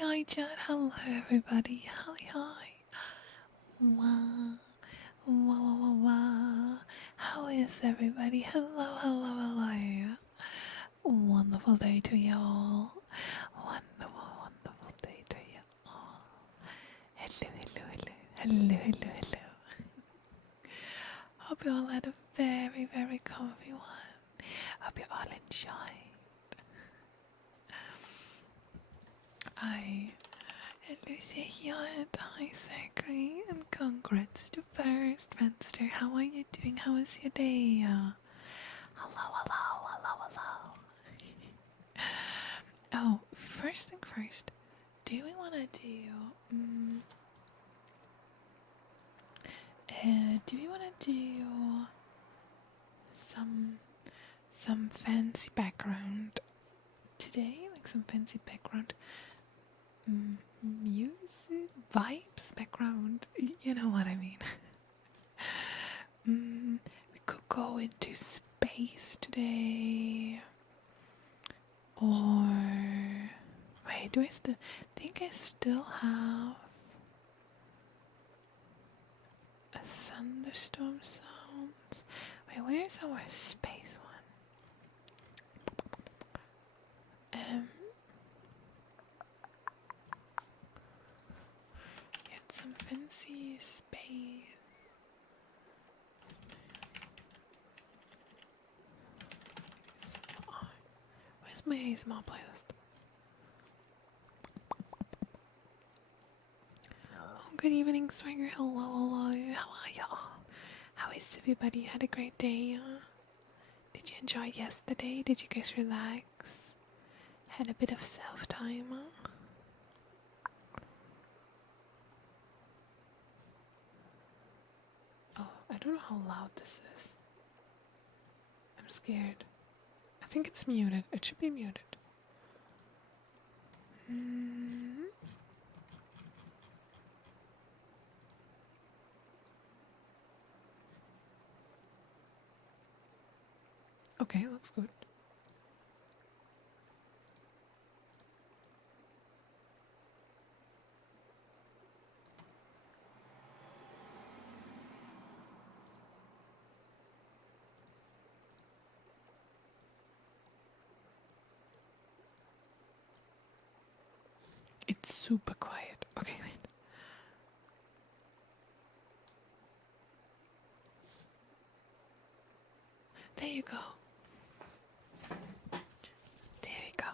Hi, chat. Hello, everybody. Hi. Wow. Wow. How is everybody? Hello. Wonderful day to y'all. Wonderful day to y'all. Hello. Hope you all had a very comfy one. Hope you all enjoyed. Lucia here, hi Zachary, and congrats to first Venster. How are you doing? How was your day? Hello. Oh, first thing first, do we want to do some fancy background today? Like some fancy background music vibes background, you know what I mean. We could go into space today, or wait, do I still think I still have a thunderstorm sounds? Wait, where's our space one? Get some fancy space. Where's my ASMR playlist? Oh, good evening, Swagger. Hello. How are y'all? How is everybody? Had a great day? Did you enjoy yesterday? Did you guys relax? Had a bit of self-time? Oh, I don't know how loud this is. I'm scared. I think it's muted. It should be muted. Okay, looks good. It's super quiet. Okay, wait. There you go. There we go.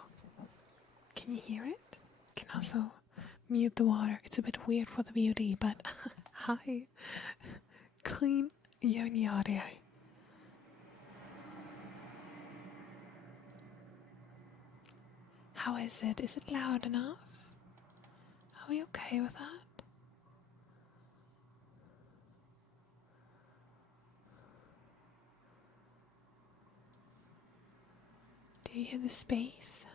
Can you hear it? Can also mute the water. It's a bit weird for the beauty, but hi. Clean yoni audio. How is it? Is it loud enough? Are we okay with that? Do you hear the space?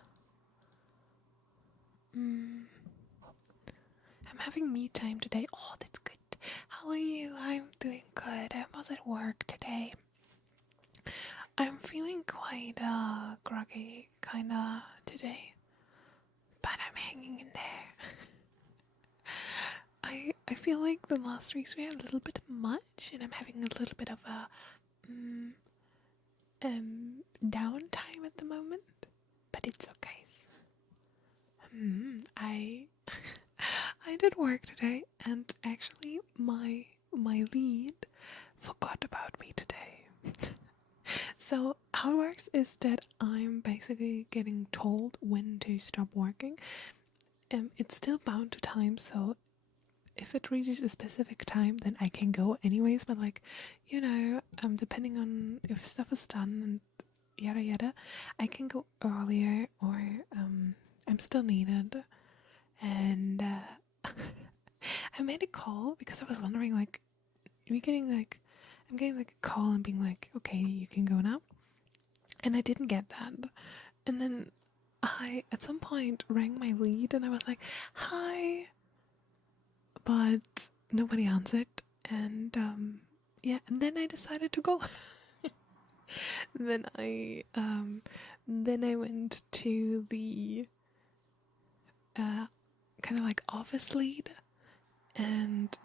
I'm having me time today. Oh, that's good. How are you? I'm doing good. I was at work today. I'm feeling quite groggy kinda today, but I'm hanging in there. I feel like the last weeks we had a little bit much, and I'm having a little bit of a downtime at the moment, but it's okay. I I did work today, and actually my lead forgot about me today. So how it works is that I'm basically getting told when to stop working. It's still bound to time, so if it reaches a specific time, then I can go anyways. But like, depending on if stuff is done and yada yada, I can go earlier, or I'm still needed. And I made a call because I was wondering, like, I'm getting like a call and being like, okay, you can go now. And I didn't get that. And then I, at some point, rang my lead and I was like, hi. But nobody answered. And, and then I decided to go. Then I went to the kind of like office lead, and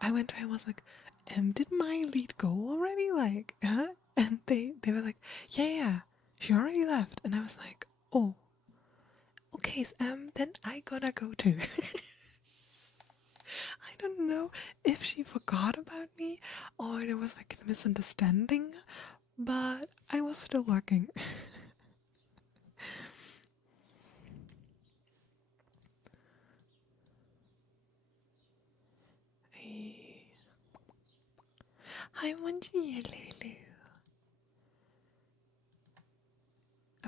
I went to him. I was like, did my lead go already? Like, huh? And they were like, yeah, she already left. And I was like, oh, okay, so, then I gotta go too. I don't know if she forgot about me or there was like a misunderstanding, but I was still working. Hi, Munchie, Lulu.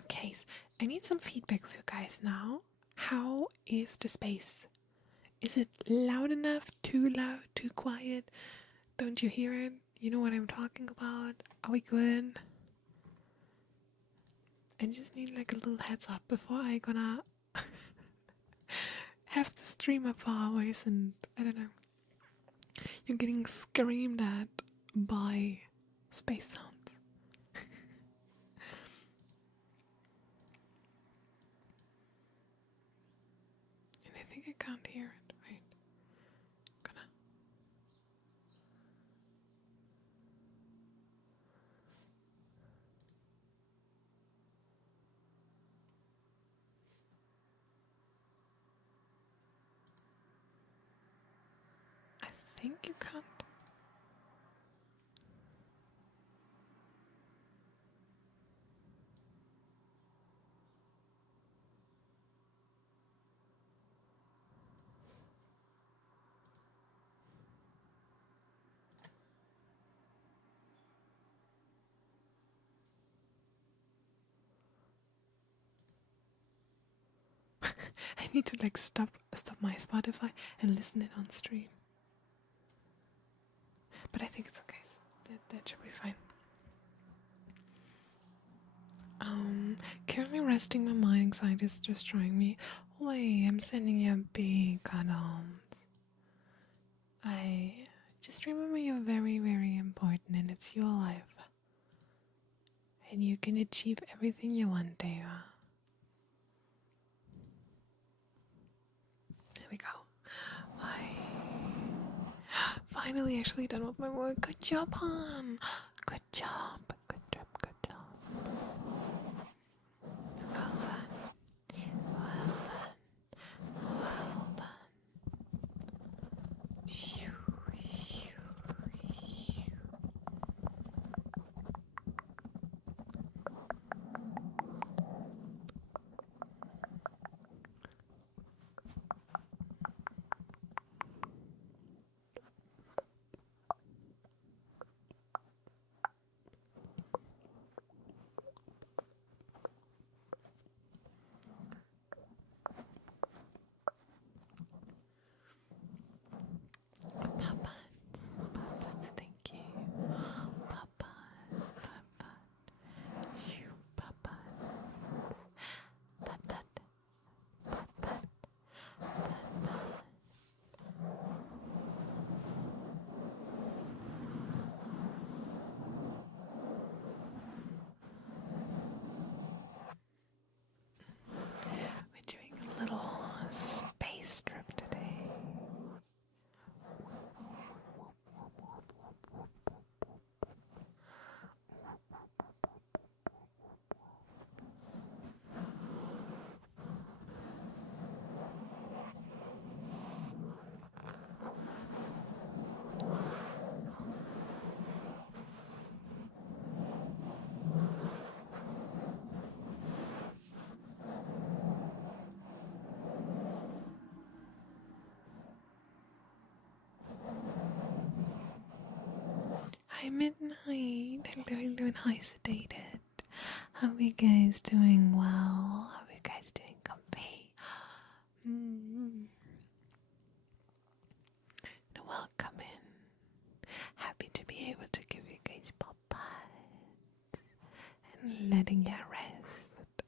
Okay, so I need some feedback of you guys now. How is the space? Is it loud enough? Too loud? Too quiet? Don't you hear it? You know what I'm talking about? Are we good? I just need like a little heads up before I gonna have to stream up for hours and I don't know. You're getting screamed at by space sounds. And I think I can't hear it. Wait. I think you can't. I need to like stop my Spotify and listen it on stream. But I think it's okay. That should be fine. Currently resting my mind. Anxiety is destroying me. Wait, I'm sending you a big cuddles. I just remember you're very, very important and it's your life. And you can achieve everything you want, Deva. There we go. Finally actually done with my work. Good job, hon. Good job. Good job, good job. Well done. Well done. Well done. Phew, phew, phew. Papa, thank you. Papa, you, Papa. Pat. We're doing a little space trip today. Hi, Midnight. Hello, hi, Sedated. How are you guys doing well? How are you guys doing comfy? Welcome in. Happy to be able to give you guys pop and letting you rest.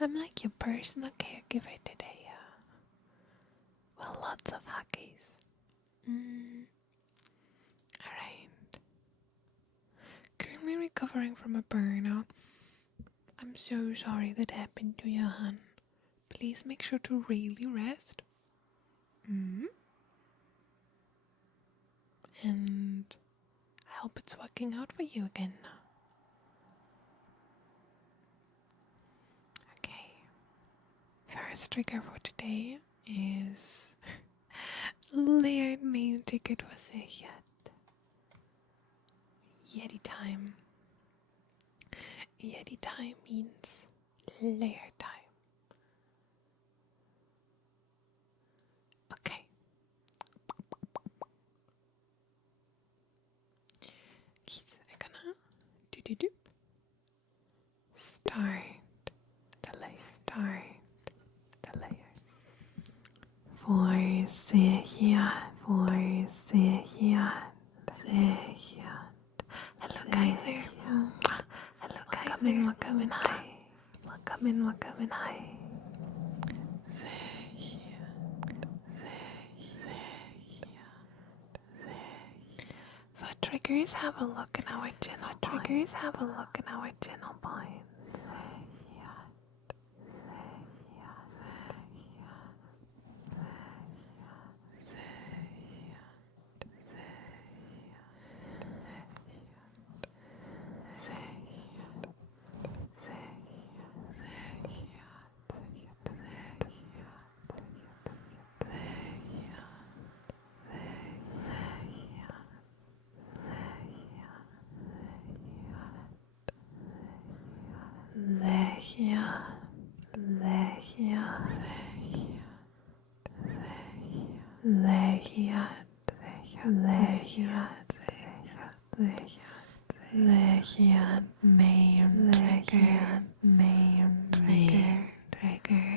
I'm like your personal caregiver today, well, lots of huggies. Alright. Currently recovering from a burnout. I'm so sorry that happened to your hun. Please make sure to really rest. And I hope it's working out for you again now. Okay. First trigger for today is layered name ticket was sichert. Yeti time. Yeti time means layer time. Okay. I'm gonna do start the layer. Start the layer. Hello, Kaiser. Hello, Kaiser. Welcome in, hi. Welcome in, hi. For triggers, have a look in our channel. Points. Main trigger.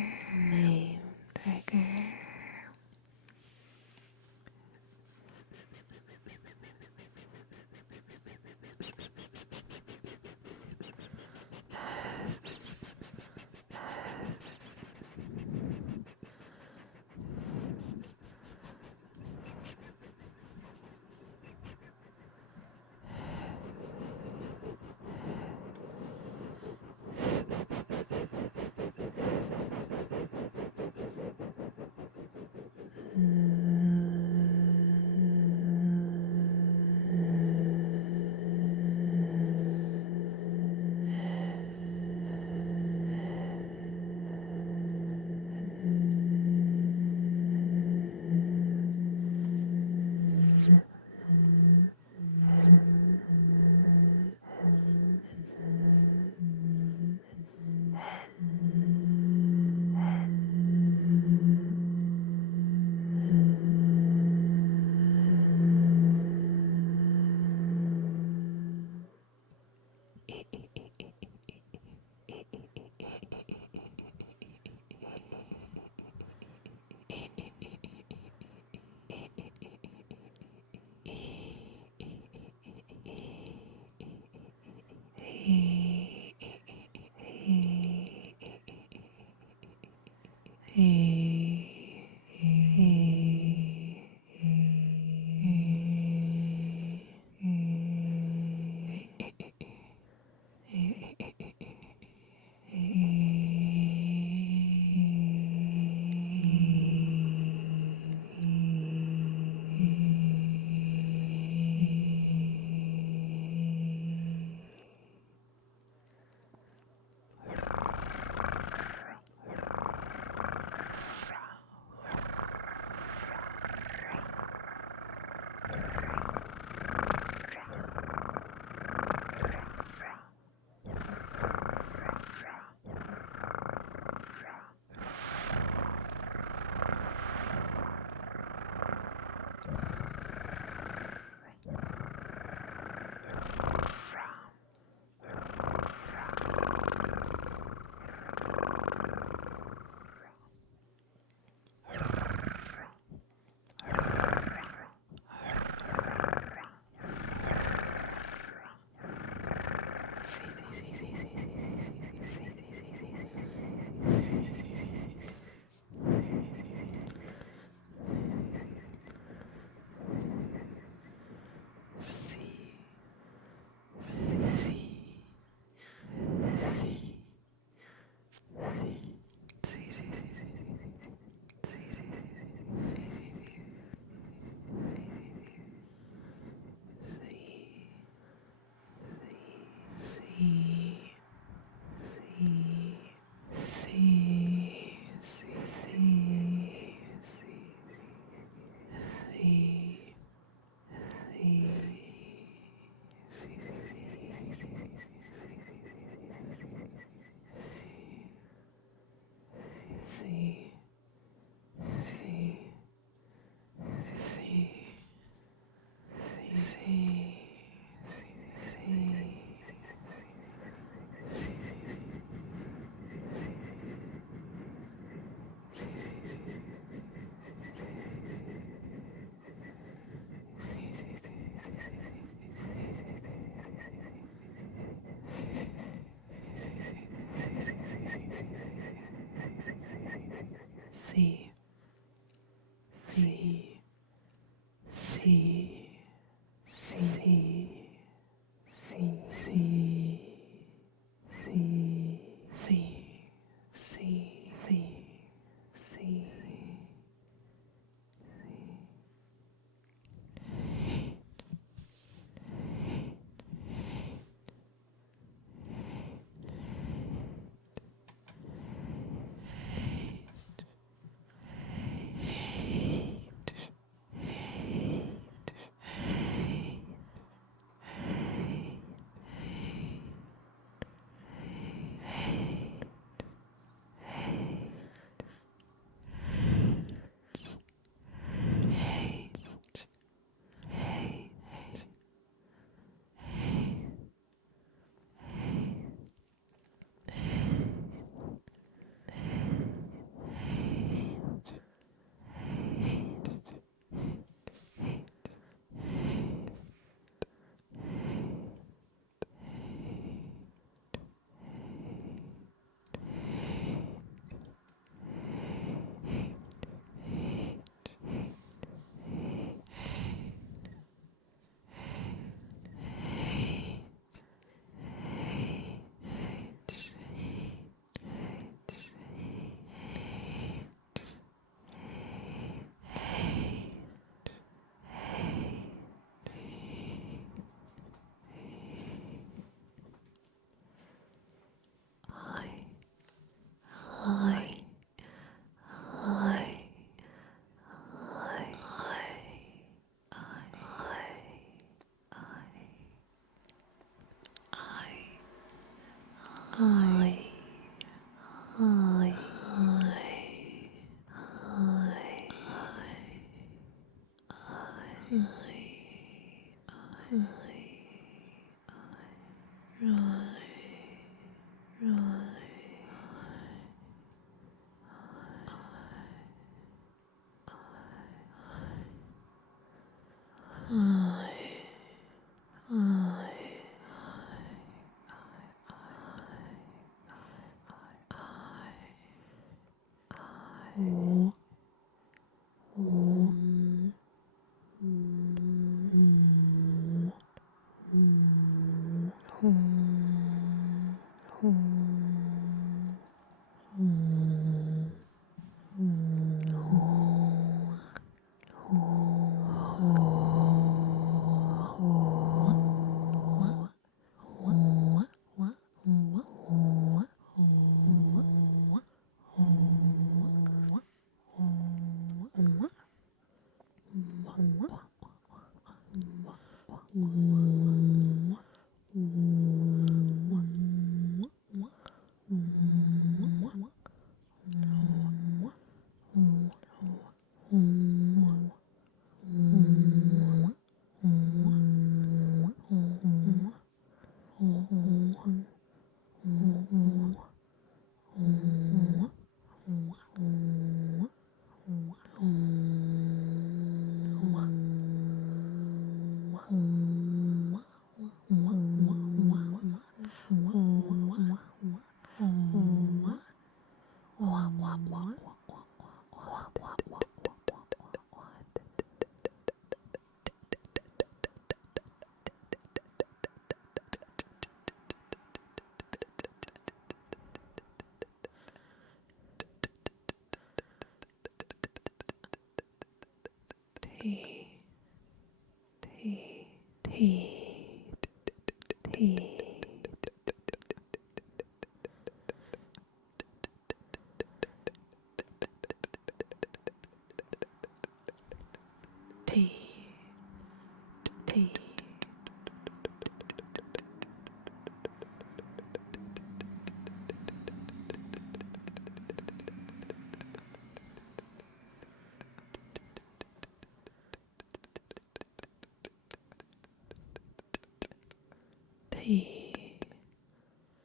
tea,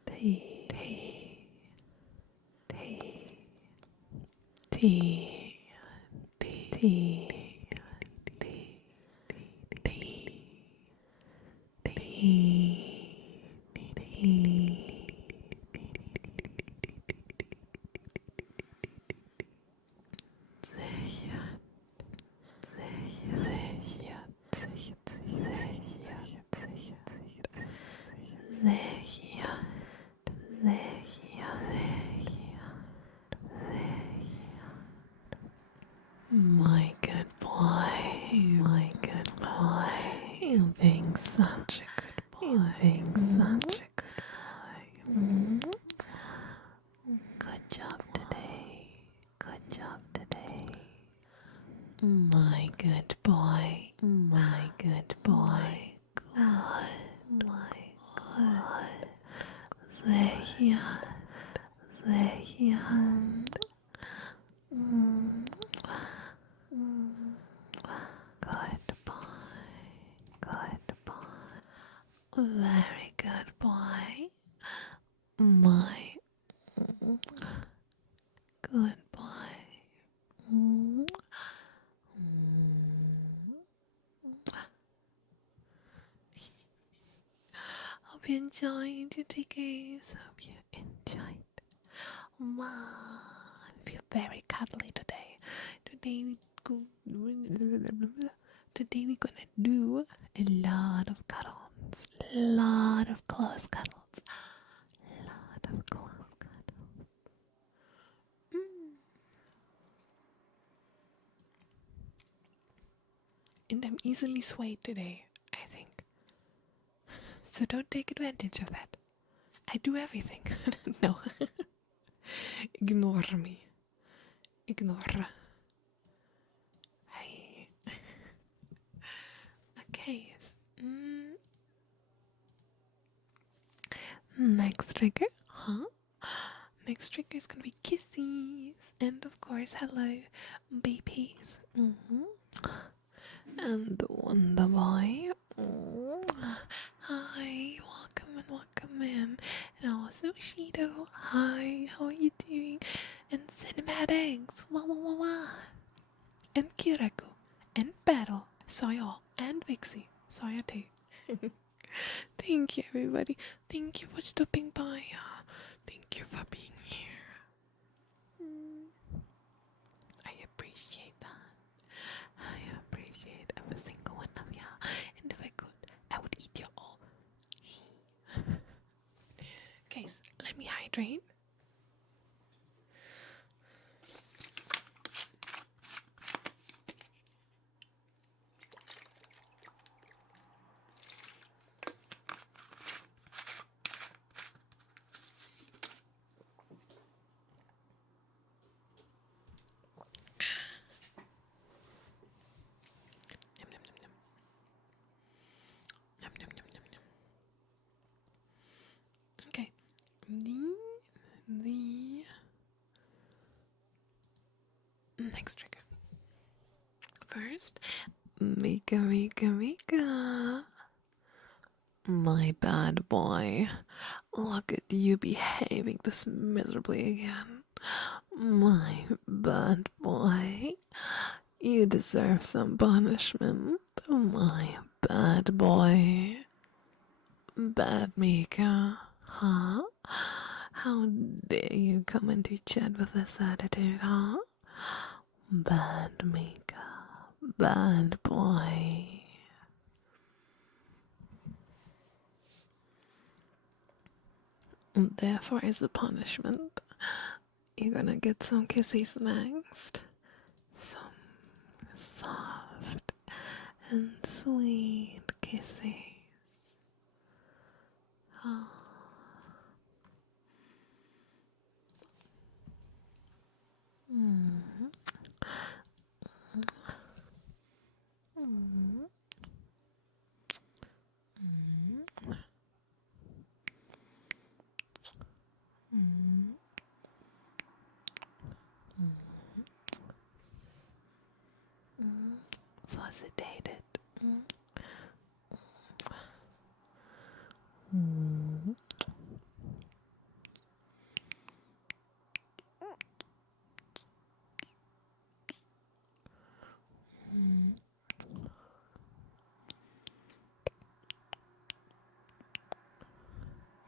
tea, tea, tea, tea, my good boy, my good boy. You're being such a good boy. You're being such a good boy. Good job today. Good job today. My good boy. My good boy. Good. My good. Sehr. Good boy. Good boy. Very good boy. My good boy. Hope you enjoyed your tickets. Hope you enjoyed. Wow, I feel very cuddly today. Today we're gonna do a lot of cuddles, a lot of close cuddles, a lot of close cuddles. And I'm easily swayed today, I think. So don't take advantage of that. I do everything. No. Ignore me. Ignore. Hey. Okay. Next trigger. Next trigger is gonna be kisses. And of course, hello, babies. And the Wonder Boy. Hi, welcome in. And also Shido. Hi, how are you doing? And Cinematics. Wah. And Kiraku. And Battle. Saw y'all. And Vixie. Saw ya too. Thank you, everybody. Thank you for stopping by. Thank you for being here. I appreciate that. I appreciate every single one of y'all. And if I could, I would eat you all. Okay, so let me hydrate. Okay, the next trigger. First, Mika. My bad boy. Look at you behaving this miserably again. My bad boy. You deserve some punishment. My bad boy. Bad Mika. Huh? How dare you come into chat with this attitude, huh? Bad Mika. Bad boy. Therefore is the punishment. You're gonna get some kisses next. Some soft and sweet kisses. Oh. Fuzzy dated.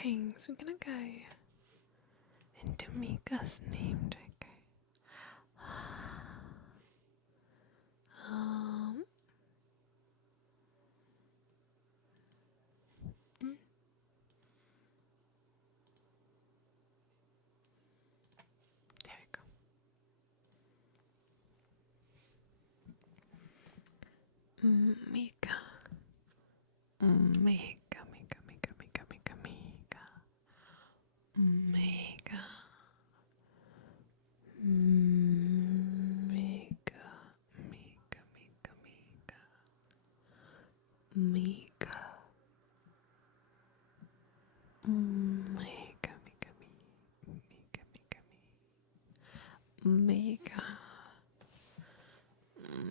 Okay, so we're gonna go into Mika's name trigger. Mm, there we go. Mika. Mika, Mika, Mika, Mika, Mika, Mika. Mika. Mika, Mika, Mika, Mika. Mika. Mika, Mika, Mika, Mika, Mika. Mika.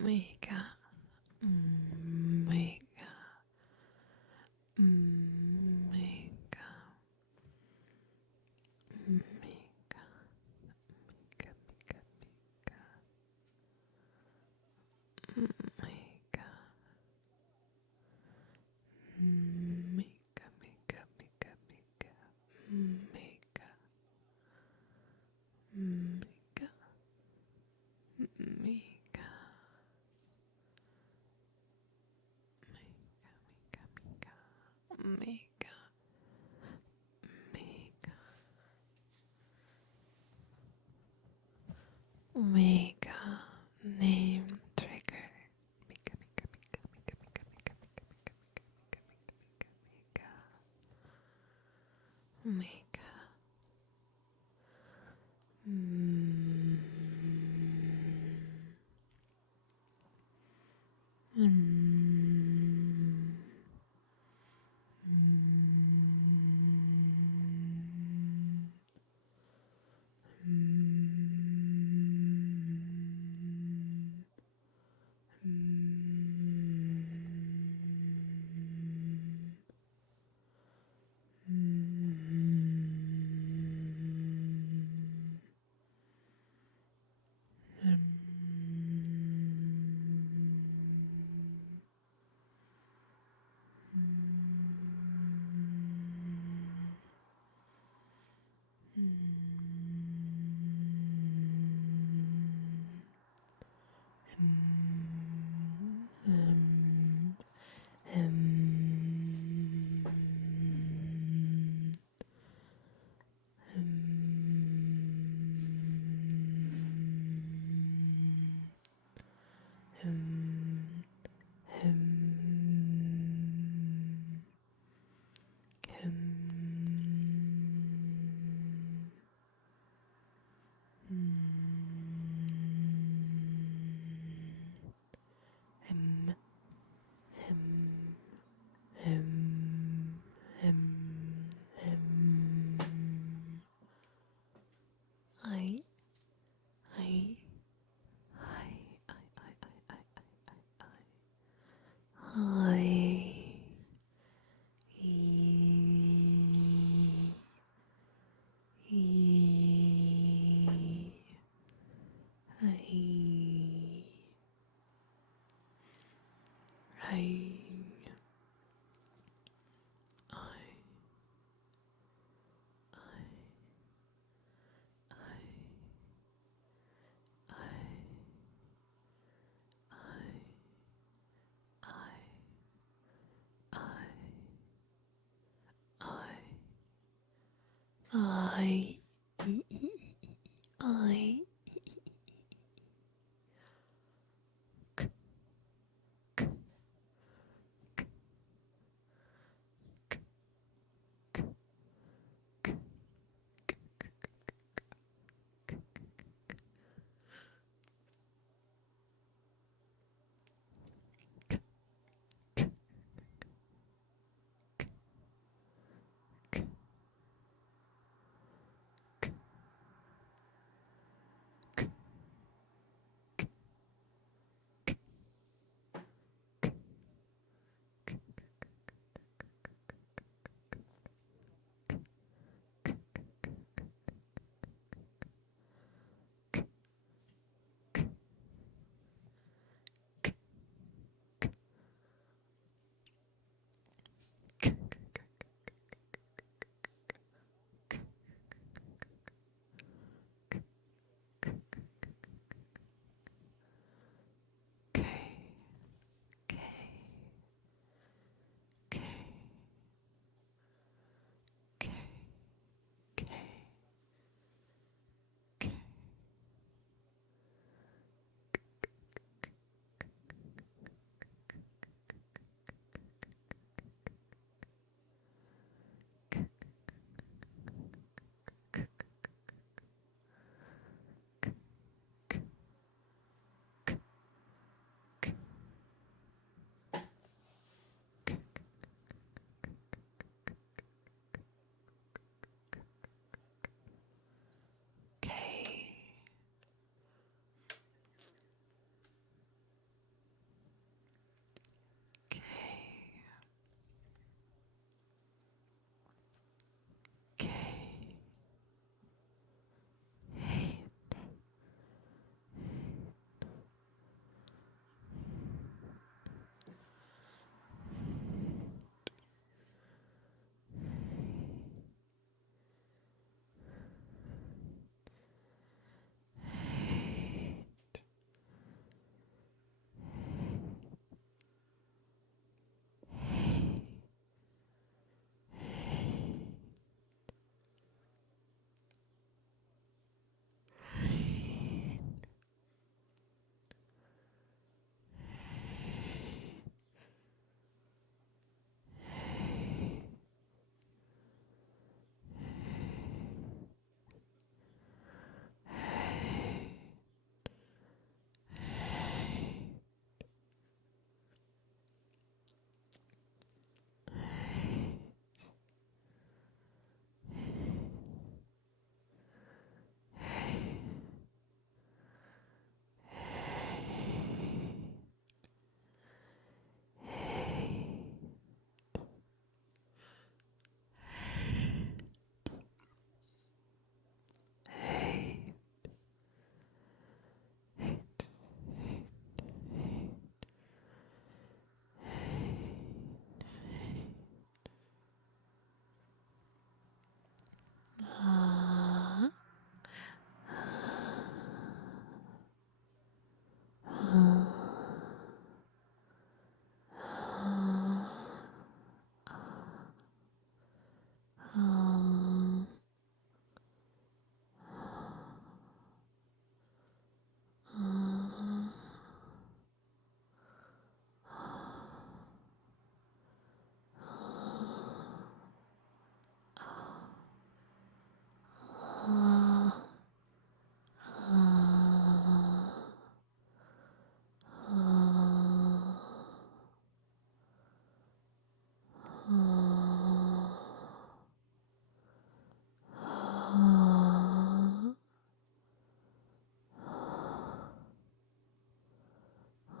Mika. Mika. Mika. Mika, Mika, Mika. Mika, Mika, Mika, Mika. Mika. Mika. Mika. Mika. Mika. Mika. Name trigger. Mika, Mika, Mika, Mika, Mika, Mika, Mika, Mika, Mika, Mika, Mika. Mika. I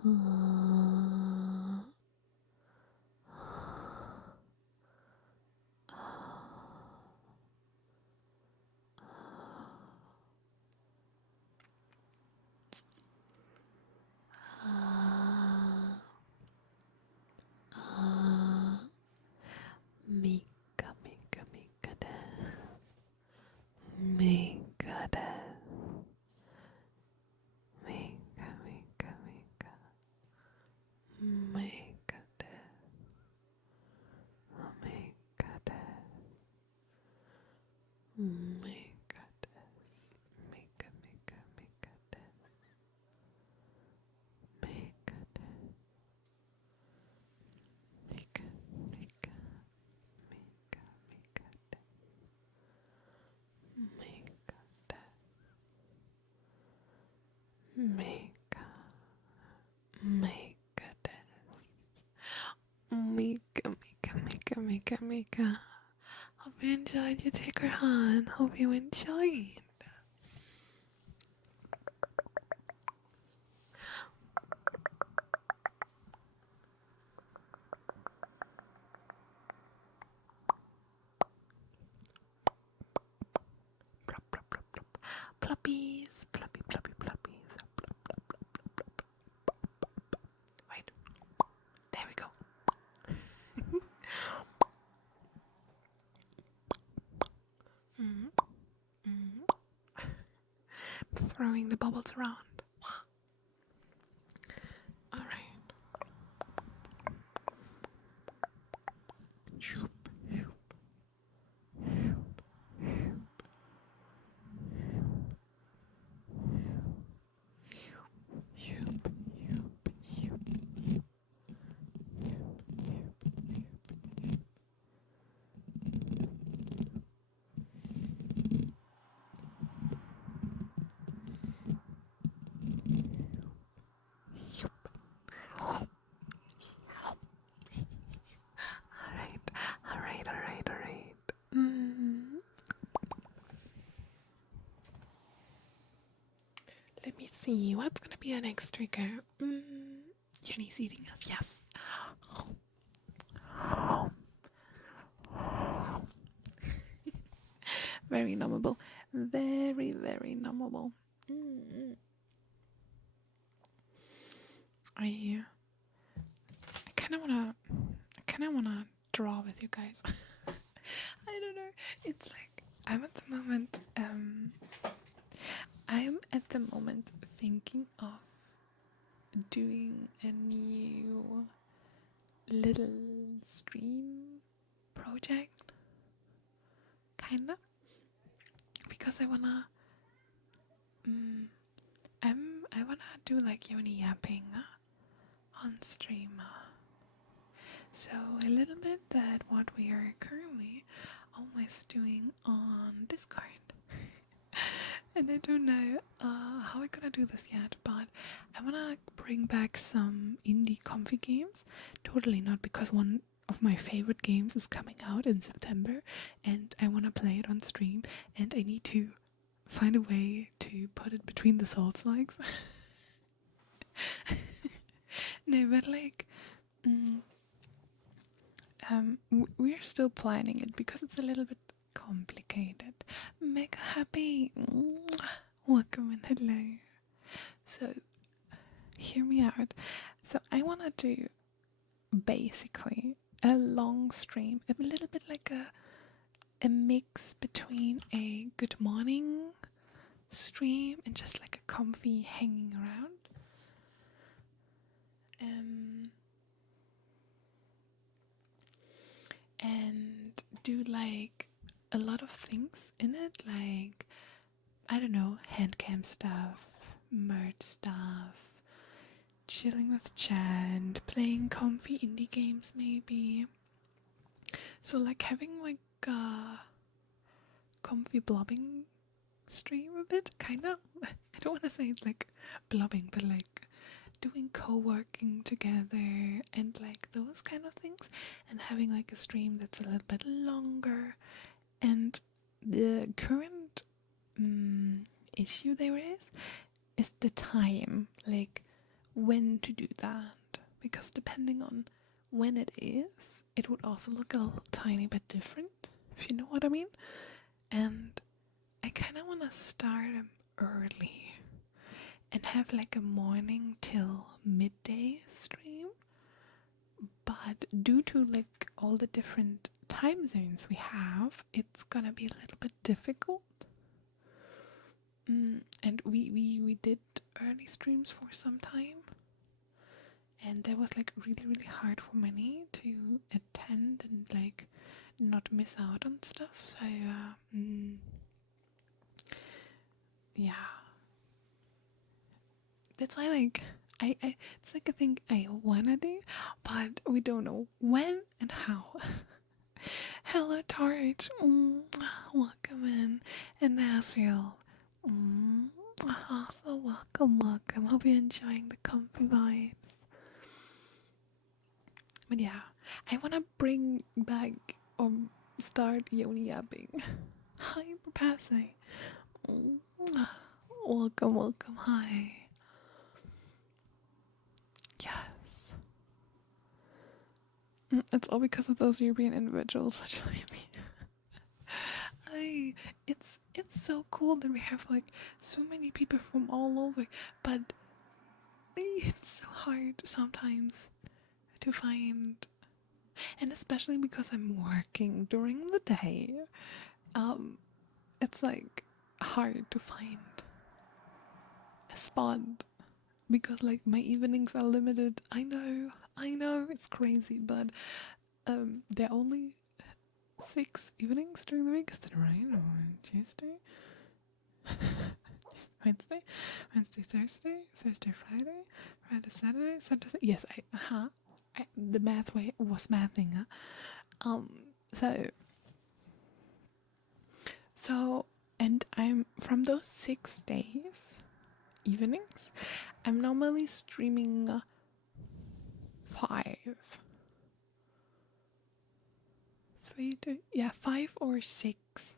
Mika, Mika, Mika des. Mika des. Mika, Mika, Mika. Mika des. Mika des. Mika des. Mika, Mika, Mika des. Mika des. Mika, Mika. Mika, Mika des. Mika des. Mika. Mika des. Mika, Mika, Mika, Mika, Mika. Hope you enjoyed your ticker hunt. Hope you enjoyed. Plop, plop, plop, plop. Ploppies, ploppy, ploppy, ploppies. Plop, plop, plop, plop, plop, plop. Wait, there we go. Throwing the bubbles around. All right. Shoop, shoop, shoop, shoop, shoop, shoop, shoop. Alright. Let me see, what's gonna be our next trigger? Jenny's eating us, yes. Very numbable. Very, very numbable. I kinda wanna draw with you guys. I don't know. It's like I'm at the moment thinking of doing a new little stream project, kinda, because I wanna do like yapping on stream. So a little bit that what we are currently always doing on Discord. And I don't know how we're gonna do this yet, but I wanna bring back some indie comfy games. Totally not because one of my favorite games is coming out in September and I wanna play it on stream and I need to find a way to put it between the Souls likes. No, but like we're still planning it because it's a little bit complicated. Mega happy. Welcome and hello. So hear me out. So I want to do basically a long stream, a little bit like a mix between a good morning stream and just like a comfy hanging around. And do like a lot of things in it, like I don't know, handcam stuff, merch stuff, chilling with chat, playing comfy indie games maybe. So like having like a comfy blobbing stream a bit, kind of. I don't want to say it's like blobbing, but like doing co-working together and like those kind of things, and having like a stream that's a little bit longer. And the current issue there is the time. Like when to do that, because depending on when it is, it would also look a little tiny bit different, if you know what I mean. And I kind of want to start them early and have like a morning till midday stream, but due to like all the different time zones we have, it's gonna be a little bit difficult. And we did early streams for some time, and that was like really hard for many to attend and like not miss out on stuff. So yeah, that's why like I it's like a thing I wanna do, but we don't know when and how. Hello Torch, welcome in, and Asriel, also welcome. Hope you're enjoying the comfy vibes. But yeah, I wanna bring back or start Yapping. Hi Papasse. Welcome, hi. Yes. It's all because of those European individuals joining me. It's so cool that we have like so many people from all over, but it's so hard sometimes to find, and especially because I'm working during the day, it's like hard to find a spot, because like my evenings are limited. I know it's crazy, but there are only 6 evenings during the week. Is that right? On Tuesday, Wednesday, Thursday, Friday, Saturday. Yes, the math way was mathing. So, and I'm from those 6 days, evenings, I'm normally streaming 5. 5 or 6.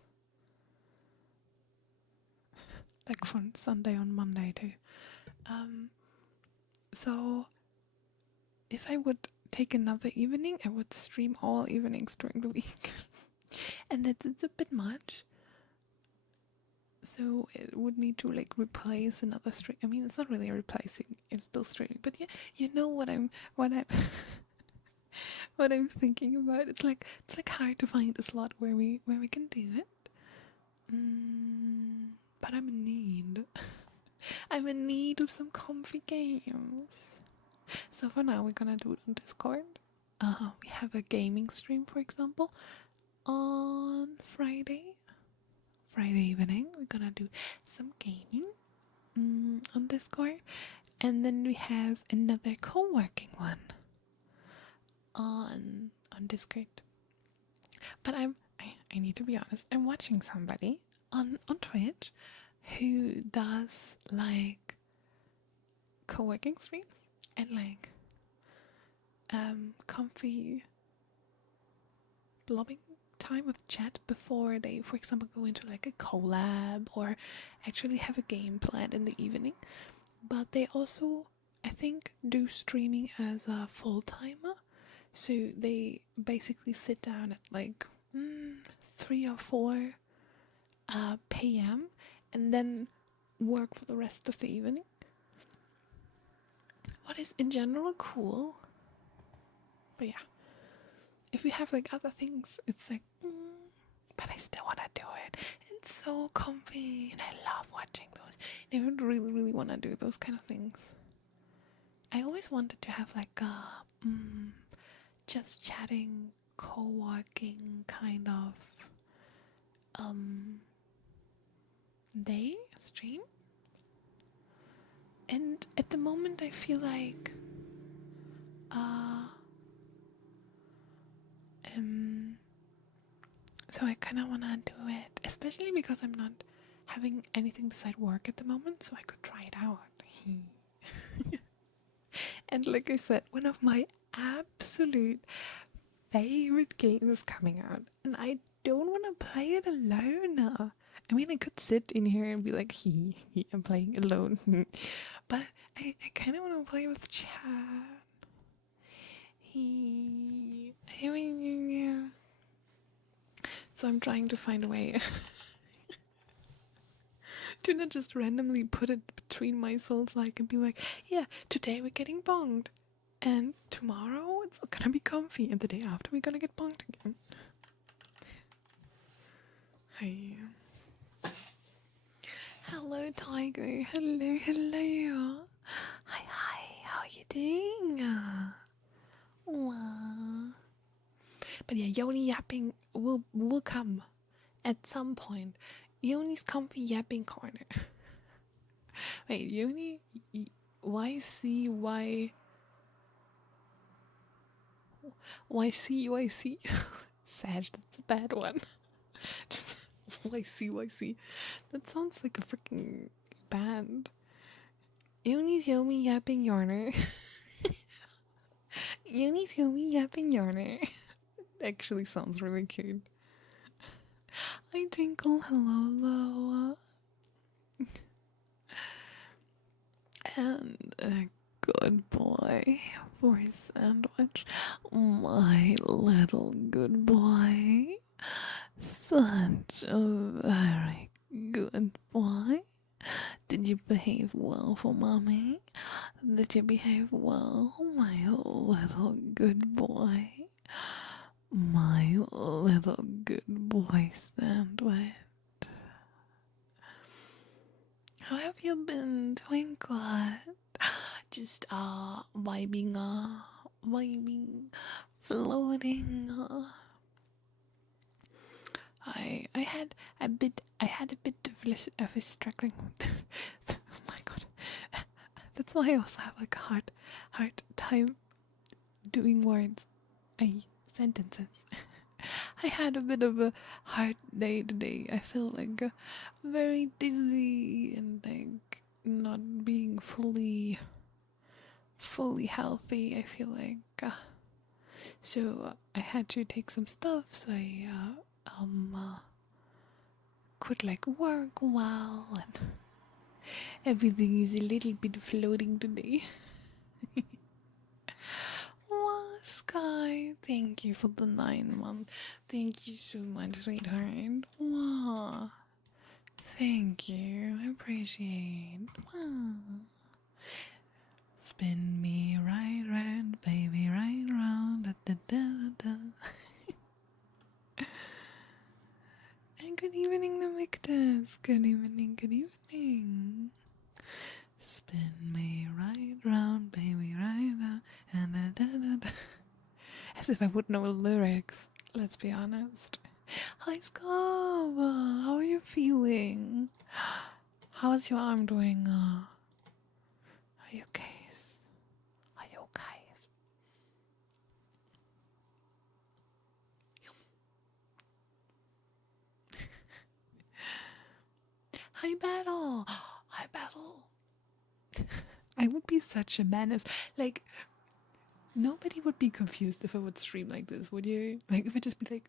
Like from Sunday on Monday too. So if I would take another evening, I would stream all evenings during the week. And that's a bit much. So it would need to like replace another stream. I mean, it's not really replacing, I'm still streaming, but yeah, you know what I'm what I'm thinking about. It's like hard to find a slot where we can do it. But I'm in need. I'm in need of some comfy games. So for now, we're gonna do it on Discord. We have a gaming stream, for example, on Friday evening. We're gonna do some gaming on Discord, and then we have another co-working one on Discord. But I need to be honest, I'm watching somebody on Twitch who does like co-working streams and like comfy blobbing time with chat before they, for example, go into like a collab or actually have a game planned in the evening. But they also, I think, do streaming as a full-timer. So they basically sit down at like 3 or 4 p.m. and then work for the rest of the evening. What is in general cool. But yeah, if you have like other things, it's like, but I still want to do it. It's so comfy and I love watching those. I would really want to do those kind of things. I always wanted to have like a just chatting, co-working kind of day stream. And at the moment I feel like so I kind of want to do it, especially because I'm not having anything beside work at the moment, so I could try it out. And like I said, one of my absolute favorite games is coming out, and I don't want to play it alone. I mean, I could sit in here and be like, I'm playing alone. but I kind of want to play with chat. So I'm trying to find a way to not just randomly put it between my souls, like, and be like, yeah, today we're getting bonged, and tomorrow it's gonna be comfy, and the day after we're gonna get bonged again. Hey. Hello, Tiger. Hello. Hi. How are you doing? Wow. But yeah, Yoni yapping will come at some point. Yoni's comfy yapping corner. Wait, Yoni? YC? Sag, that's a bad one. Just YC. That sounds like a freaking band. Yoni's Yomi Yapping Yarner. Yoni's Yomi Yapping Yarner. Actually sounds really cute. Hi Twinkle, hello. And a good boy for sandwich. My little good boy. Such a very good boy. Did you behave well for mommy? Did you behave well, my little good boy? My little good boy sandwich. How have you been, Twinkle? Just vibing, floating. I had a bit of a struggling. Oh my god, that's why I also have like a hard time doing words, sentences. I had a bit of a hard day today. I feel like very dizzy and like not being fully healthy. I feel like so I had to take some stuff. So I could like work well, and everything is a little bit floating today. Wow, Sky, thank you for the 9 months. Thank you so much, sweetheart. Wow, thank you. I appreciate. Wow. Spin me right round, baby, right round. Da, da, da, da. And good evening, the Victors. Good evening. Spin me right round, baby, right round. And da, da, da, da. As if I would know lyrics, let's be honest. Hi, Scava. How are you feeling? How's your arm doing? Are you okay? Hi, Battle. I would be such a menace. Like, nobody would be confused if I would stream like this, would you? Like, if it just be like,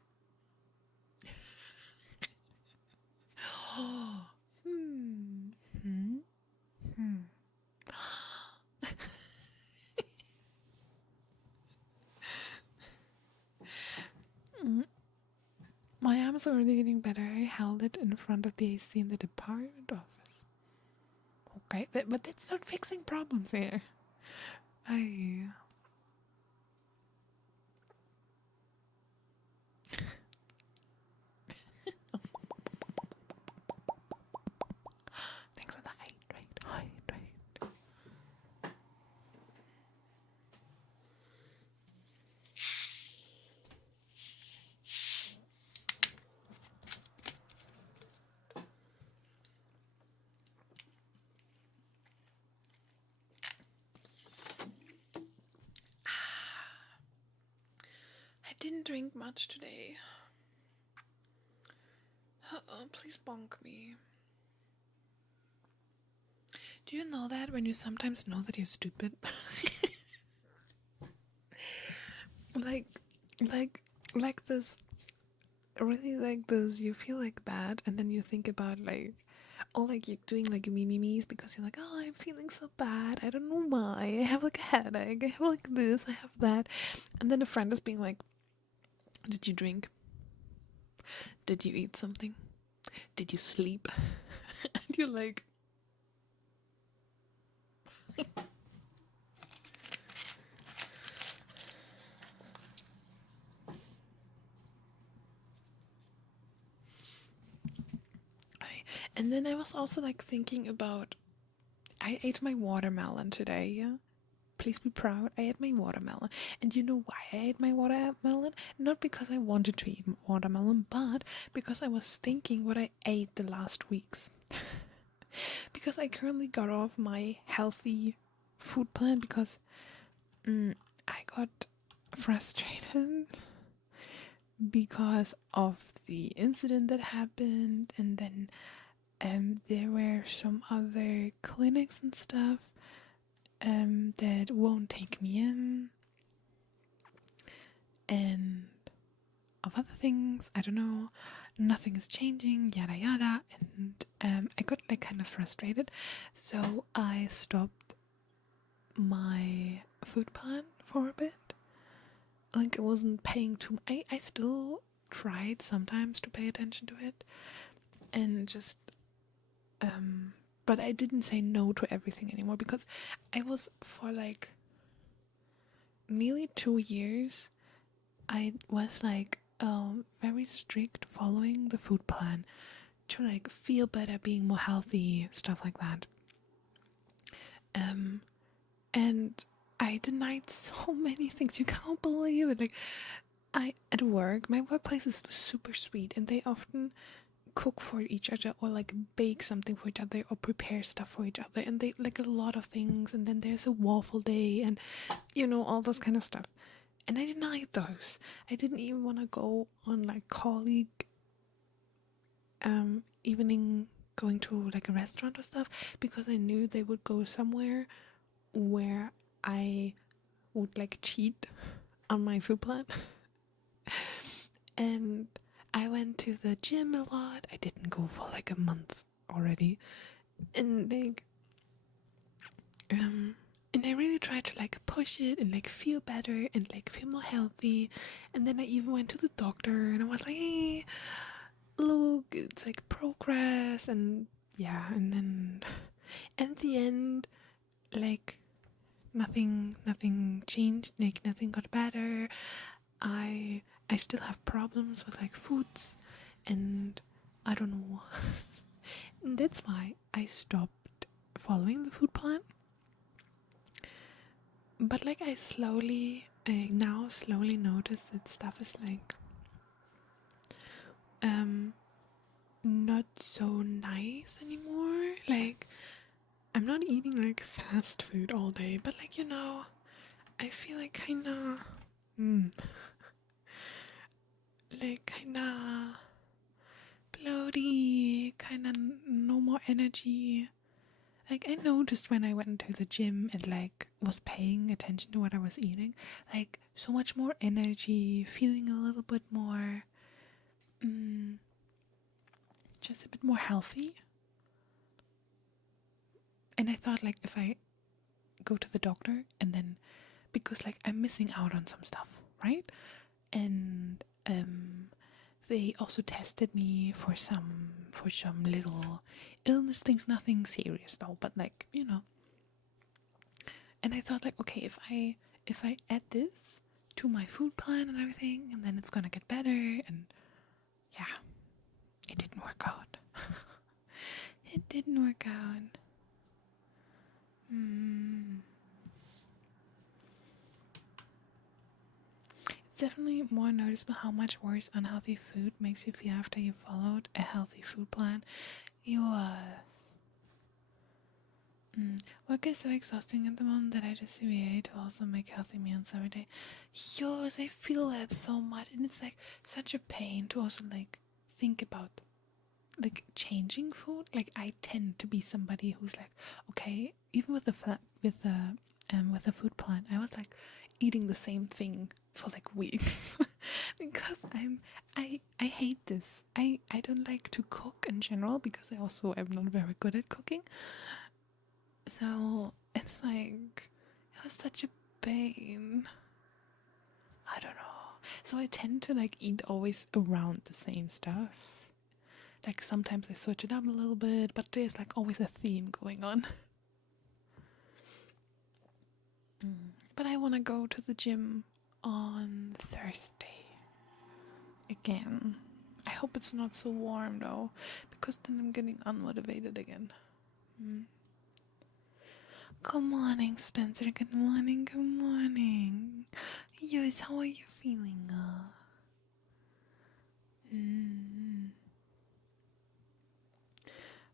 My arm's already getting better. I held it in front of the AC in the department office. Okay, but that's not fixing problems here. Thanks for the hydrate. I didn't drink much today. Please bonk me. Do you know that when you sometimes know that you're stupid? like this, really like this, you feel like bad, and then you think about like, or like you're doing like memes because you're like, oh, I'm feeling so bad, I don't know why, I have like a headache, I have like this, I have that. And then a friend is being like, did you drink? Did you eat something? Did you sleep? And you're like, and then I was also like thinking about, I ate my watermelon today, yeah? Please be proud. I ate my watermelon. And you know why I ate my watermelon? Not because I wanted to eat watermelon, but because I was thinking what I ate the last weeks. Because I currently got off my healthy food plan because I got frustrated because of the incident that happened, and then there were some other clinics and stuff that won't take me in, and of other things, I don't know, nothing is changing, yada yada, and I got like kind of frustrated, so I stopped my food plan for a bit. Like, I wasn't paying too much. I still tried sometimes to pay attention to it, and just but I didn't say no to everything anymore, because I was, for like nearly 2 years, I was like very strict following the food plan to like feel better, being more healthy, stuff like that. And I denied so many things. You can't believe it. Like, at work, my workplace is super sweet, and they often cook for each other, or like bake something for each other, or prepare stuff for each other, and they like a lot of things. And then there's a waffle day, and you know, all this kind of stuff. And I denied those. I didn't even want to go on like colleague evening, going to like a restaurant or stuff, because I knew they would go somewhere where I would like cheat on my food plan. And I went to the gym a lot. I didn't go for like a month already, and like and I really tried to like push it and like feel better and like feel more healthy. And then I even went to the doctor, and I was like, hey, look, it's like progress. And yeah, and then at the end, like nothing changed, like nothing got better. I still have problems with like foods, and I don't know. And that's why I stopped following the food plan. But like I now slowly notice that stuff is like not so nice anymore. Like, I'm not eating like fast food all day, but like, you know, I feel like kinda like kinda bloaty, kinda no more energy. Like, I noticed when I went to the gym and like was paying attention to what I was eating, like so much more energy, feeling a little bit more just a bit more healthy. And I thought, like, if I go to the doctor, and then, because like I'm missing out on some stuff, right? And they also tested me for some little illness things, nothing serious though, but like, you know. And I thought, like, okay, if I add this to my food plan and everything, and then it's gonna get better. And yeah, it didn't work out. It didn't work out. It's definitely more noticeable how much worse unhealthy food makes you feel after you followed a healthy food plan. Work is so exhausting at the moment that I just deviate to also make healthy meals every day. Yours, I feel that so much, and it's like such a pain to also like think about like changing food. Like, I tend to be somebody who's like, okay, even with the with the food plan, I was like eating the same thing for like weeks. because I hate this. I don't like to cook in general because I also am not very good at cooking. So it's like it was such a pain. I don't know. So I tend to like eat always around the same stuff. Like sometimes I switch it up a little bit, but there's like always a theme going on. But I want to go to the gym on Thursday again. I hope it's not so warm though, because then I'm getting unmotivated again. Good morning, Spencer. Good morning, good morning. Yes, how are you feeling?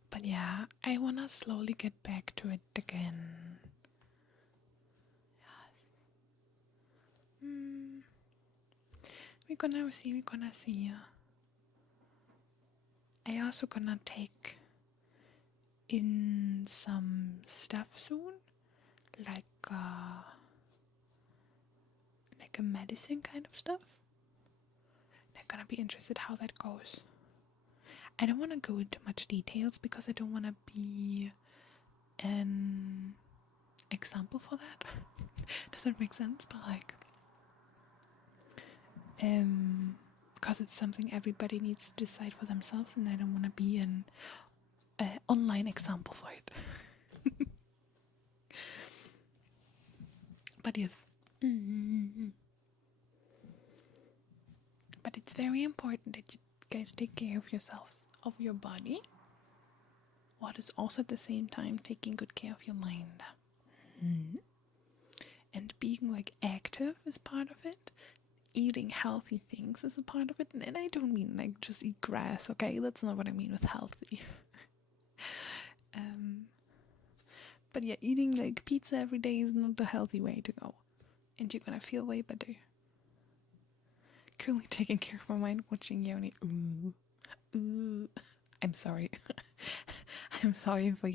But yeah, I wanna slowly get back to it again. Yes. We're gonna see. I also gonna take in some stuff soon, like a medicine kind of stuff. I'm gonna be interested how that goes. I don't want to go into much details because I don't want to be an example for that. Does that make sense? But like, because it's something everybody needs to decide for themselves, and I don't want to be an online example for it. But yes. But it's very important that you guys take care of yourselves, of your body, what is also at the same time taking good care of your mind. And being like active is part of it. Eating healthy things is a part of it. And I don't mean like just eat grass, okay? That's not what I mean with healthy. But yeah, eating like pizza every day is not the healthy way to go. And you're gonna feel way better. Currently taking care of my mind, watching Yoni. Ooh. I'm sorry. I'm sorry for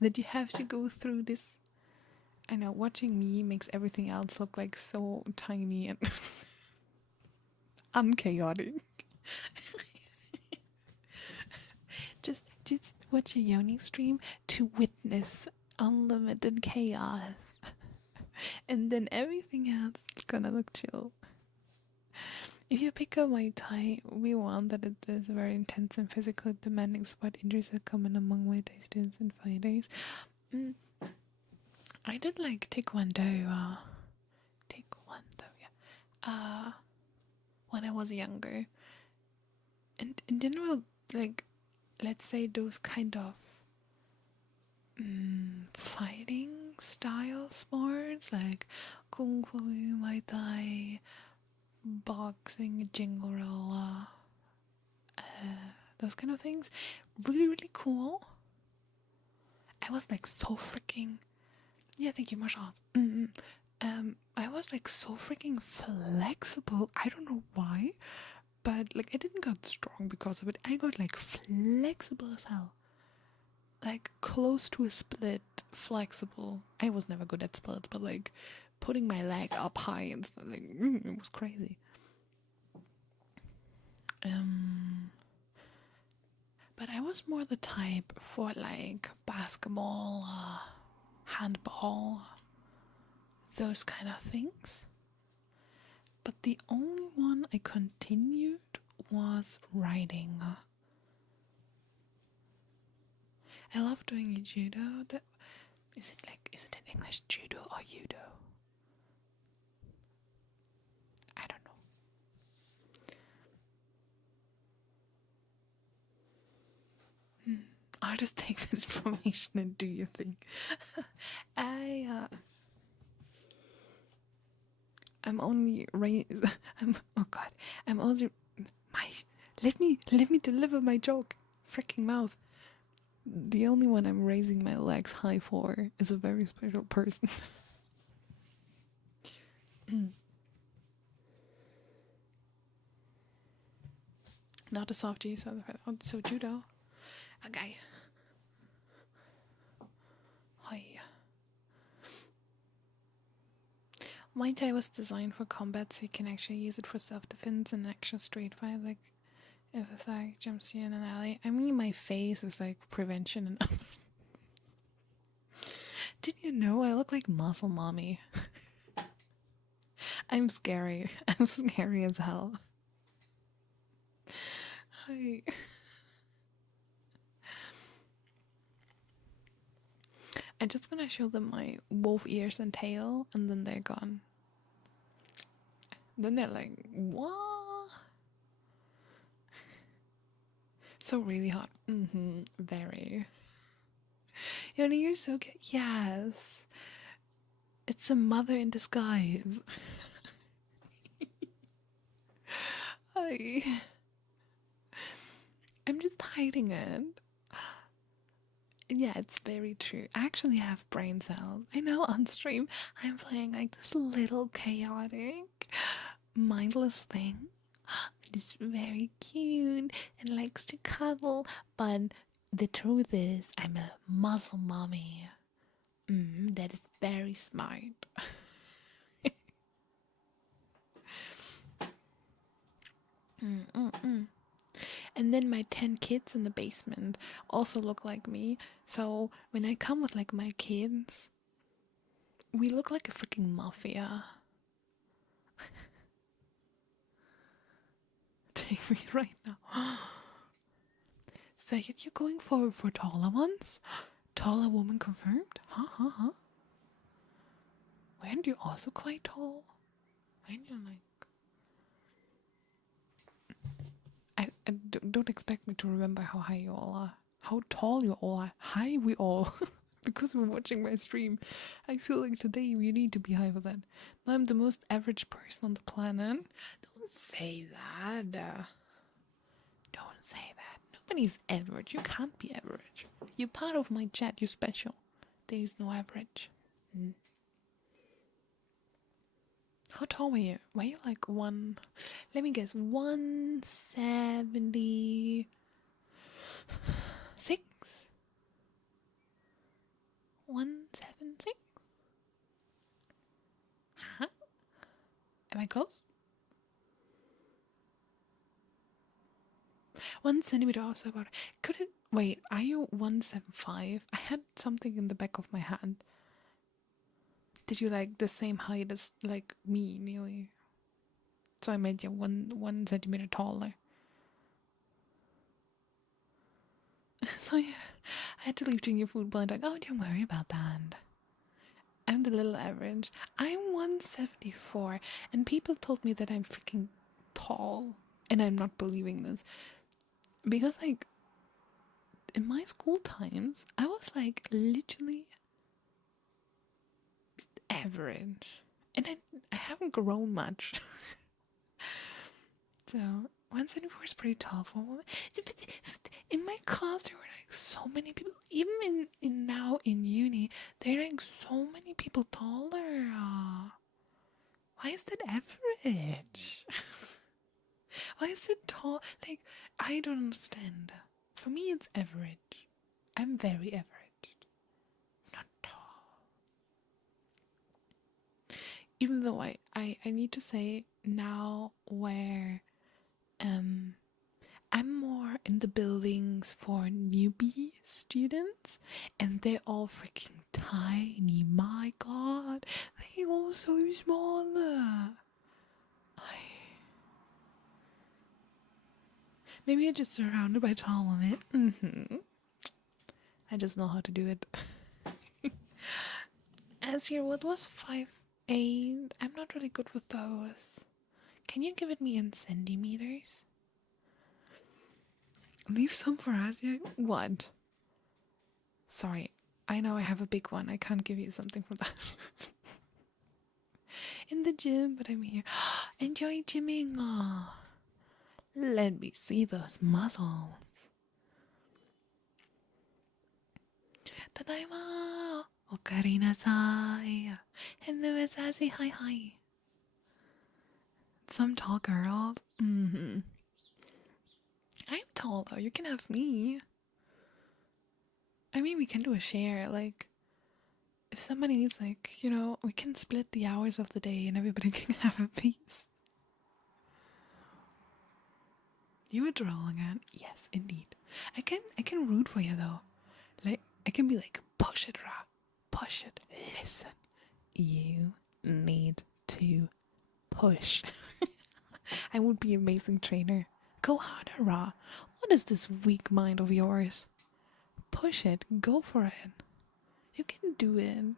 that you have to go through this. I know, watching me makes everything else look like so tiny and unchaotic. just watch a Yoni stream to witness unlimited chaos. And then everything else is gonna look chill. If you pick up my Thai, we want that it is a very intense and physically demanding sport. Injuries are common among Muay Thai students and fighters. I did like Taekwondo, yeah. When I was younger. And in general, like, let's say those kind of fighting style sports, like Kung Fu, Muay Thai, boxing, jingle roll, those kind of things, really, really cool. I was like so freaking, thank you, martial arts. I was like so freaking flexible. I don't know why, but like I didn't get strong because of it. I got like flexible as hell, like close to a split flexible. I was never good at splits, but like putting my leg up high and stuff, like it was crazy. But I was more the type for like basketball, handball, those kind of things. But the only one I continued was riding. I love doing judo. Is it in English judo or judo? I don't know. I'll just take this information and do your thing. I'm only let me deliver my joke. Freaking mouth. The only one I'm raising my legs high for is a very special person. Not a soft G, so judo. Okay. Hi. My tie was designed for combat, so you can actually use it for self-defense and actual straight fight, like if a thug jumps you in an alley. I mean, my face is like prevention and did you know I look like muscle mommy? I'm scary. I'm scary as hell. Hi. I'm just gonna show them my wolf ears and tail, and then they're gone. Then they're like, what? So really hot. Very. Yoni, you're so cute. Yes. It's a mother in disguise. Hi. I'm just hiding it. Yeah, it's very true. I actually have brain cells. I know on stream I'm playing like this little chaotic, mindless thing that is very cute and likes to cuddle, but the truth is I'm a muscle mommy. That is very smart. And then my 10 kids in the basement also look like me. So when I come with like my kids, we look like a freaking mafia. Take me right now. So you're going for taller ones? Taller woman confirmed? Huh? Weren't you also quite tall? Weren't you like... don't expect me to remember how high you all are. How tall you all are. High we all. Because we're watching my stream. I feel like today you need to be high for that. I'm the most average person on the planet. Don't say that. Don't say that. Nobody's average. You can't be average. You're part of my chat. You're special. There is no average. How tall were you? Were you like one... Let me guess. 176? 176? Huh? Am I close? 1 centimeter also about... Could it... Wait, are you 175? I had something in the back of my hand. Did you like the same height as like me, nearly? So I made you one centimeter taller. So yeah, I had to leave Junior food blind. Like, oh, don't worry about that. I'm the little average. I'm 174, and people told me that I'm freaking tall, and I'm not believing this because like in my school times, I was like literally average, and I haven't grown much. So 174 is pretty tall for a woman. In my class, there were like so many people. Even in now in uni, there are like so many people taller. Why is that average? Why is it tall? Like, I don't understand. For me, it's average. I'm very average. Not tall. Even though I need to say now where I'm more in the buildings for newbie students, and they're all freaking tiny. My god, they all so small. Maybe I'm just surrounded by tall women. I just know how to do it. As your what was 5'8"? I'm not really good with those. Can you give it me in centimeters? Leave some for Asia? What? Sorry, I know I have a big one. I can't give you something from that. In the gym, but I'm here. Enjoy gymming. Oh, let me see those muscles. Tadaima! Okarinasai! Hello, Azazi. Hi. Some tall girls. I'm tall though. You can have me. I mean, we can do a share. Like, if somebody needs, like, we can split the hours of the day and everybody can have a piece. You were drawing again? Yes, indeed. I can root for you though. Like, I can be like, push it, Ra. Push it. Listen. You need to push. I would be an amazing trainer. Go harder, Ra. What is this weak mind of yours? Push it. Go for it. You can do it.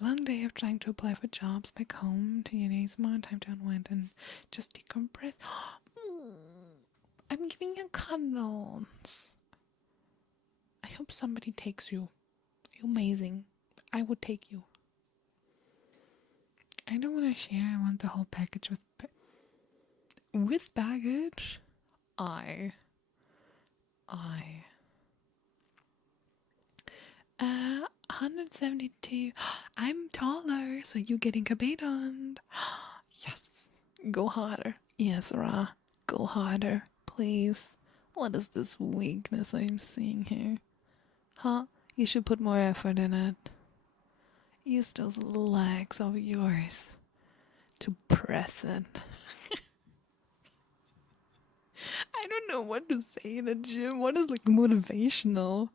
Long day of trying to apply for jobs back home to uni. More time to unwind and just decompress. I'm giving you cuddles. I hope somebody takes you. You're amazing. I would take you. I don't want to share. I want the whole package with baggage. 172. I'm taller, so you getting kabedoned. Yes. Go harder. Yes, Ra. Go harder, please. What is this weakness I'm seeing here? Huh? You should put more effort in it. Use those legs of yours to press it. I don't know what to say in a gym. What is like motivational?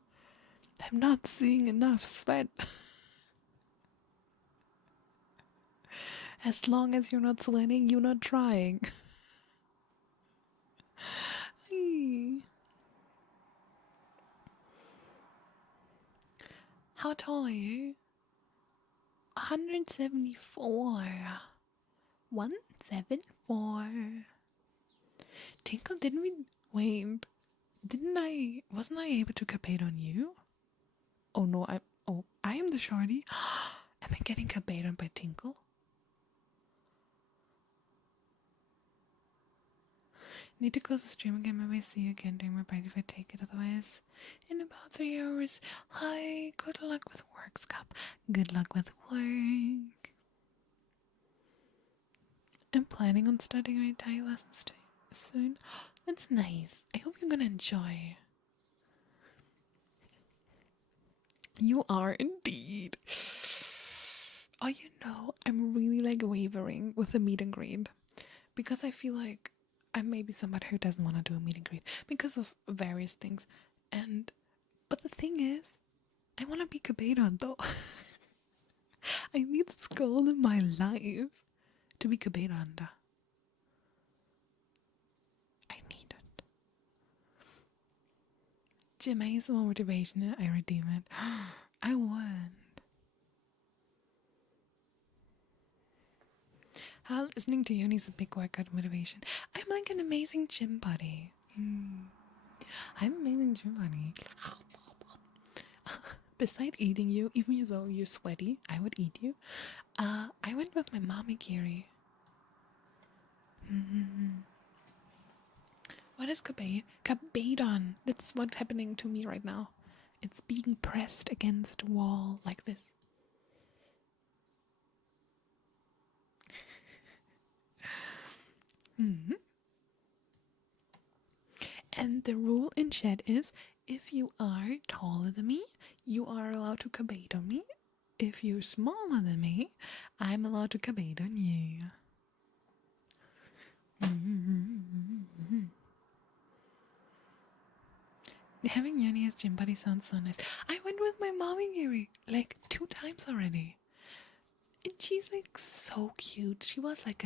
I'm not seeing enough sweat. As long as you're not sweating, you're not trying. How tall are you? 174. 174. Tinkle, didn't we... Wait. Wasn't I able to capate on you? Oh no, I am the shorty. Am I getting capate on by Tinkle? Need to close the stream again. Maybe I see you again during my party if I take it. Otherwise, in about 3 hours. Hi, good luck with work, Scap. Good luck with work. I'm planning on starting my Thai lessons soon. That's nice. I hope you're gonna enjoy. You are indeed. Oh, I'm really like wavering with the meet and greet because I feel like I may be somebody who doesn't want to do a meet and greet because of various things. But the thing is, I want to be kabedon though. I need this goal in my life to be kabedon. I need it. Jimmy is more motivation. I redeem it. I would. Listening to you needs a big workout motivation. I'm like an amazing gym buddy. I'm an amazing gym buddy. Besides eating you, even though you're sweaty, I would eat you. I went with my yonigiri. What is kabedon? Kabedon. That's what's happening to me right now. It's being pressed against a wall like this. And the rule in chat is, if you are taller than me, you are allowed to kabate on me. If you're smaller than me, I'm allowed to kabate on you. Having Yoni as gym buddy sounds so nice. I went with my mommy Giri like 2 times already. And she's like so cute. She was like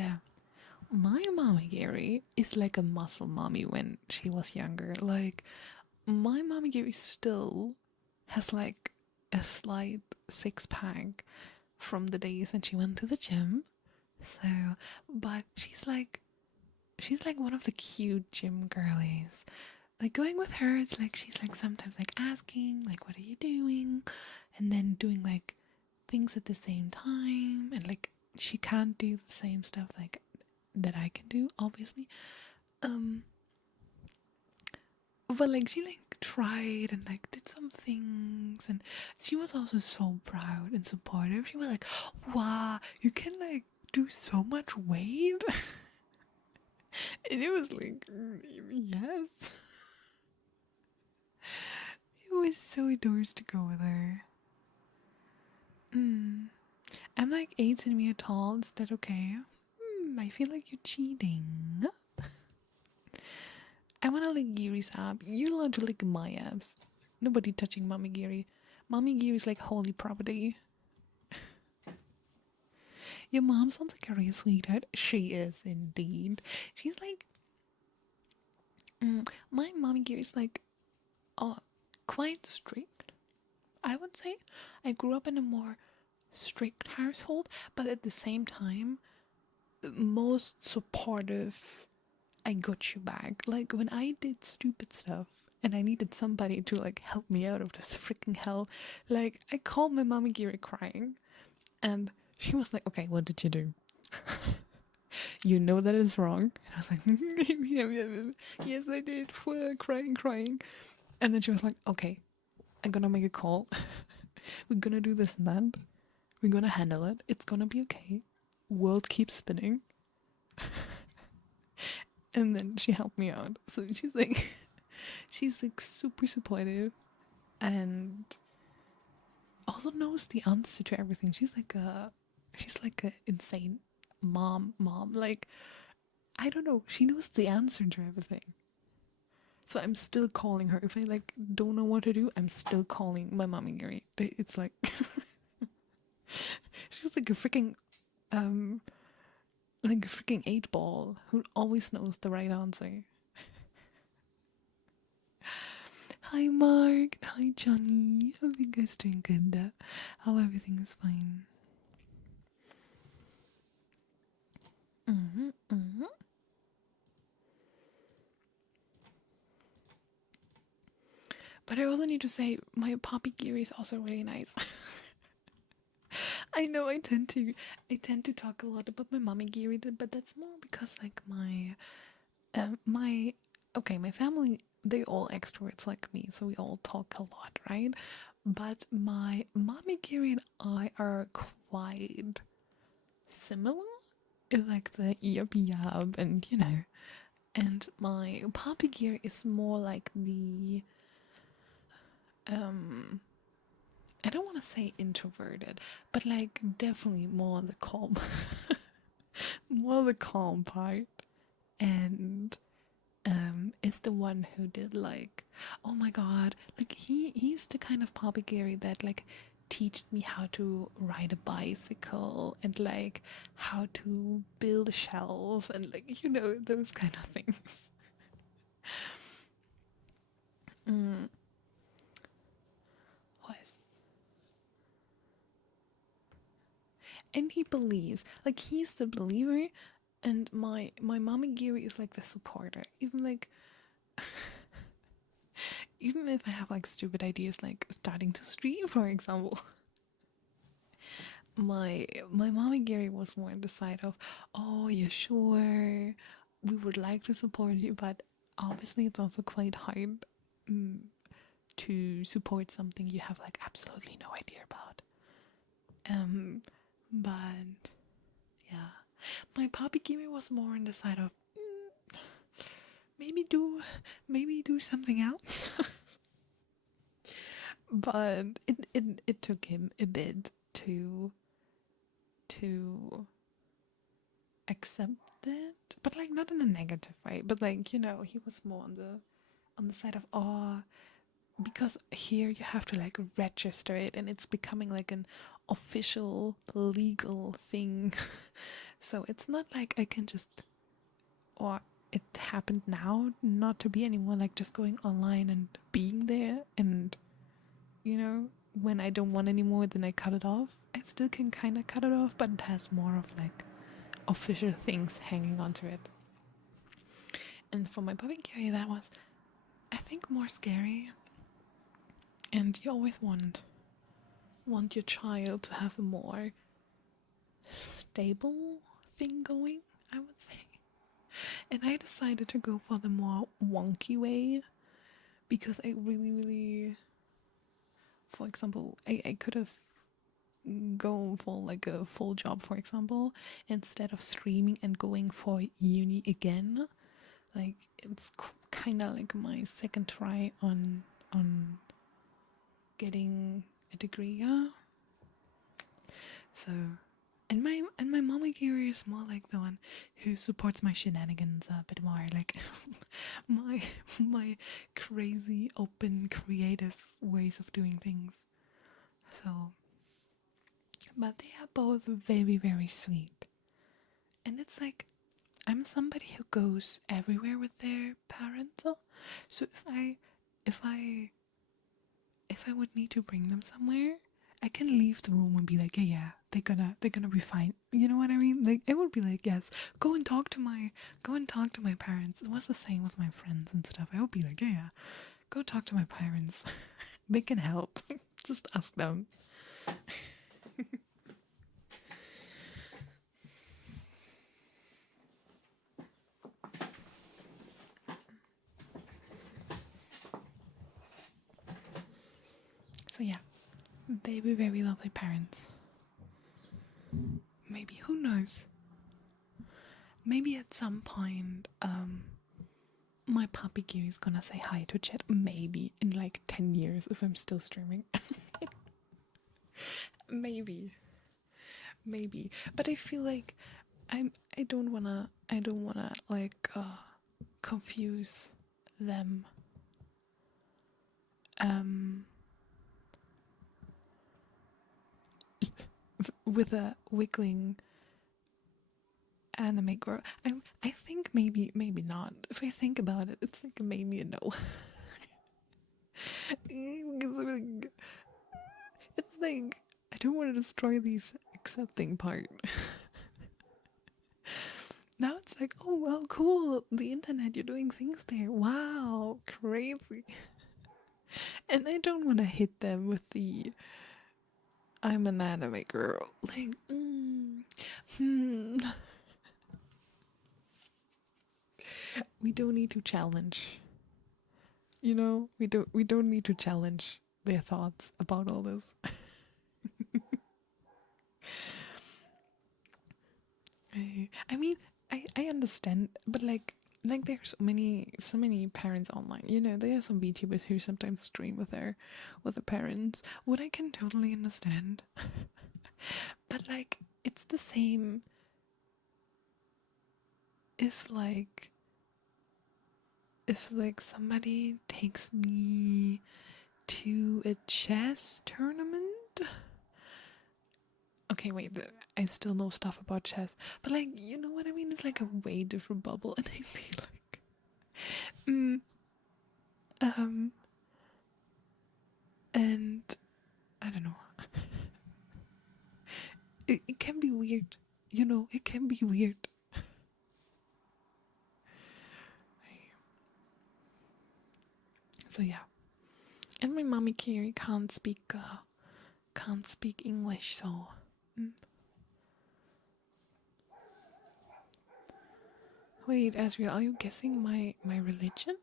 my mommy Gary is like a muscle mommy when she was younger. Like, my mommy Gary still has like a slight 6-pack from the days when she went to the gym. So, but she's like one of the cute gym girlies. Like, going with her, it's like she's like sometimes like asking like, what are you doing, and then doing like things at the same time, and like she can't do the same stuff like that I can do, obviously. But like she like tried and like did some things, and she was also so proud and supportive. She was like, wow, you can like do so much weight. And it was like, yes. It was so adores to go with her. I'm like 8 centimeters tall. Is that okay? I feel like you're cheating. I want to lick Giri's ab. You're allowed to lick my abs. Nobody touching Mommy Giri. Mommy Giri's like holy property. Your mom sounds like a real sweetheart. She is indeed. She's like, my mommy Giri's like, quite strict. I would say I grew up in a more strict household, but at the same time, most supportive. I got you back. Like when I did stupid stuff and I needed somebody to like help me out of this freaking hell, like I called my mommy Giri crying, and she was like, "Okay, what did you do? You know that is wrong." And I was like, "Yes, I did." Crying. And then she was like, "Okay, I'm gonna make a call. We're gonna do this and that. We're gonna handle it. It's gonna be okay. World keeps spinning." And then she helped me out. So she's like super supportive and also knows the answer to everything. She's like a insane mom. Like, I don't know. She knows the answer to everything. So I'm still calling her. If I like don't know what to do, I'm still calling my mommy Gary. It's like she's like a freaking 8-ball who always knows the right answer. Hi Mark, hi Johnny. Hope you guys doing good. How everything is fine. But I also need to say my Poppy Giri is also really nice. I know I tend to talk a lot about my mommy Giri, but that's more because like my family, they all extroverts like me, so we all talk a lot, right? But my mommy Giri and I are quite similar in like the yub and and my Poppy Giri is more like the I don't want to say introverted, but like definitely more the calm, more the calm part, and is the one who did like, oh my god, like he's the kind of Papa Gary that like taught me how to ride a bicycle and like how to build a shelf and like those kind of things. What? And he believes, like he's the believer, and my mommy Giri is like the supporter. Even like even if I have like stupid ideas like starting to stream, for example, my mommy Gary was more on the side of, oh, you sure, we would like to support you, but obviously it's also quite hard to support something you have like absolutely no idea about. But yeah, my Poppy Gary was more on the side of maybe do something else. But it took him a bit to accept it, but like not in a negative way, but like he was more on the side of, oh, because here you have to like register it and it's becoming like an official legal thing. So it's not like I can just, or it happened now not to be anymore like just going online and being there, and when I don't want anymore then I cut it off. I still can kind of cut it off, but it has more of like official things hanging onto it. And for my puppy Gary, that was, I think, more scary. And you always want your child to have a more stable thing going, I would say. And I decided to go for the more wonky way because I really, for example, I could have go for like a full job, for example, instead of streaming and going for uni again. Like it's kind of like my second try on getting a degree, yeah. So, and my momigiri is more like the one who supports my shenanigans a bit more, like my crazy, open, creative ways of doing things. So, but they are both very, very sweet, and it's like I'm somebody who goes everywhere with their parents. So if I would need to bring them somewhere, I can leave the room and be like, yeah, they're gonna be fine. You know what I mean? Like, it would be like, yes, go and talk to my parents. It was the same with my friends and stuff. I would be like, yeah, go talk to my parents. They can help. Just ask them. So yeah, very, very lovely parents. Maybe, who knows? Maybe at some point, my puppy Giri is gonna say hi to chat. Maybe in like 10 years if I'm still streaming. Maybe. But I feel like I don't wanna like confuse them with a wiggling anime girl. I think maybe not. If I think about it, it's like maybe a no. It's like I don't want to destroy these accepting part. Now it's like, oh well, cool, the internet, you're doing things there, wow, crazy. And I don't want to hit them with the I'm an anime girl, like we don't need to challenge, you know, we don't need to challenge their thoughts about all this. I mean, I understand, but like there's so many parents online. You know, there are some VTubers who sometimes stream with their parents. What I can totally understand, but like it's the same. If somebody takes me to a chess tournament. Okay, wait, I still know stuff about chess, but like, you know what I mean? It's like a way different bubble, and I feel like, and I don't know. It can be weird, you know. It can be weird. So yeah, and my mommy Kiri can't speak English, so. Wait, Asriel, are you guessing my religion?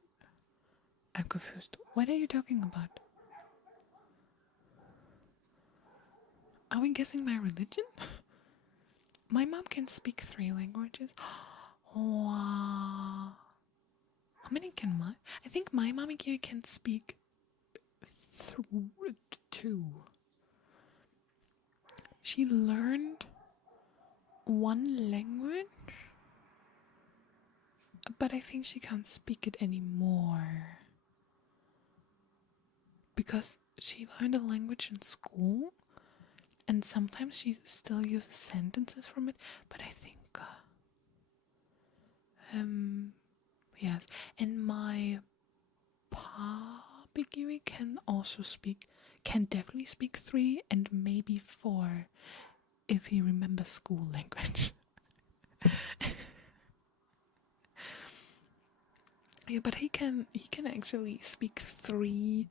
I'm confused. What are you talking about? Are we guessing my religion? My mom can speak 3 languages. Wow. How many can my? I think my mommy can speak 2. She learned 1 language, but I think she can't speak it anymore because she learned a language in school, and sometimes she still uses sentences from it. But I think, yes, and my Papigiri can definitely speak 3 and maybe 4 if he remembers school language. Yeah, but he can actually speak 3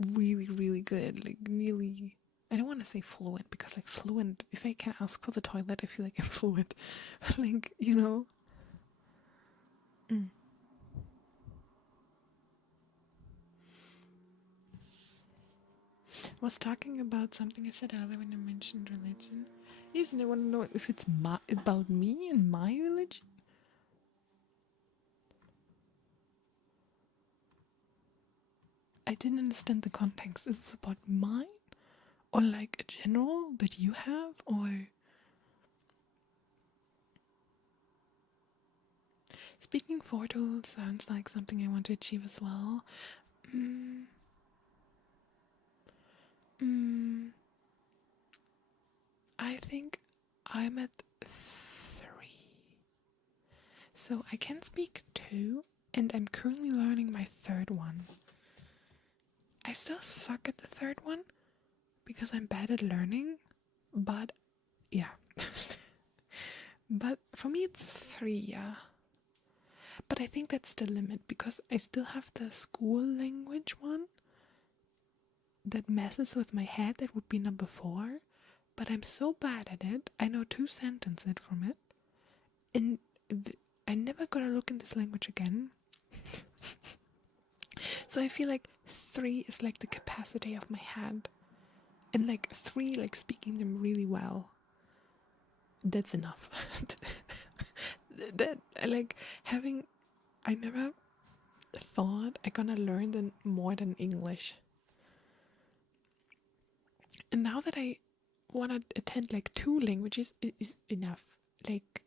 really, really good, like nearly. I don't want to say fluent because like fluent, if I can ask for the toilet, I feel like I'm fluent. But like, you know. I was talking about something I said earlier when I mentioned religion. Yes, and I want to know if it's about me and my religion. I didn't understand the context. Is this about mine? Or like a general that you have? Or speaking Portal sounds like something I want to achieve as well. I think I'm at 3. So I can speak 2, and I'm currently learning my 3rd one. I still suck at the 3rd one because I'm bad at learning, but yeah. But for me it's 3, yeah. But I think that's the limit because I still have the school language one that messes with my head. That would be number 4. But I'm so bad at it. I know 2 sentences from it. And I never gonna look in this language again. So I feel like 3 is like the capacity of my head. And like 3, like speaking them really well. That's enough. That like having, I never thought I gonna learn more than English. And now that I wanna attend like 2 languages, it is enough. Like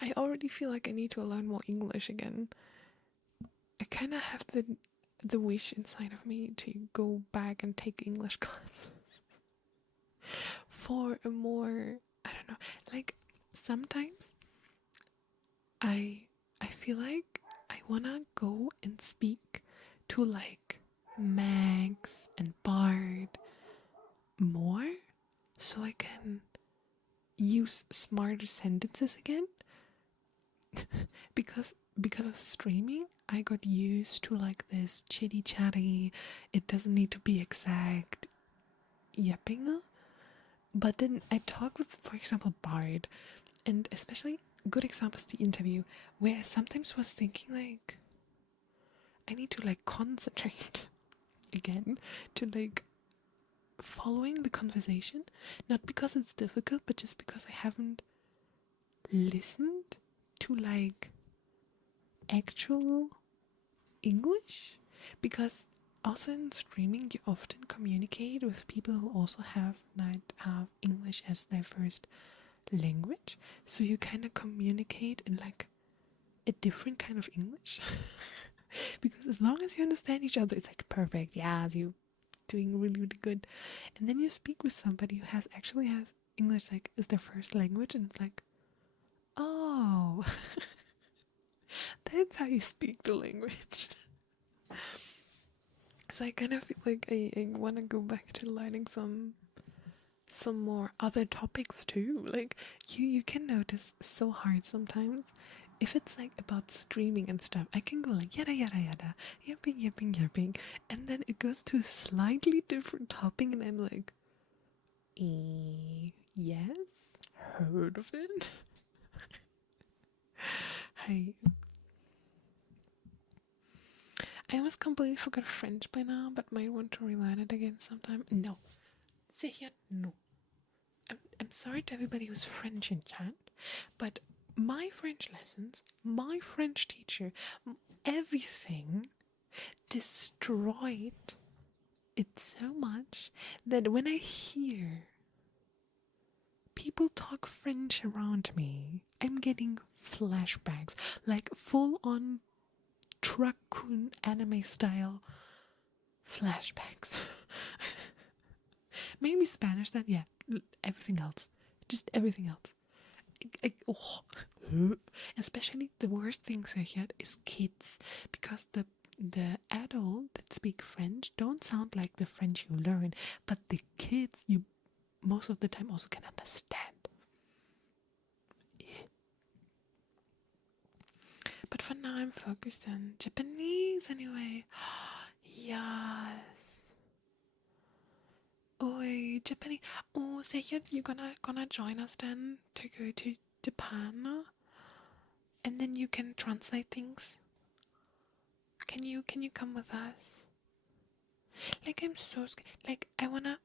I already feel like I need to learn more English again. I kind of have the wish inside of me to go back and take English classes for a more, I don't know, like sometimes I feel like I wanna go and speak to like Max and Bard more so I can use smarter sentences again. because of streaming, I got used to like this chitty chatty, it doesn't need to be exact yapping. But then I talk with, for example, Bard, and especially good examples the interview, where I sometimes was thinking like I need to like concentrate again to like following the conversation, not because it's difficult, but just because I haven't listened to like actual English. Because also in streaming you often communicate with people who also not have English as their first language, so you kind of communicate in like a different kind of English. Because as long as you understand each other, it's like perfect. Yeah, you doing really, really good. And then you speak with somebody who actually has English like is their first language, and it's like, oh, that's how you speak the language. So I kind of feel like I want to go back to learning some more other topics too. Like you can notice so hard sometimes if it's like about streaming and stuff. I can go like yada yada yada, yapping, and then it goes to a slightly different topic, and I'm like, yes, heard of it. Hey, I almost completely forgot French by now, but might want to relearn it again sometime. No, sicher no. I'm sorry to everybody who's French in chat, but my French lessons, my French teacher, everything destroyed it so much that when I hear people talk French around me, I'm getting flashbacks, like full on Truck-kun anime style flashbacks. Maybe Spanish then, yeah, everything else. Just everything else. Especially the worst things I heard is kids, because the adults that speak French don't sound like the French you learn, but the kids you most of the time also can understand. But for now I'm focused on Japanese anyway. Yes. Oi, Japanese. Oh, say you're gonna join us then to go to Japan, and then you can translate things. Can you come with us? Like I'm so scared. Like I wanna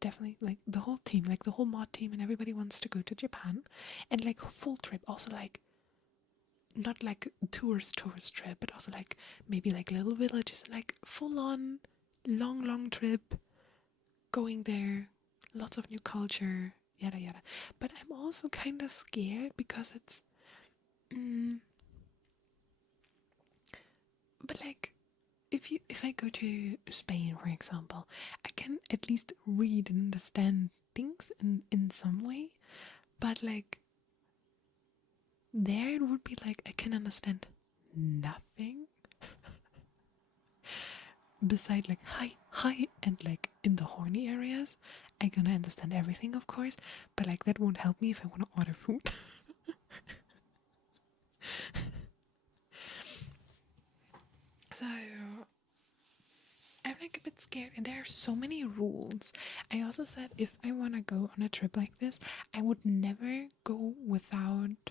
definitely, like the whole team, like the whole mod team and everybody wants to go to Japan, and like full trip. Also like not like tourist trip, but also like maybe like little villages, like full on long trip, going there, lots of new culture, yada yada. But I'm also kind of scared because it's but like if I go to Spain, for example, I can at least read and understand things in some way. But like there it would be like I can understand nothing beside like hi and like in the horny areas I gonna understand everything, of course, but like that won't help me if I want to order food. So I'm like a bit scared, and there are so many rules. I also said if I want to go on a trip like this, I would never go without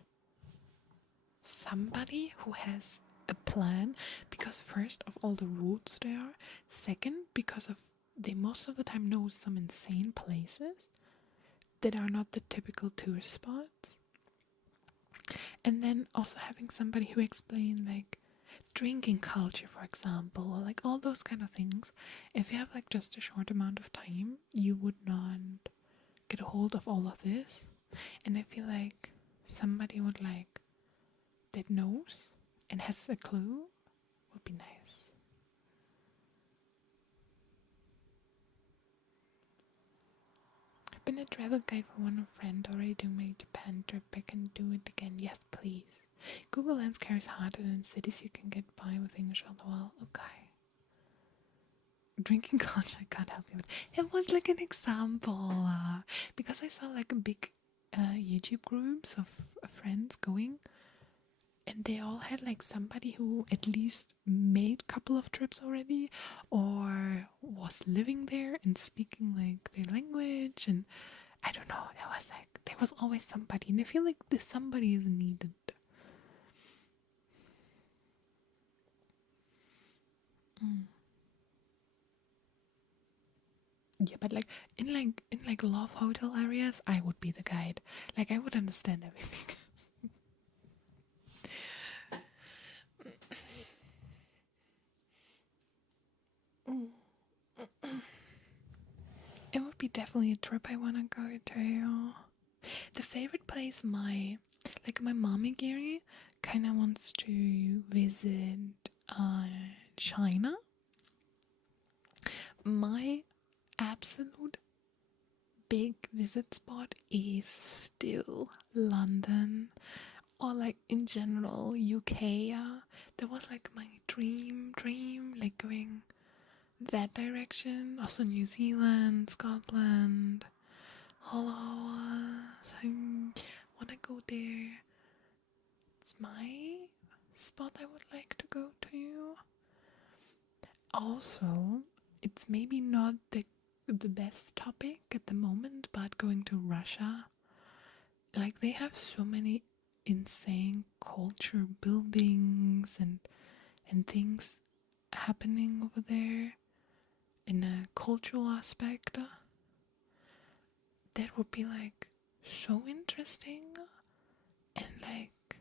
somebody who has a plan, because first of all the rules there are, second because of they most of the time know some insane places that are not the typical tourist spots, and then also having somebody who explain like drinking culture, for example, or like all those kind of things. If you have like just a short amount of time, you would not get a hold of all of this, and I feel like somebody would like that knows and has a clue would be nice. I've been a travel guide for one friend already doing my Japan trip. I can do it again. Yes, please. Google Lens carries harder than cities you can get by with English all the while. Okay. Drinking culture, I can't help you with. It was like an example. Because I saw like a big YouTube groups of friends going, and they all had like somebody who at least made a couple of trips already, or was living there and speaking like their language, and I don't know, there was like there was always somebody, and I feel like this somebody is needed. Yeah, but like in love hotel areas, I would be the guide. Like I would understand everything. It would be definitely a trip I want to go to. The favorite place my mommy kind of wants to visit China. My absolute big visit spot is still London, or like in general UK. That was like my dream, like going that direction. Also New Zealand, Scotland. Hello, I wanna go there. It's my spot I would like to go to. Also, it's maybe not the best topic at the moment, but going to Russia, like they have so many insane culture buildings and things happening over there in a cultural aspect. That would be like so interesting, and like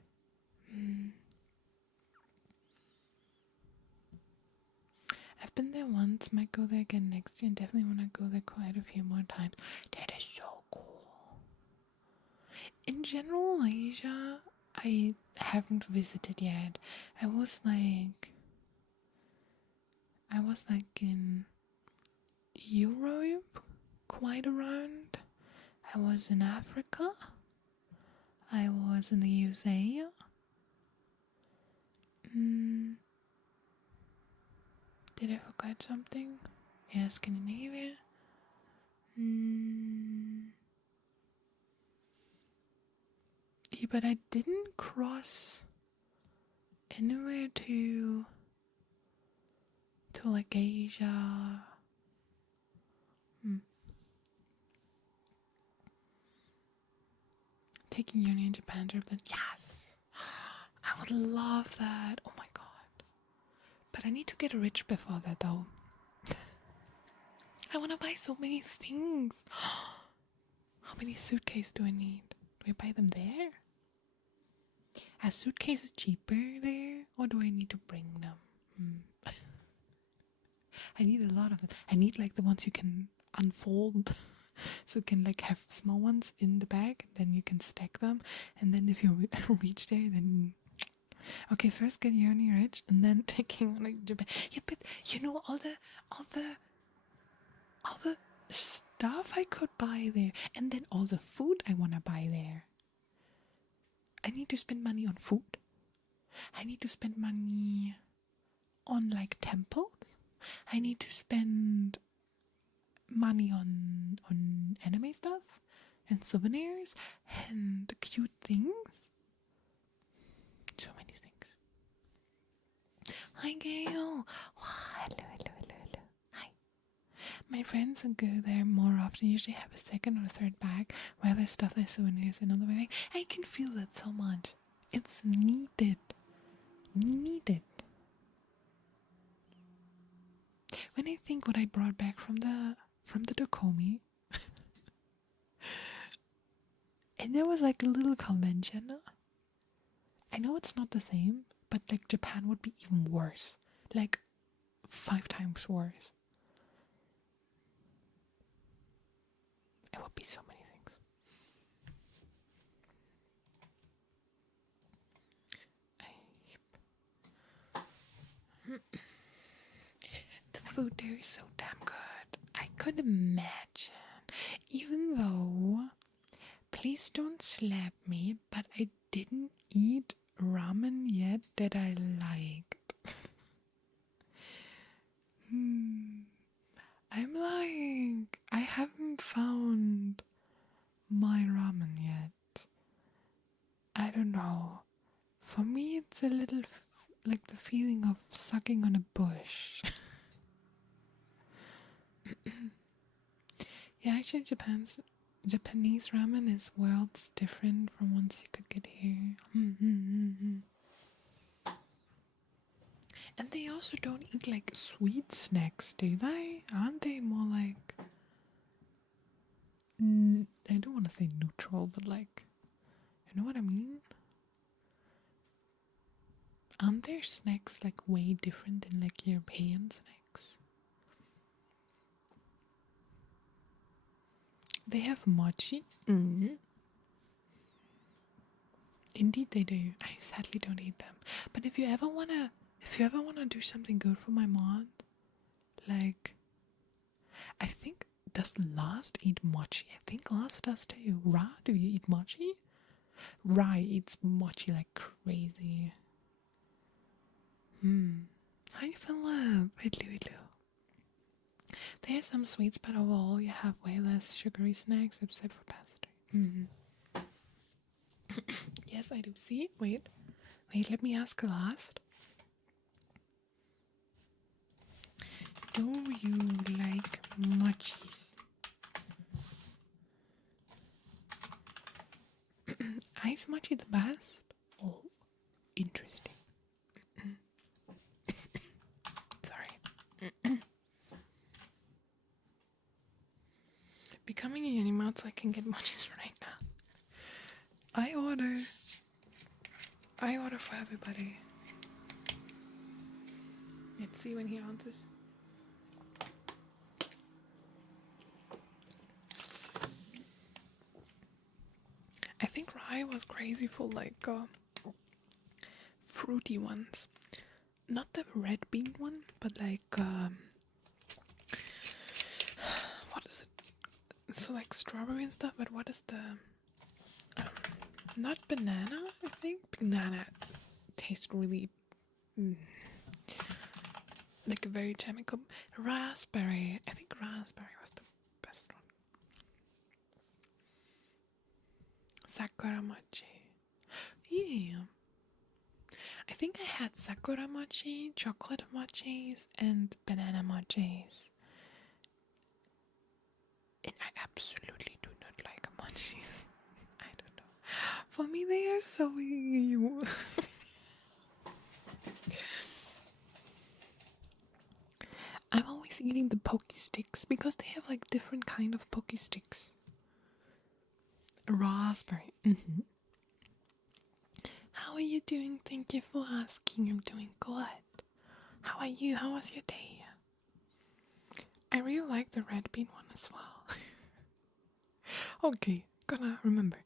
I've been there once, might go there again next year, and definitely want to go there quite a few more times. That is so cool. In general, Asia, I haven't visited yet. I was like in Europe, quite around. I was in Africa. I was in the USA. Did I forget something? Yeah, Scandinavia. Yeah, but I didn't cross anywhere to like Asia. Taking uni in Japan trip, then yes, I would love that. Oh my god! But I need to get rich before that, though. I want to buy so many things. How many suitcases do I need? Do I buy them there? A suitcase is cheaper there, or do I need to bring them? I need a lot of them. I need like the ones you can unfold. So you can like have small ones in the bag, and then you can stack them. And then if you reach there, then okay, first get Yoni rich, and then taking like Japan. Yeah, but you know all the stuff I could buy there, and then all the food I wanna buy there. I need to spend money on food. I need to spend money on like temples. I need to spend money on anime stuff and souvenirs and cute things. So many things. Hi Gail. Hello. Hi. My friends who go there more often usually have a second or third bag where they stuff their souvenirs in on the way. I can feel that so much. It's needed. When I think what I brought back from the Dokomi, and there was like a little convention. I know it's not the same, but like Japan would be even worse. Like 5 times worse. It would be so many things. The food there is so damn good. I could imagine. Even though, please don't slap me, but I didn't eat ramen yet that I liked. I'm like, I haven't found my ramen yet. I don't know. For me, it's a little like the feeling of sucking on a bush. Yeah, actually, Japanese ramen is worlds different from ones you could get here. And they also don't eat like sweet snacks, do they? Aren't they more like... I don't want to say neutral, but like... You know what I mean? Aren't their snacks like way different than like European snacks? They have mochi. Indeed they do. I sadly don't eat them. But if you ever wanna do something good for my mom, like, I think, does Last eat mochi? I think Last does too. Ra, do you eat mochi? Ra eats mochi like crazy. Hi Philip. Hello. There's some sweets, but overall you have way less sugary snacks except for pastry. Yes, I do. See? Wait, let me ask Last. Do you like mochis? Ice mochi the best? Oh, interesting. Sorry. Becoming a Unimount so I can get mochis right now. I order for everybody. Let's see when he answers. I think Rai was crazy for like fruity ones. Not the red bean one, but like what is it? So like strawberry and stuff, but what is the not banana, I think. Banana tastes really like a very chemical. Raspberry. I think raspberry was the best one. Sakura mochi. Yeah. I think I had sakura mochi, chocolate mochis, and banana mochis. And I absolutely do not like mochis. I don't know. For me, they are so ew. I'm always eating the Poke Sticks because they have like different kind of Poke Sticks. Raspberry. How are you doing? Thank you for asking. I'm doing good. How are you? How was your day? I really like the red bean one as well. Okay, gonna remember.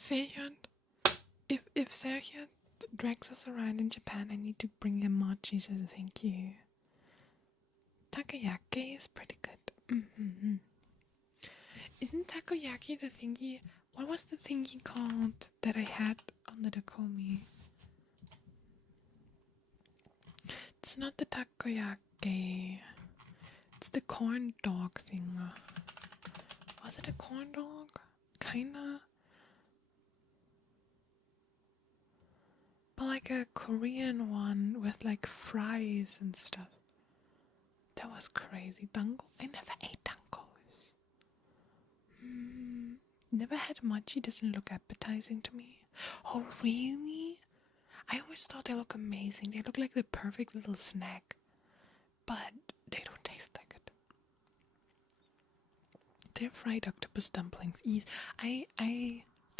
Seihyun, if Seihyun drags us around in Japan, I need to bring him more cheese as a thank you. Takoyaki is pretty good. Isn't takoyaki the thingy? What was the thingy called that I had on the Komi? It's not the takoyaki. It's the corn dog thing. Was it a corn dog? Kinda. But like a Korean one with like fries and stuff. That was crazy. Dango? I never ate tacos. Never had mochi. Doesn't look appetizing to me. Oh, really? I always thought they look amazing. They look like the perfect little snack. But they don't taste that good. They're fried octopus dumplings. I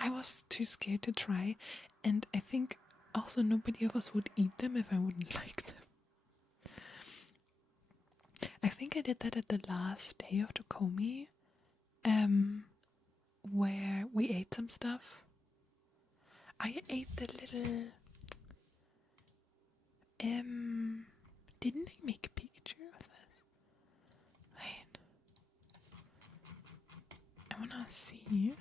was too scared to try. And I think also nobody of us would eat them if I wouldn't like them. I think I did that at the last day of the Komi, where we ate some stuff. I ate the little, didn't I make a picture of this? Wait, I wanna see.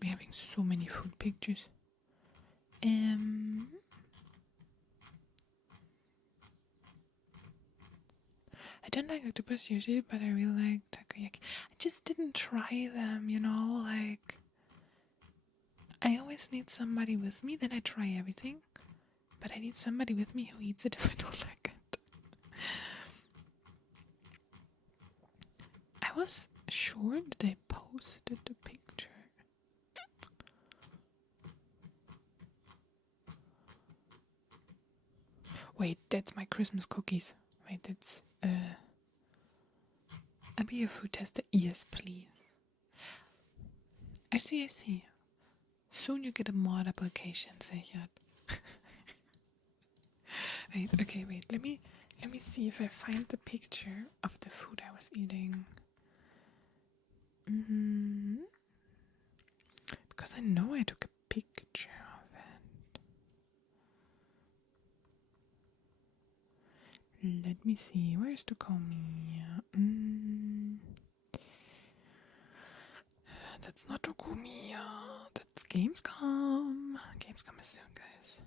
We're having so many food pictures. I don't like octopus usually, but I really like takoyaki. I just didn't try them, you know, like I always need somebody with me, then I try everything. But I need somebody with me who eats it if I don't like it. I was sure that I posted the picture. Wait, that's my Christmas cookies. Wait, that's I'll be a food tester. Yes, please. I see. Soon you get a mod application, say that. Wait. Let me see if I find the picture of the food I was eating. Because I know I took a picture of it. Let me see. Where's the Komi? That's not Tokumiya. That's Gamescom. Gamescom is soon, guys.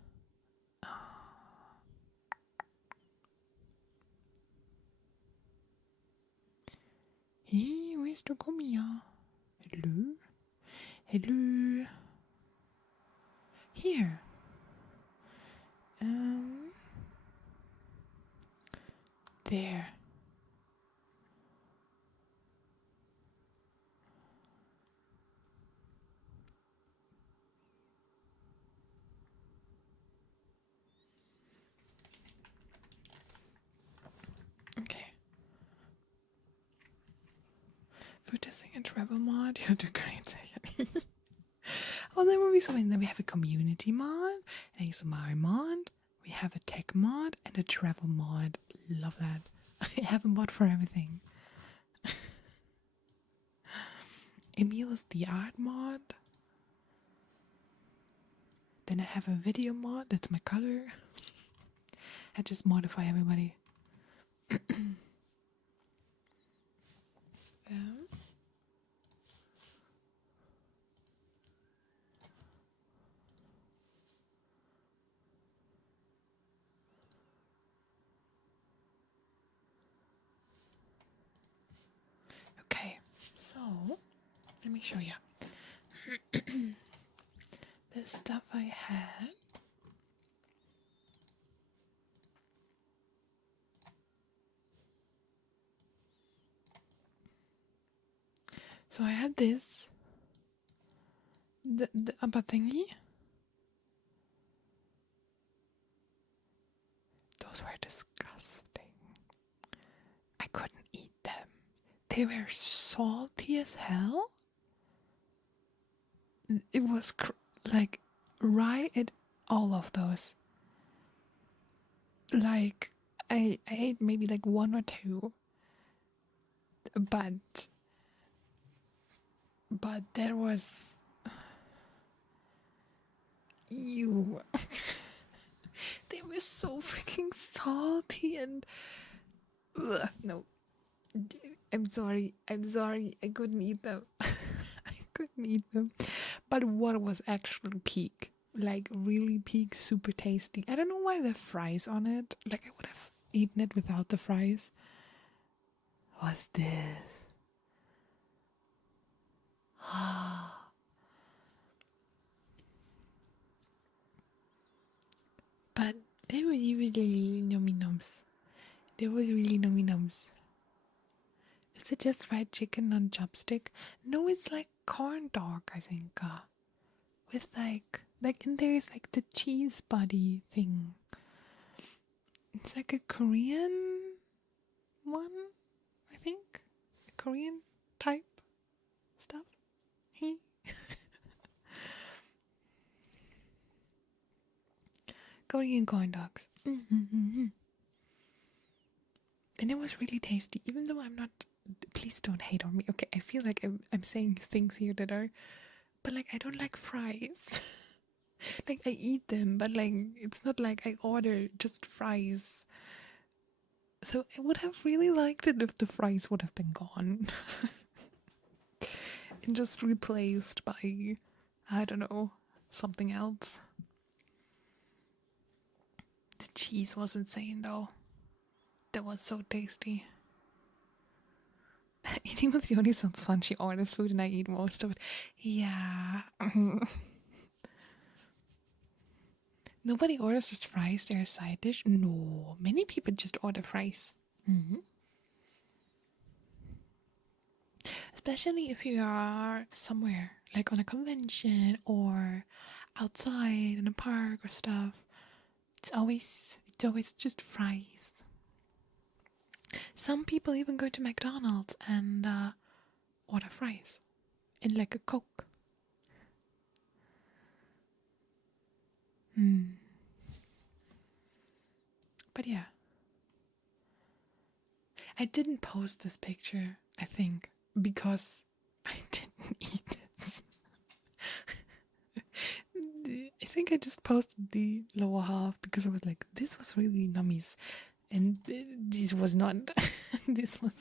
Hey, where's Tokumiya? Hello. Here. There. Okay. Food testing and travel mod. You'll do great. Oh, there will be something. Then we have a community mod, an ASMR mod. We have a tech mod and a travel mod. Love that. I have a mod for everything. Emil is the art mod. Then I have a video mod. That's my color. I just modify everybody. Okay, so let me show you. The stuff I had. So I had this. The Abba thingy. Those were disgusting. I couldn't eat them. They were salty as hell. it was like right at all of those. Like I ate maybe like one or two, but there was you. They were so freaking salty and no. I'm sorry. I couldn't eat them. I couldn't eat them. But what was actually peak? Like really peak, super tasty. I don't know why the fries on it. Like I would have eaten it without the fries. What's this? But they were really yummy nums. They was really yummy nums. Is it just fried chicken on chopstick? No, it's like corn dog, I think. With like in there is like the cheese body thing. It's like a Korean one, I think. A Korean type stuff. Korean corn dogs. And it was really tasty, even though I'm not. Please don't hate on me. Okay, I feel like I'm saying things here that are, but like I don't like fries. Like I eat them, but like it's not like I order just fries. So I would have really liked it if the fries would have been gone and just replaced by, I don't know, something else. The cheese was insane though. That was so tasty. Eating with Yoni sounds fun. She orders food and I eat most of it. Yeah. Nobody orders just fries, they're a side dish. No, many people just order fries. Especially if you are somewhere, like on a convention or outside in a park or stuff. It's always just fries. Some people even go to McDonald's and order fries and like a Coke. But yeah, I didn't post this picture, I think, because I didn't eat this. I think I just posted the lower half because I was like, this was really nummies, and this was not. this was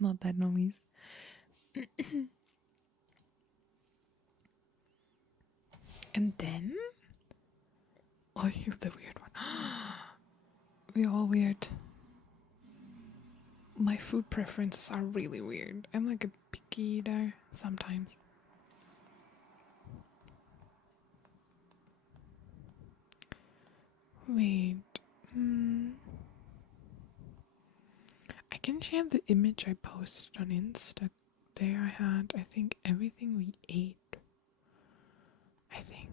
not that nummies. And then, oh, you the weird one. We're all weird. My food preferences are really weird. I'm like a picky eater sometimes. Wait. I can share the image I posted on Insta. There I had, I think, everything we ate. I think.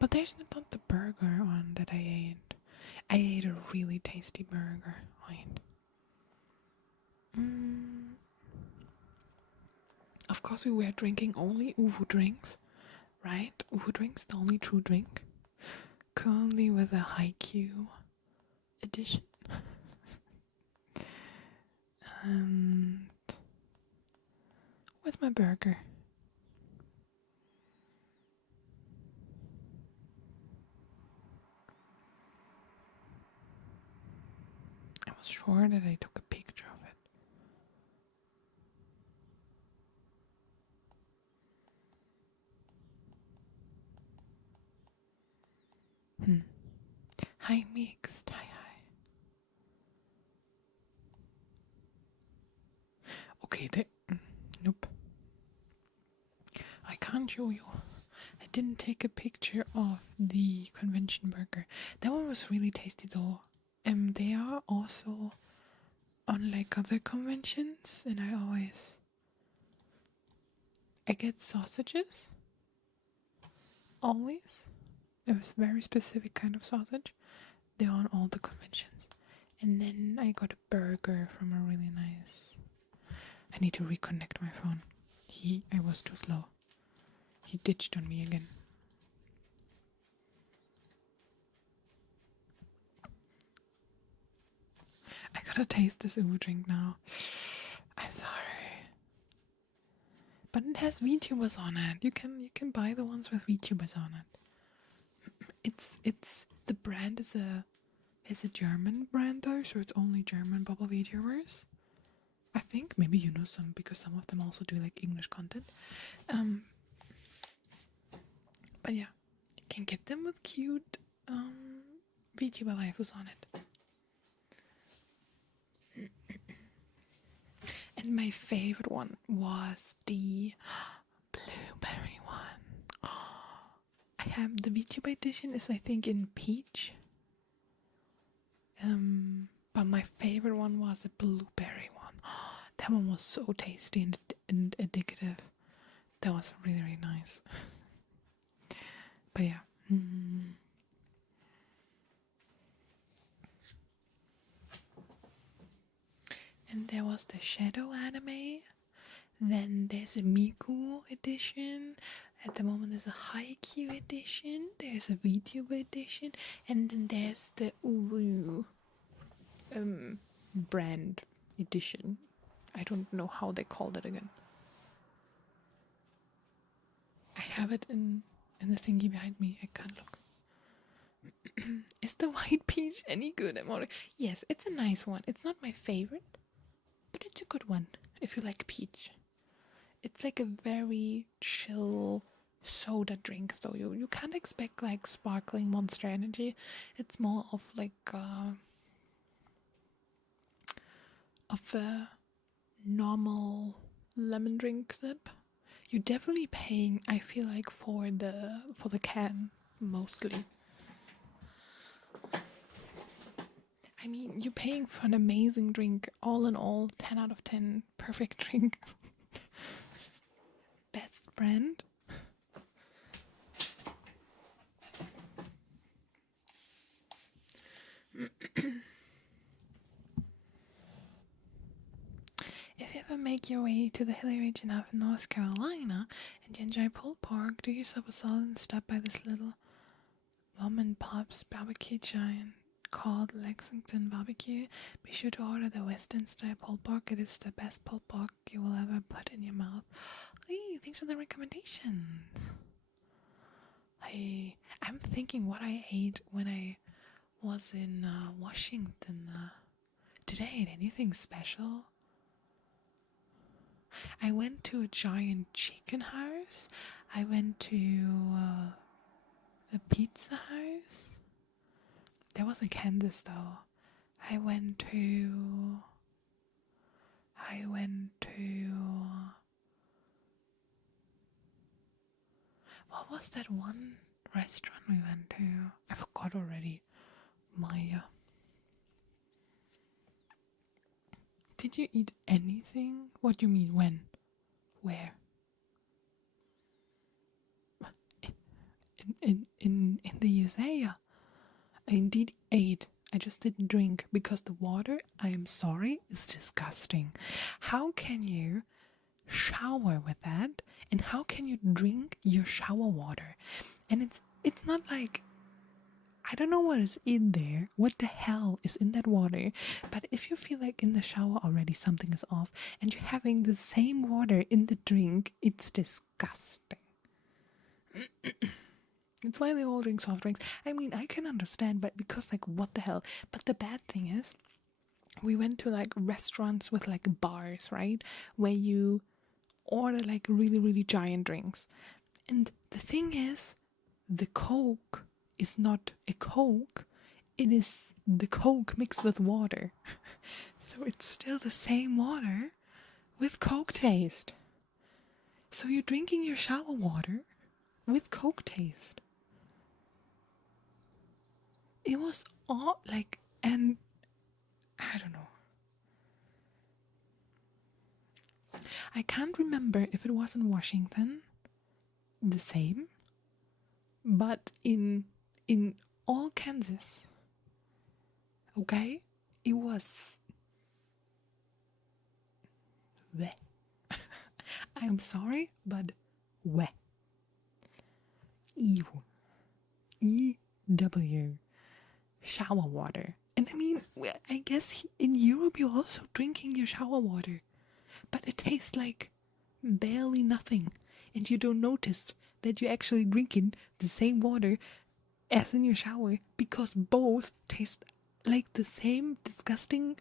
But there's not the burger on that I ate. I ate a really tasty burger. Wait. Of course, we were drinking only Uvu drinks, right? Uvu drinks, the only true drink. Currently with a high Q edition. And where's my burger? I was sure that I took a picture of it. Hi mixed. Hi. Okay, nope. I can't show you. I didn't take a picture of the convention burger. That one was really tasty though. They are also on like other conventions, and I get sausages. always. It was very specific kind of sausage. They're on all the conventions. And then I got a burger from a really nice... I need to reconnect my phone. I was too slow. He ditched on me again. I gotta taste this uwu drink now. I'm sorry. But it has VTubers on it. You can buy the ones with VTubers on it. It's the brand is a German brand though, so it's only German bubble VTubers. I think maybe you know some because some of them also do like English content. But yeah, you can get them with cute VTuber waifus on it. And my favorite one was the blueberry one. I have the VTuber edition is I think in peach. But my favorite one was a blueberry one. That one was so tasty and addictive. That was really, really nice. But yeah. And there was the Shadow anime. Then there's a Miku edition. At the moment there's a Haikyuu edition. There's a VTuber edition. And then there's the uwu brand edition. I don't know how they called it again. I have it in the thingy behind me. I can't look. Is the white peach any good? Yes, it's a nice one. It's not my favorite, but it's a good one if you like peach. It's like a very chill soda drink though. You can't expect like sparkling Monster Energy. It's more of like of a normal lemon drink sip. You're definitely paying, I feel like, for the can mostly. I mean, you're paying for an amazing drink. All in all, 10 out of 10, perfect drink. Best brand. If you ever make your way to the hilly region of North Carolina and you enjoy pulled pork, do yourself a solid and stop by this little mom and pop's barbecue giant called Lexington Barbecue. Be sure to order the Western style pulled pork. It is the best pulled pork you will ever put in your mouth. Hey, thanks for the recommendations. Hey, I'm thinking what I ate when I was in Washington. Did I eat anything special? I went to a giant chicken house. I went to a pizza house. That was in Kansas though. I went to what was that one restaurant we went to? I forgot already. Maya. Did you eat anything? What do you mean when? Where? In the USA? I indeed ate. I just didn't drink because the water, I am sorry, is disgusting. How can you shower with that? And how can you drink your shower water? And it's not like, I don't know what is in there. What the hell is in that water? But if you feel like in the shower already something is off and you're having the same water in the drink, it's disgusting. It's why they all drink soft drinks. I mean, I can understand, but because like what the hell? But the bad thing is, we went to like restaurants with like bars, right? Where you order like really, really giant drinks. And the thing is, the Coke is not a Coke. It is the Coke mixed with water. So it's still the same water with Coke taste. So you're drinking your shower water with Coke taste. It was all like, and I don't know. I can't remember if it was in Washington the same, but in all Kansas, okay, it was wet. I am sorry, but wet. Ew. EW. Shower water. And I mean, I guess in Europe you're also drinking your shower water, but it tastes like barely nothing, and you don't notice that you're actually drinking the same water as in your shower, because both taste like the same disgusting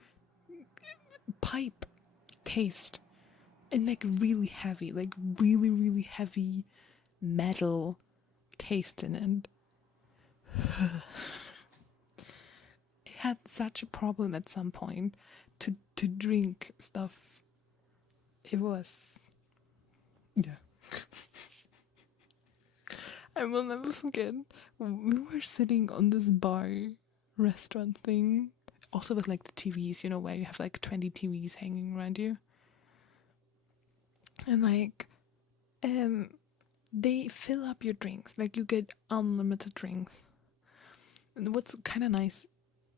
pipe taste, and like really heavy, like really heavy metal taste in it. It had such a problem at some point to drink stuff. It was, yeah. I will never forget. We were sitting on this bar restaurant thing, also with like the TVs, you know, where you have like 20 TVs hanging around you, and like they fill up your drinks, like you get unlimited drinks. And what's kind of nice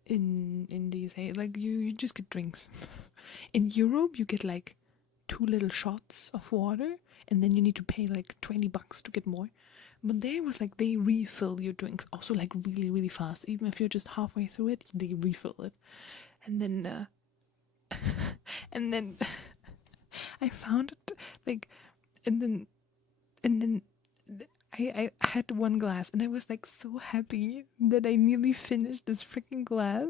in the USA, like you just get drinks. In Europe you get like 2 little shots of water, and then you need to pay like $20 to get more. But there was like they refill your drinks also like really fast. Even if you're just halfway through it, they refill it. And then and then I found it like, and then I had one glass, and I was like so happy that I nearly finished this freaking glass.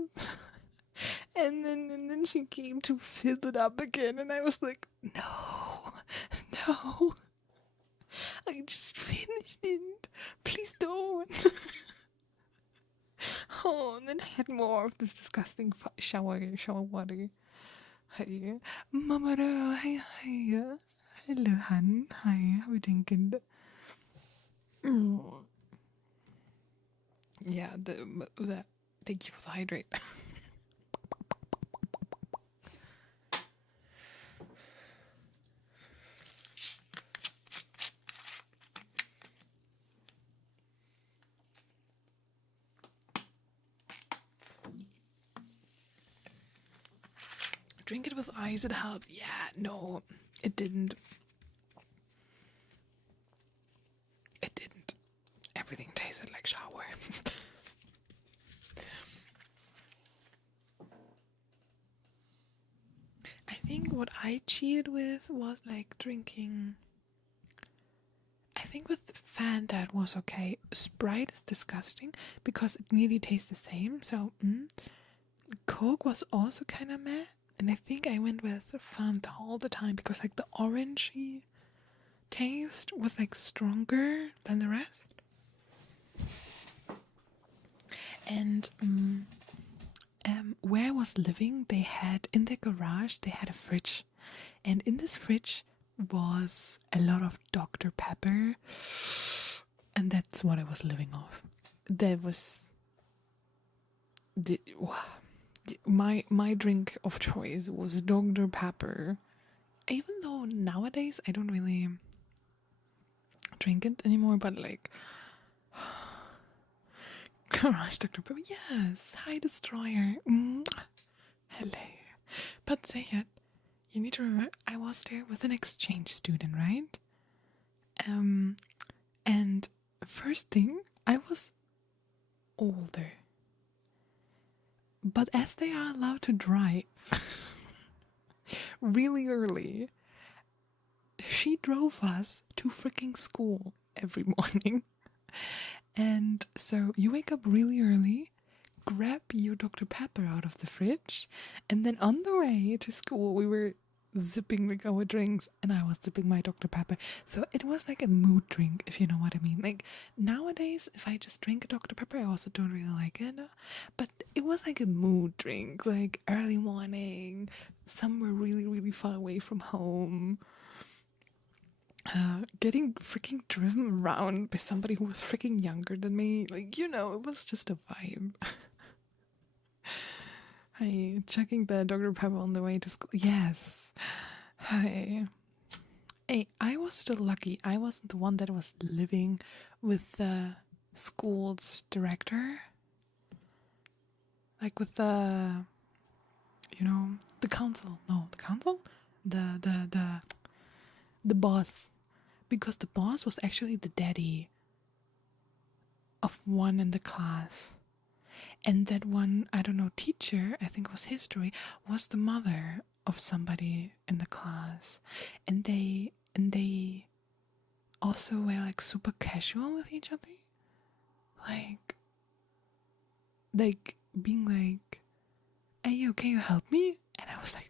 and then she came to fill it up again, and I was like, no, I just finished it. Please don't. Oh, and then I had more of this disgusting shower water. Hi, Mama. Hi. Hello, hun. Hi. How are you doing, kid? Yeah. Thank you for the hydrate. Drink it with ice, it helps. Yeah, no, it didn't. It didn't. Everything tasted like shower. I think what I cheated with was like drinking. I think with Fanta it was okay. Sprite is disgusting because it nearly tastes the same. So, Coke was also kind of meh. And I think I went with Fanta all the time because like the orangey taste was like stronger than the rest. And where I was living, they had in their garage they had a fridge, and in this fridge was a lot of Dr. Pepper, and that's what I was living off. There was my drink of choice was Dr. Pepper, even though nowadays I don't really drink it anymore, but like garage Dr. Pepper, yes. Hi, Destroyer. Hello. But say it, you need to remember I was there with an exchange student, right? And first thing, I was older. But as they are allowed to drive really early, she drove us to freaking school every morning. And so you wake up really early, grab your Dr. Pepper out of the fridge, and then on the way to school we were zipping like our drinks, and I was zipping my Dr. Pepper. So it was like a mood drink, if you know what I mean. Like nowadays, if I just drink a Dr. Pepper, I also don't really like it. But it was like a mood drink, like early morning, somewhere really far away from home. Getting freaking driven around by somebody who was freaking younger than me. Like, you know, it was just a vibe. Hi, checking the Dr. Pepper on the way to school. Yes. Hi. Hey, I was still lucky. I wasn't the one that was living with the school's director, like with the, you know, the council. No, the council, the boss, because the boss was actually the daddy of one in the class. And that one, I don't know, teacher, I think it was history, was the mother of somebody in the class. And they also were like super casual with each other. Like being like, hey, yo, can you help me? And I was like,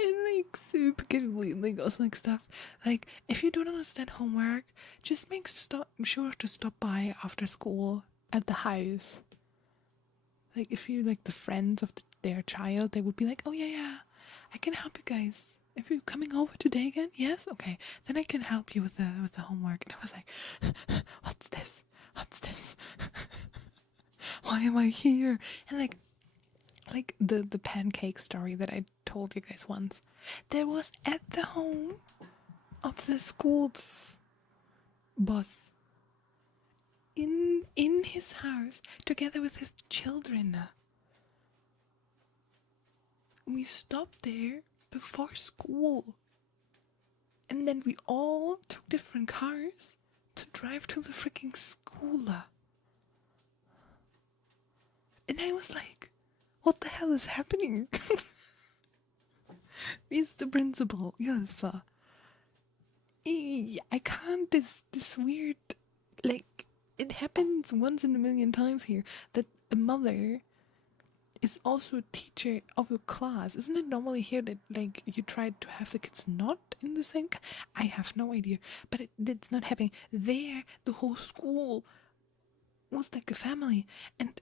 and like super casually, like also like stuff like, if you don't understand homework, just make sure to stop by after school at the house. Like if you like the friends of their child, they would be like, oh yeah, I can help you guys. If you're coming over today again, yes, okay, then I can help you with the homework. And I was like, what's this? Why am I here? And like the pancake story that I told you guys once, that was at the home of the school's boss, in his house together with his children. We stopped there before school, and then we all took different cars to drive to the freaking school. And I was like, what the hell is happening? He's the principal, yes. I can't, this weird, like, it happens once in a million times here, that a mother is also a teacher of your class. Isn't it normally here that, like, you try to have the kids not in the same I have no idea, but it's not happening. There, the whole school was like a family, and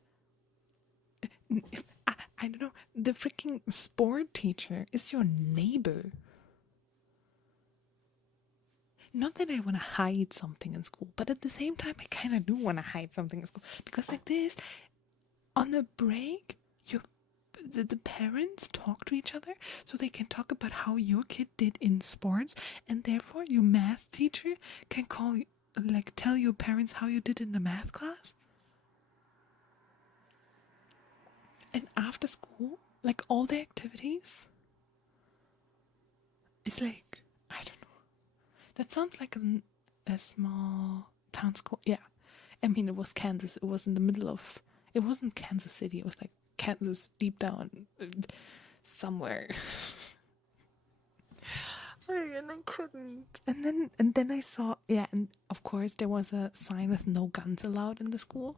I don't know, the freaking sport teacher is your neighbor. Not that I want to hide something in school, but at the same time, I kind of do want to hide something in school. Because like this, on the break, the parents talk to each other, so they can talk about how your kid did in sports, and therefore your math teacher can tell your parents how you did in the math class. And after school, like all the activities, it's like, I don't know. That sounds like a small town school. Yeah. I mean, it was Kansas. It was in the middle of... It wasn't Kansas City. It was like Kansas deep down somewhere. And I couldn't. And then I saw... Yeah, and of course there was a sign with no guns allowed in the school.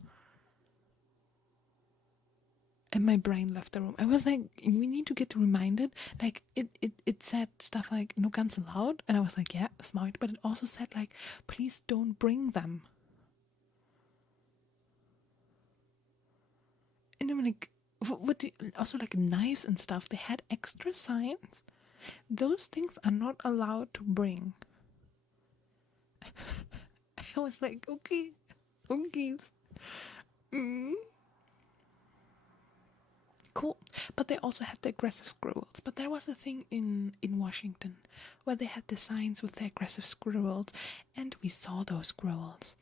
And my brain left the room. I was like, we need to get reminded. Like, it said stuff like, no guns allowed. And I was like, yeah, smart. But it also said, like, please don't bring them. And I'm like, also, like, knives and stuff. They had extra signs. Those things are not allowed to bring. I was like, okay. Cool. But they also had the aggressive squirrels. But there was a thing in Washington where they had the signs with the aggressive squirrels, and we saw those squirrels.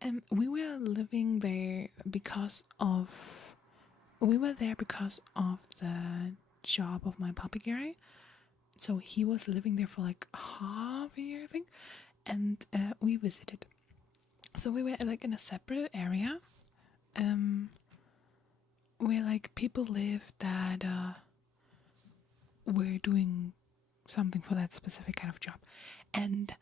And we were living there because of the job of my puppy Gary. So he was living there for like half a year, I think, and we visited. So we were like in a separate area, where like people live that were doing something for that specific kind of job, and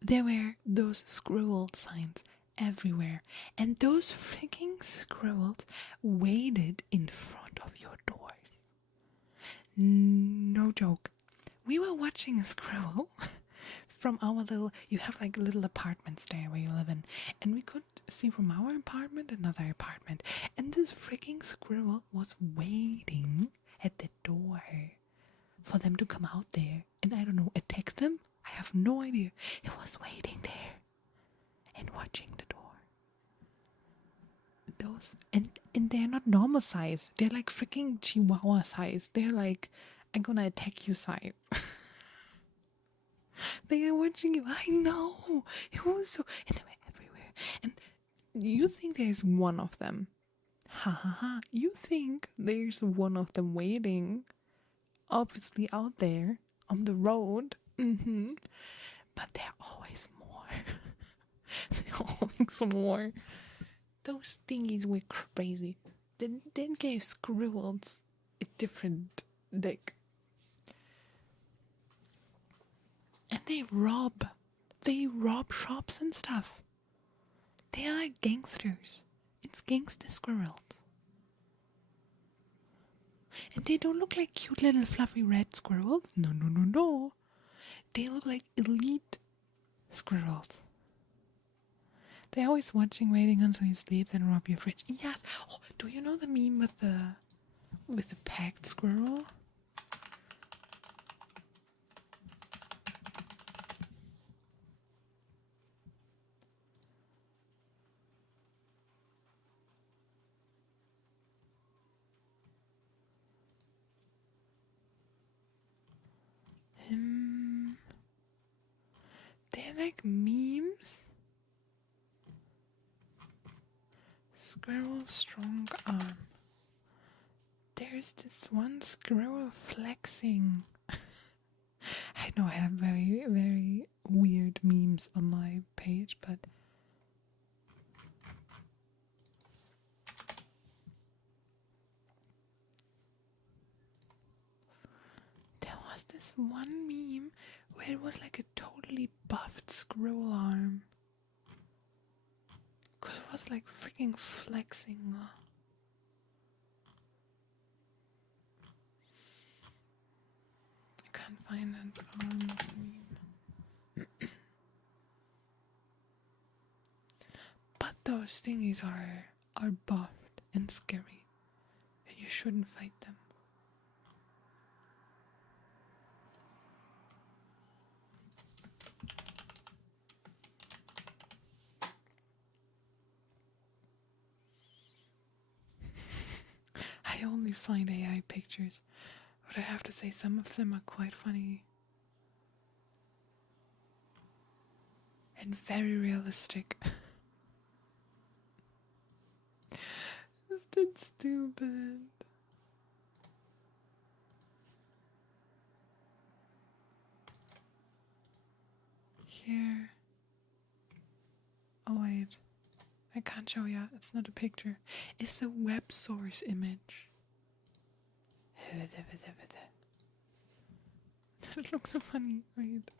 there were those squirrel signs everywhere, and those freaking squirrels waited in front of your doors. No joke. We were watching a squirrel from our little... You have like little apartments there where you live in, and we could see from our apartment another apartment, and this freaking squirrel was waiting at the door for them to come out there and, I don't know, attack them. I have no idea. It was waiting there and watching the door. Those, and they're not normal size. They're like freaking Chihuahua size. They're like, I'm gonna attack you size. They are watching you. I know. It was so, and they were everywhere. And you think there's one of them. Ha ha ha. You think there's one of them waiting, obviously out there on the road. But there are always more. There are always more. Those thingies were crazy. They gave squirrels a different dick. And they rob shops and stuff. They are like gangsters. It's gangster squirrels. And they don't look like cute little fluffy red squirrels. No, no, no, no. They look like elite squirrels. They're always watching, waiting until you sleep, then rob your fridge. Yes. Oh, do you know the meme with the packed squirrel? They're like memes. Squirrel strong arm. There's this one squirrel flexing. I know I have very, very weird memes on my page, but there was this one meme where it was like a totally buffed squirrel arm. Cause it was like freaking flexing. I can't find that arm meme. But those thingies are buffed and scary, and you shouldn't fight them. I only find AI pictures, but I have to say some of them are quite funny. And very realistic. Isn't stupid? Here. Oh wait. I can't show ya. It's not a picture. It's a web source image. It looks so funny. Wait.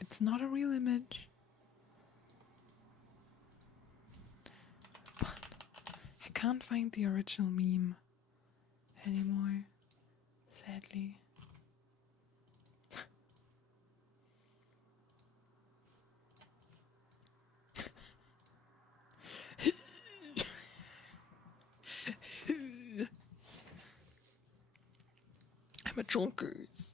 It's not a real image. But I can't find the original meme anymore. Sadly. I'm a jonkers.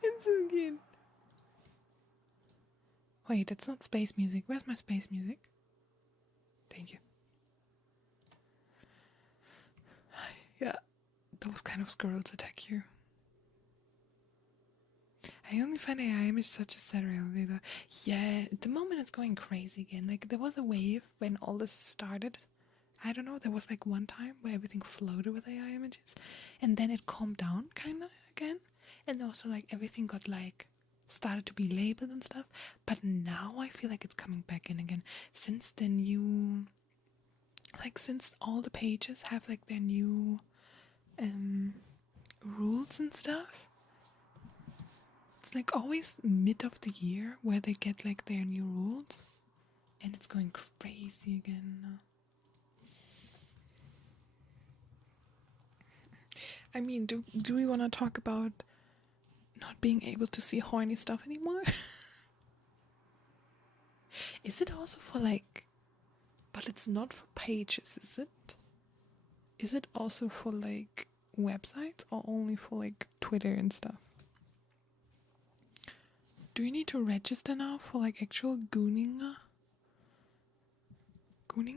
It's so cute. Wait, it's not space music. Where's my space music? Thank you. Yeah, those kind of squirrels attack you. I only find AI image such a sad reality though. Yeah, at the moment it's going crazy again. Like there was a wave when all this started. I don't know, there was like one time where everything floated with AI images and then it calmed down kinda again. And also like everything got like started to be labeled and stuff. But now I feel like it's coming back in again. Since the new since all the pages have like their new rules and stuff. It's like always mid of the year where they get like their new rules, and it's going crazy again. I mean, do we want to talk about not being able to see horny stuff anymore? Is it also for like, but it's not for pages, is it? Is it also for like websites or only for like Twitter and stuff? Do you need to register now for like actual gooning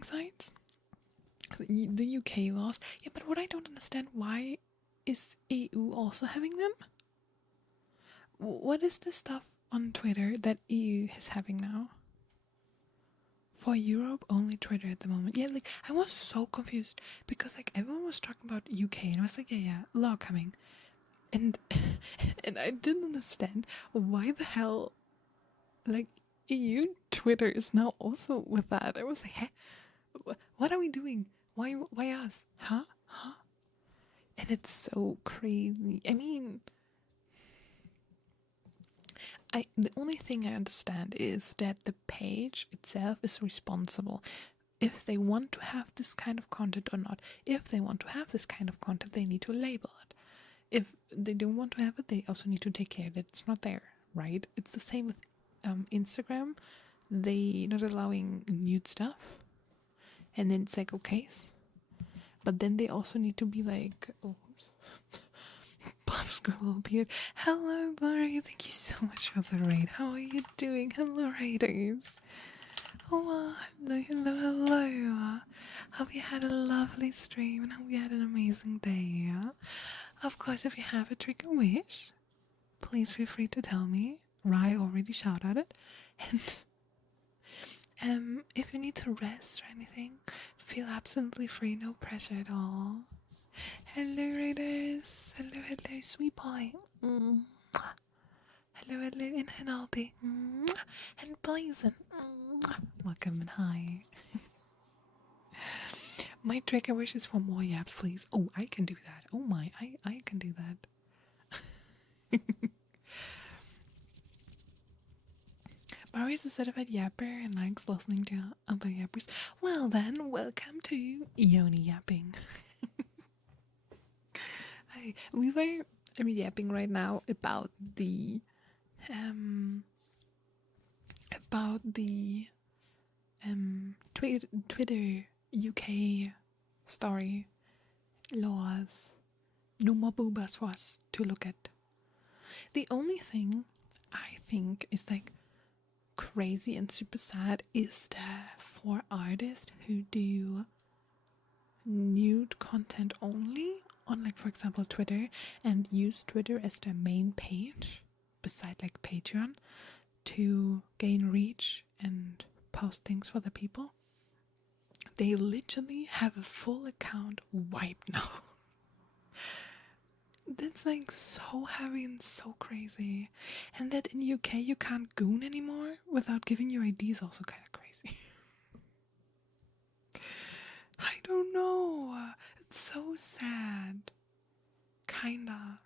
sites? the UK laws. Yeah, but what I don't understand, why is EU also having them? What is the stuff on Twitter that EU is having now? For Europe, only Twitter at the moment. Yeah, like I was so confused because like everyone was talking about UK and I was like, yeah, law coming, and and I didn't understand why the hell like EU Twitter is now also with that. I was like, hey, what are we doing? Why us? Huh? And it's so crazy. I mean, the only thing I understand is that the page itself is responsible if they want to have this kind of content or not. If they want to have this kind of content, they need to label it. If they don't want to have it, they also need to take care that it's not there, right? It's the same with Instagram. They not allowing nude stuff, and then it's like okay, but then they also need to be like, oh, oops. Bob Scribble appeared. Hello, Barry. Thank you so much for the raid. How are you doing? Hello, raiders. Oh, hello. Hope you had a lovely stream and hope you had an amazing day. Of course, if you have a trigger wish, please feel free to tell me. Rai already shouted it. And if you need to rest or anything, feel absolutely free, no pressure at all. Hello, raiders. Hello, sweet boy. Hello, Infinality. And Blazing. Welcome and hi. My trigger wish is for more yaps, please. Oh, I can do that. Oh my, I can do that. Barry is a certified yapper and likes listening to other yappers. Well then, welcome to Yapping. Hi, we were yapping right now about the Twitter UK story laws. No more boobas for us to look at. The only thing I think is like crazy and super sad is that for artists who do nude content only on, like, for example, Twitter, and use Twitter as their main page beside like Patreon to gain reach and post things for the people, they literally have a full account wiped now. That's like so heavy and so crazy. And that in UK you can't goon anymore without giving your ID is also kind of crazy. I don't know. It's so sad. Kinda.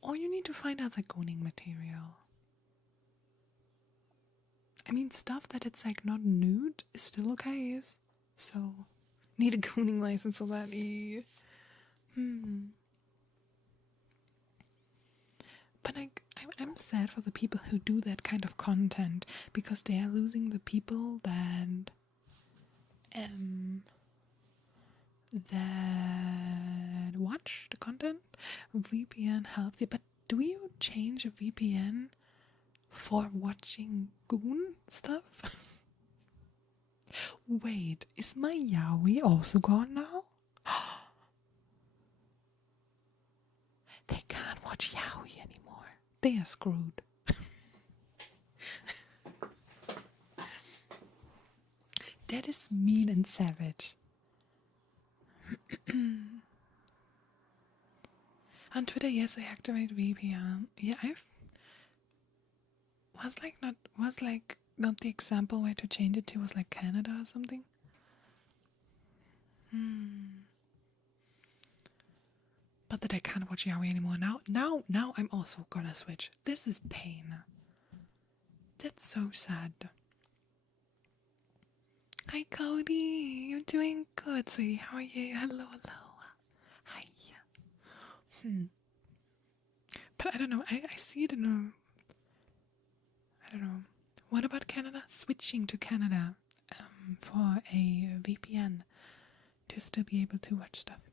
Or you need to find other gooning material. I mean, stuff that it's like not nude is still okay. So, need a gooning license for that. But I'm sad for the people who do that kind of content because they are losing the people that watch the content. VPN helps you, but do you change a VPN for watching goon stuff? Wait, is my Yaoi also gone now? They can't watch Yaoi anymore. They are screwed. That is mean and savage. On Twitter, yes, I activate VPN. Yeah, was not the example where to change it to was like Canada or something. But that I can't watch Yaoi anymore. Now I'm also gonna switch. This is pain. That's so sad. Hi Cody, I'm doing good, sweetie. How are you? Hello. Hi. But I don't know. I see it in I don't know. What about Canada? Switching to Canada for a VPN to still be able to watch stuff.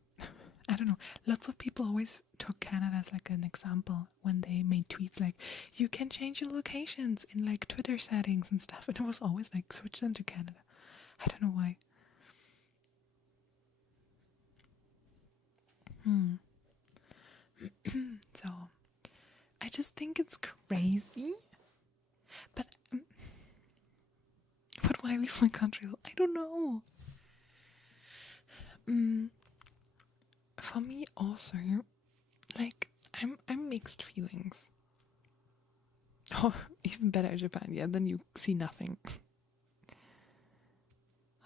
I don't know. Lots of people always took Canada as like an example when they made tweets like, you can change your locations in like Twitter settings and stuff. And it was always like, switch them to Canada. I don't know why. So I just think it's crazy. But why leave my country? I don't know. For me also, like I'm mixed feelings. Oh, even better Japan, yeah, then you see nothing.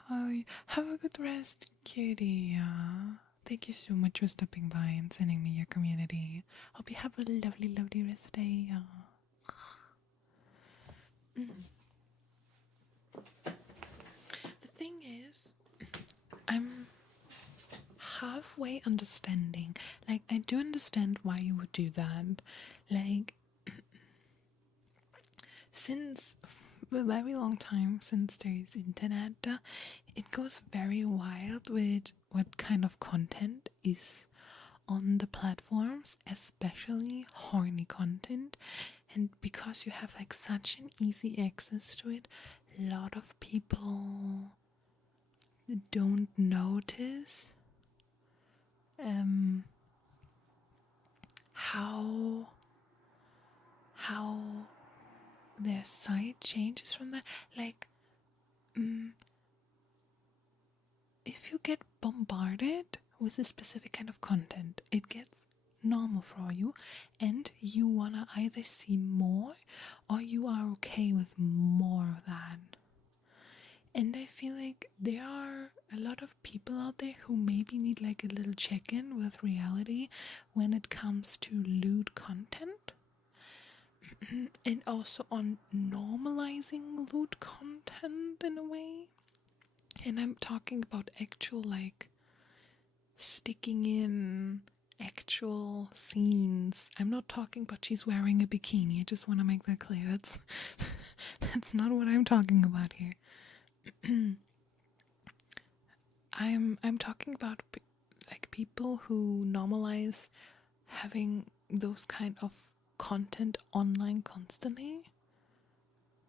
Hi, have a good rest, cutie. Thank you so much for stopping by and sending me your community. Hope you have a lovely, lovely rest day. The thing is, I'm halfway understanding. Like, I do understand why you would do that. Like, since a very long time, since there's internet, it goes very wild with what kind of content is on the platforms, especially horny content. And because you have like such an easy access to it, a lot of people don't notice how their site changes from that. Like, if you get bombarded with a specific kind of content, it gets normal for you, and you wanna either see more or you are okay with more of that. And I feel like there are a lot of people out there who maybe need like a little check-in with reality when it comes to lewd content. And also on normalizing lewd content in a way. And I'm talking about actual like sticking in actual scenes. I'm not talking about she's wearing a bikini. I just want to make that clear. That's not what I'm talking about here. I'm talking about like people who normalize having those kind of content online constantly.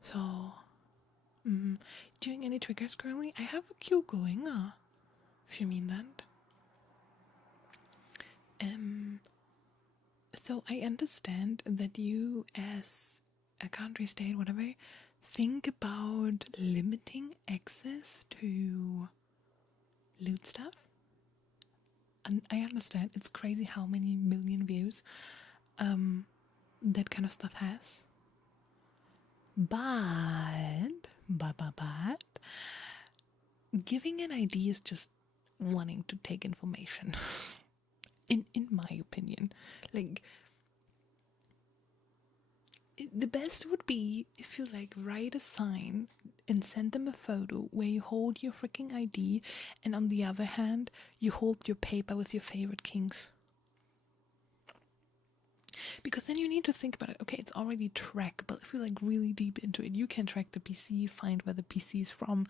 So, doing any triggers currently? I have a queue going. If you mean that. So I understand that you, as a country, state, whatever, think about limiting access to lewd stuff. And I understand it's crazy how many million views that kind of stuff has. But giving an ID is just wanting to take information. in my opinion, like, the best would be if you like write a sign and send them a photo where you hold your freaking ID, and on the other hand you hold your paper with your favorite kings. Because then you need to think about it. Okay, it's already trackable. If you're like really deep into it, you can track the PC, find where the PC is from,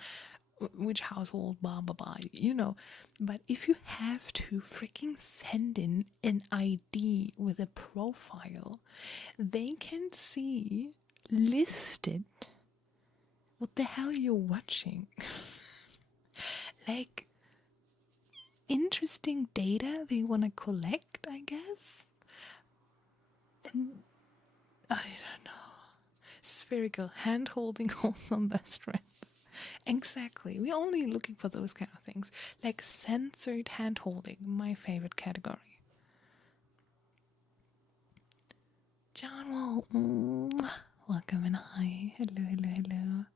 which household, blah blah blah, you know. But if you have to freaking send in an ID with a profile, they can see listed what the hell you're watching. Like, interesting data they want to collect, I guess. And I don't know. Spherical hand holding wholesome best friends. Exactly. We're only looking for those kind of things. Like censored hand holding, my favorite category. John Wall, welcome and hi. Hello.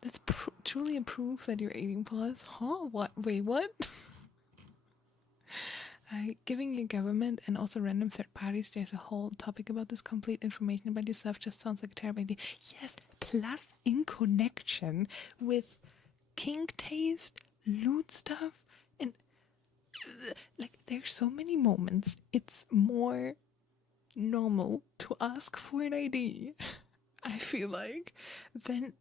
That's truly a proof that you're 18 plus. Huh? What? Wait, what? Giving your government and also random third parties, there's a whole topic about this. Complete information about yourself just sounds like a terrible idea. Yes, plus in connection with kink taste, lewd stuff, and like there's so many moments it's more normal to ask for an ID, I feel like, than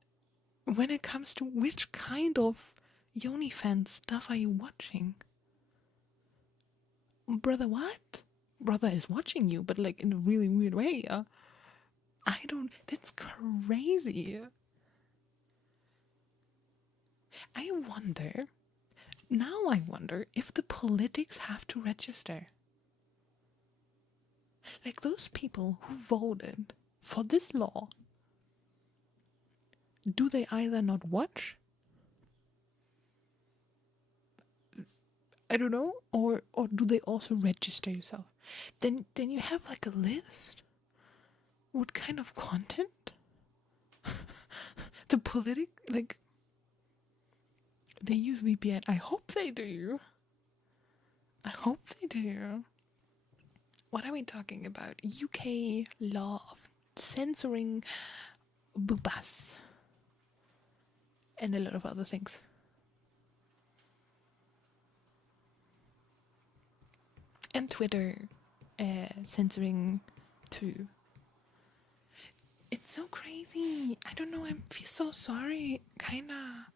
when it comes to which kind of YoniFans stuff are you watching. Brother, what? Brother is watching you, but like in a really weird way. That's crazy. I wonder, now I wonder if the politics have to register. Like those people who voted for this law, do they either not watch, I don't know, or do they also register yourself? Then you have like a list. What kind of content? The like they use VPN. I hope they do. I hope they do. What are we talking about? UK law of censoring boobas and a lot of other things. And Twitter censoring too. It's so crazy. I don't know. I feel so sorry. Kinda.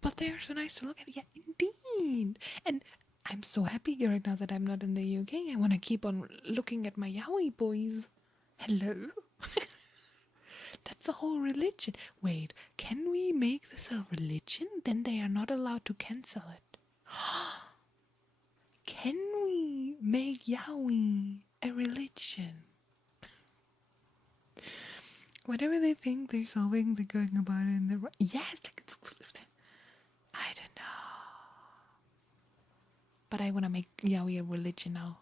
But they are so nice to look at. Yeah, indeed. And I'm so happy right now that I'm not in the UK. I want to keep on looking at my yaoi boys. Hello? That's a whole religion. Wait, can we make this a religion? Then they are not allowed to cancel it. Can we make yaoi a religion? Whatever they think they're solving, they're going about it in the right. Yes, like it's. I don't know. But I want to make yaoi a religion now.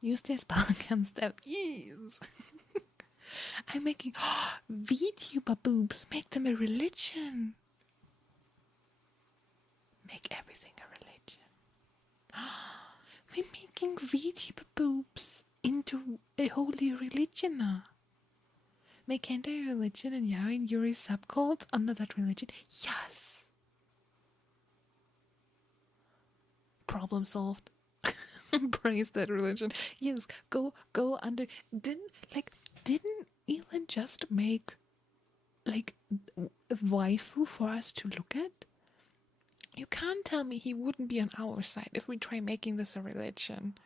Use their spell against them. Yes. I'm making VTuber boobs. Make them a religion. Make everything a religion. We're making VTuber boobs into a holy religion now. Make Hentai a religion and yaoi and Yuri subcult under that religion. Yes. Problem solved. Praise that religion. Yes, go under. Didn't Elon just make like a waifu for us to look at? You can't tell me he wouldn't be on our side if we try making this a religion.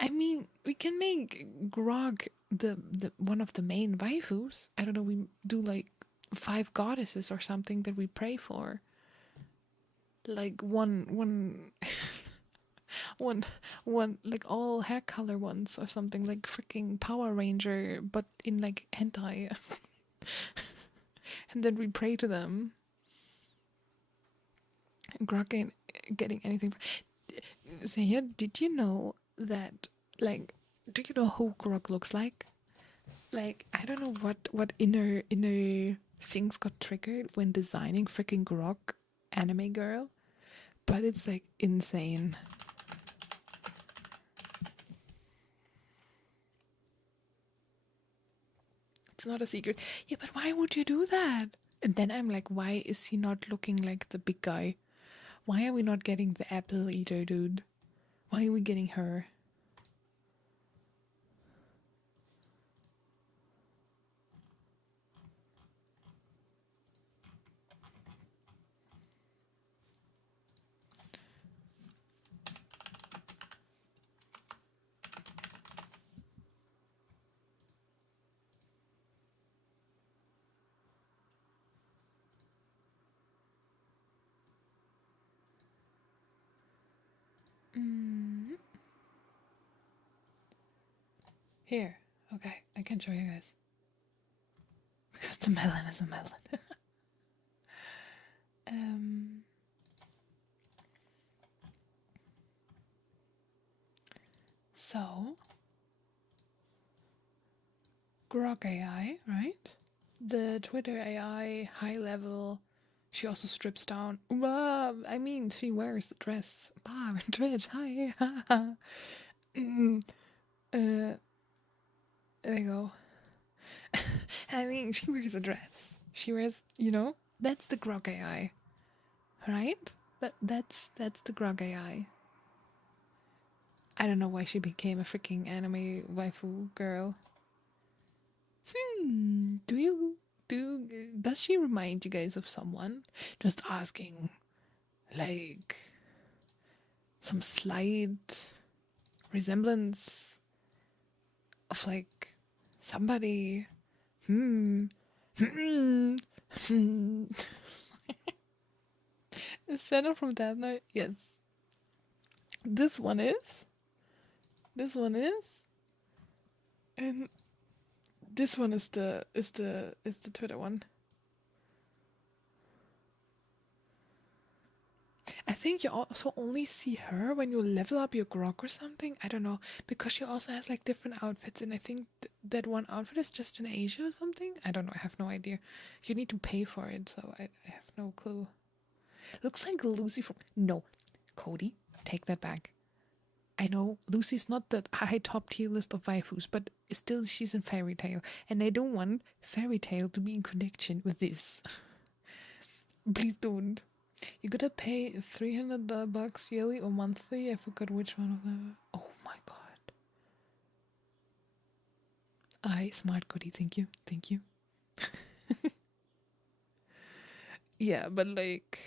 I mean, we can make Grog the one of the main waifus. I don't know, we do like 5 goddesses or something that we pray for. Like one like all hair color ones or something, like freaking Power Ranger, but in like hentai. And then we pray to them. Grog ain't getting anything. So yeah, did you know that, like, do you know who Grog looks like? Like, I don't know what inner things got triggered when designing freaking Grog anime girl, but it's like insane. It's not a secret. Yeah, but why would you do that? And then I'm like, why is he not looking like the big guy? Why are we not getting the apple eater dude? Why are we getting her? Here. Okay, I can show you guys. Because the melon is a melon. So, Grok AI, right? The Twitter AI, high level. She also strips down. Wow, I mean, she wears the dress. Bah, Twitch, hi. There we go. I mean, she wears a dress. She wears, that's the Grok AI, right? That's the Grok AI. I don't know why she became a freaking anime waifu girl. Does she remind you guys of someone? Just asking, like, some slight resemblance of like somebody. Is Santa from Death Note? Yes. This one is. This one is. And this one is the Twitter one. I think you also only see her when you level up your grog or something. I don't know, because she also has like different outfits, and I think that one outfit is just in Asia or something. I don't know. I have no idea. You need to pay for it, so I have no clue. Looks like Lucy from... No, Cody, take that back. I know Lucy's not the high top tier list of waifus, but still she's in Fairy Tail, and I don't want Fairy Tail to be in connection with this. Please don't. You gotta pay $300 yearly or monthly. I forgot which one of them. Oh my god. Smart Cody, thank you. Thank you. Yeah, but like...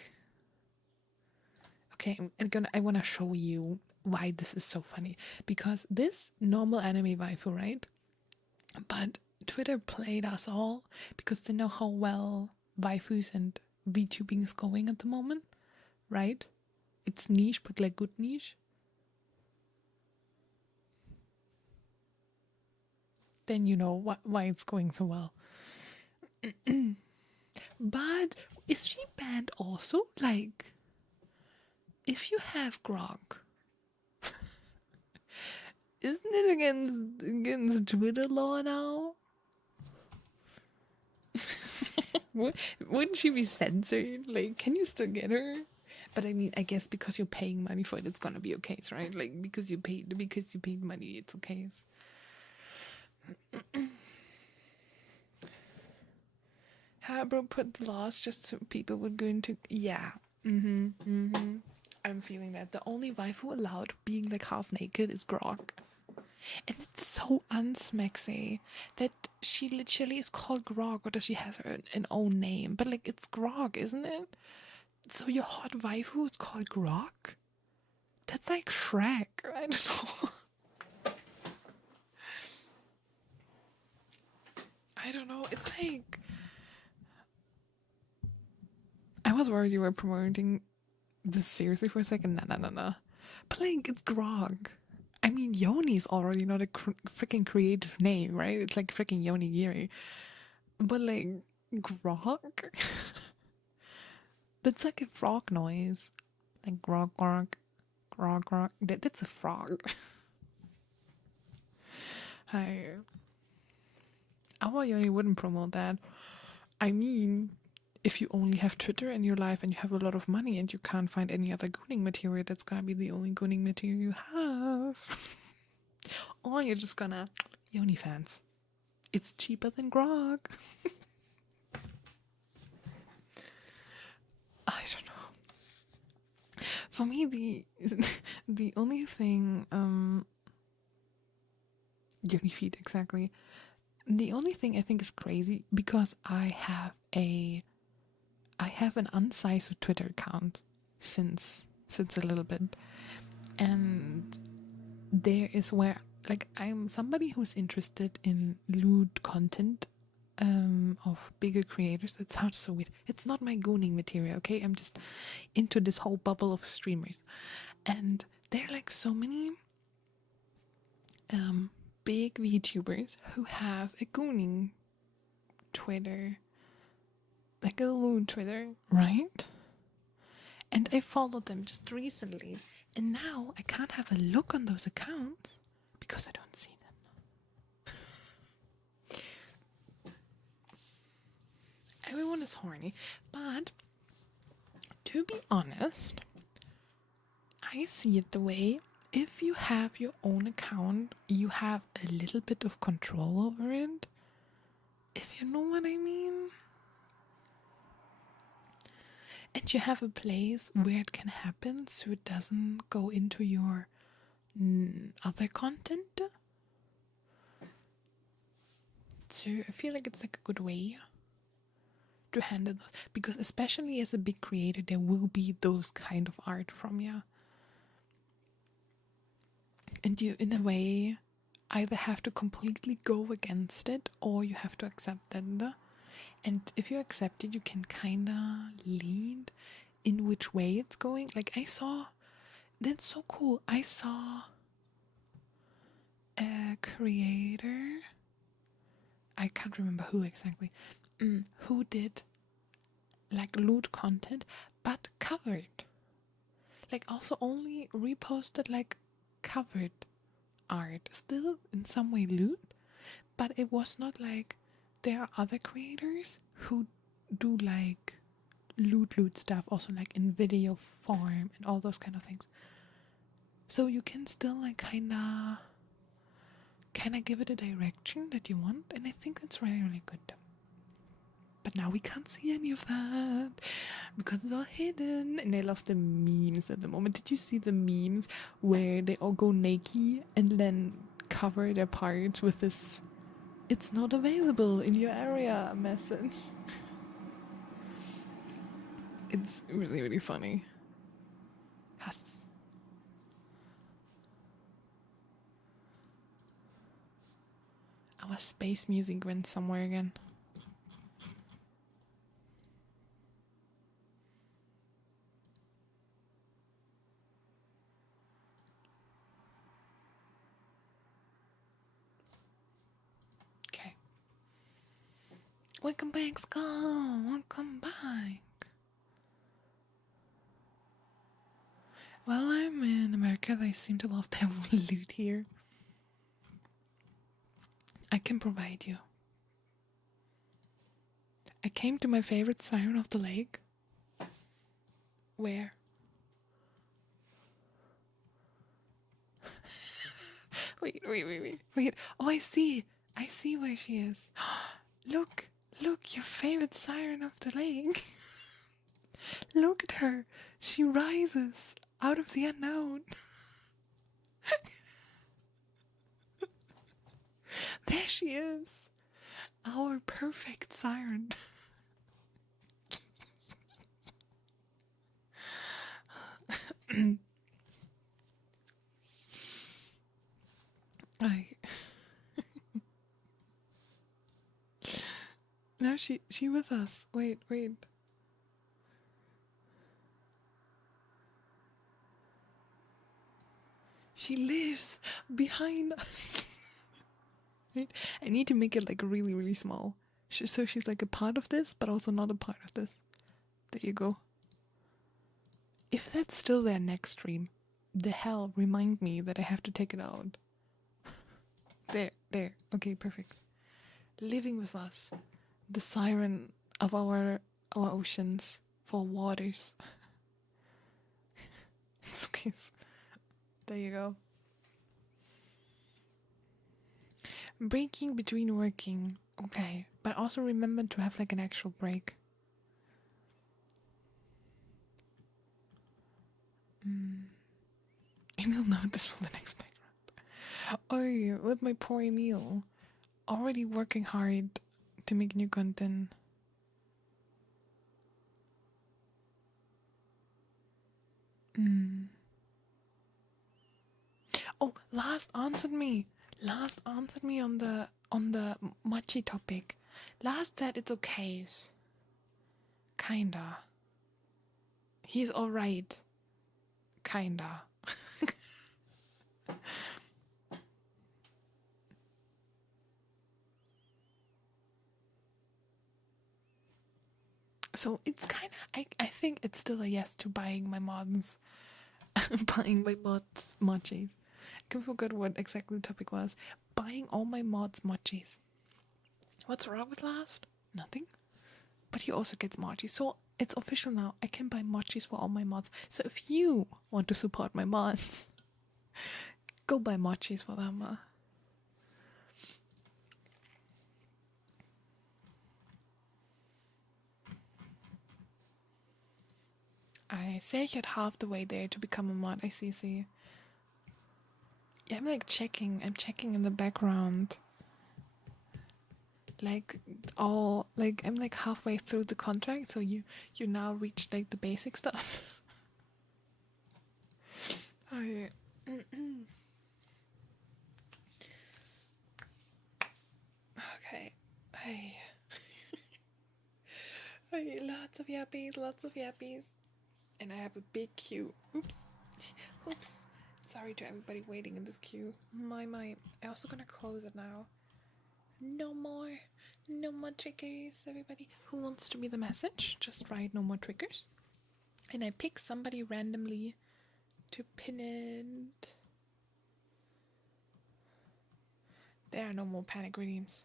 Okay, I wanna show you why this is so funny. Because this normal anime waifu, right? But Twitter played us all because they know how well waifus and VTubing is going at the moment, right? It's niche, but like good niche. Then you know why it's going so well. But is she banned also? Like, if you have grog, isn't it against Twitter law now? Wouldn't she be censored? Like, can you still get her? But I mean, I guess because you're paying money for it, it's gonna be okay, right? Like, because you paid money, it's okay. Bro put the laws just so people would go into... Yeah. I'm feeling that. The only waifu allowed being like half naked is grog. And it's so unsmexy that she literally is called Grog, or does she have her an own name? But like, it's Grog, isn't it? So your hot waifu is called Grog? That's like Shrek. I don't know. I don't know. It's like... I was worried you were promoting this seriously for a second. Nah. But like, it's Grog. I mean, Yoni is already not a freaking creative name, right? It's like freaking yonigiri. But like, grog? That's like a frog noise. Like grog. That's a frog. Our Yoni wouldn't promote that. I mean, if you only have Twitter in your life and you have a lot of money and you can't find any other gooning material, that's gonna be the only gooning material you have. Or you're just gonna Yoni fans. It's cheaper than grog. I don't know. For me, the only thing Yoni feed, exactly. The only thing I think is crazy, because I have an unsized Twitter account since a little bit, and there is where, like, I'm somebody who's interested in lewd content of bigger creators. That sounds so weird. It's not my gooning material, okay? I'm just into this whole bubble of streamers, and there are like so many big VTubers who have a gooning Twitter, like a lewd Twitter, right? And I followed them just recently, and now I can't have a look on those accounts because I don't see them. Everyone is horny, but to be honest, I see it the way, if you have your own account, you have a little bit of control over it, if you know what I mean. And you have a place where it can happen, so it doesn't go into your other content. So I feel like it's like a good way to handle those, because especially as a big creator, there will be those kind of art from you. And you, in a way, either have to completely go against it or you have to accept it. And if you accept it, you can kind of lead in which way it's going. Like I saw, that's so cool. I saw a creator, I can't remember who exactly, who did like lewd content, but covered. Like also only reposted like covered art. Still in some way lewd, but it was not like there are other creators who do like lewd stuff, also like in video form and all those kind of things. So you can still like kinda give it a direction that you want, and I think it's really, really good. But now we can't see any of that because it's all hidden. And I love the memes at the moment. Did you see the memes where they all go naked and then cover their parts with this "it's not available in your area" message? It's really, really funny. Yes. Our space music went somewhere again. Okay. Welcome back, Skull. Welcome back. Well, I'm in America. They seem to love their loot here. I can provide you. I came to my favorite siren of the lake. Where? Wait. Oh, I see where she is. Look, your favorite siren of the lake. Look at her. She rises out of the unknown. There she is. Our perfect siren. Now she with us. Wait. She lives behind us. Right? I need to make it like really, really small. So she's like a part of this, but also not a part of this. There you go. If that's still there next stream, the hell remind me that I have to take it out. There. Okay, perfect. Living with us. The siren of our oceans for waters. It's okay. There you go. Breaking between working. Okay, but also remember to have like an actual break. Emil note this for the next background. Oh, with my poor Emil. Already working hard to make new content. Oh, Last answered me on the mochi topic. Last said it's okay. Kinda. He's alright. Kinda. So it's kinda, I think it's still a yes to buying my mods. Buying my mods mochis. I forgot what exactly the topic was. Buying all my mods mochis. What's wrong with Last? Nothing. But he also gets mochis. So it's official now. I can buy mochis for all my mods. So if you want to support my mods, go buy mochis for them. I say you're half the way there to become a mod. I see. Yeah, I'm checking in the background. I'm halfway through the contract, so you now reached the basic stuff. Oh yeah. Hey. Hey, lots of yappies, lots of yappies. And I have a big queue. Oops. Oops. Sorry to everybody waiting in this queue. My. I'm also gonna close it now. No more triggers, everybody. Who wants to be the message? Just write no more triggers. And I pick somebody randomly to pin it. There are no more panic redeems.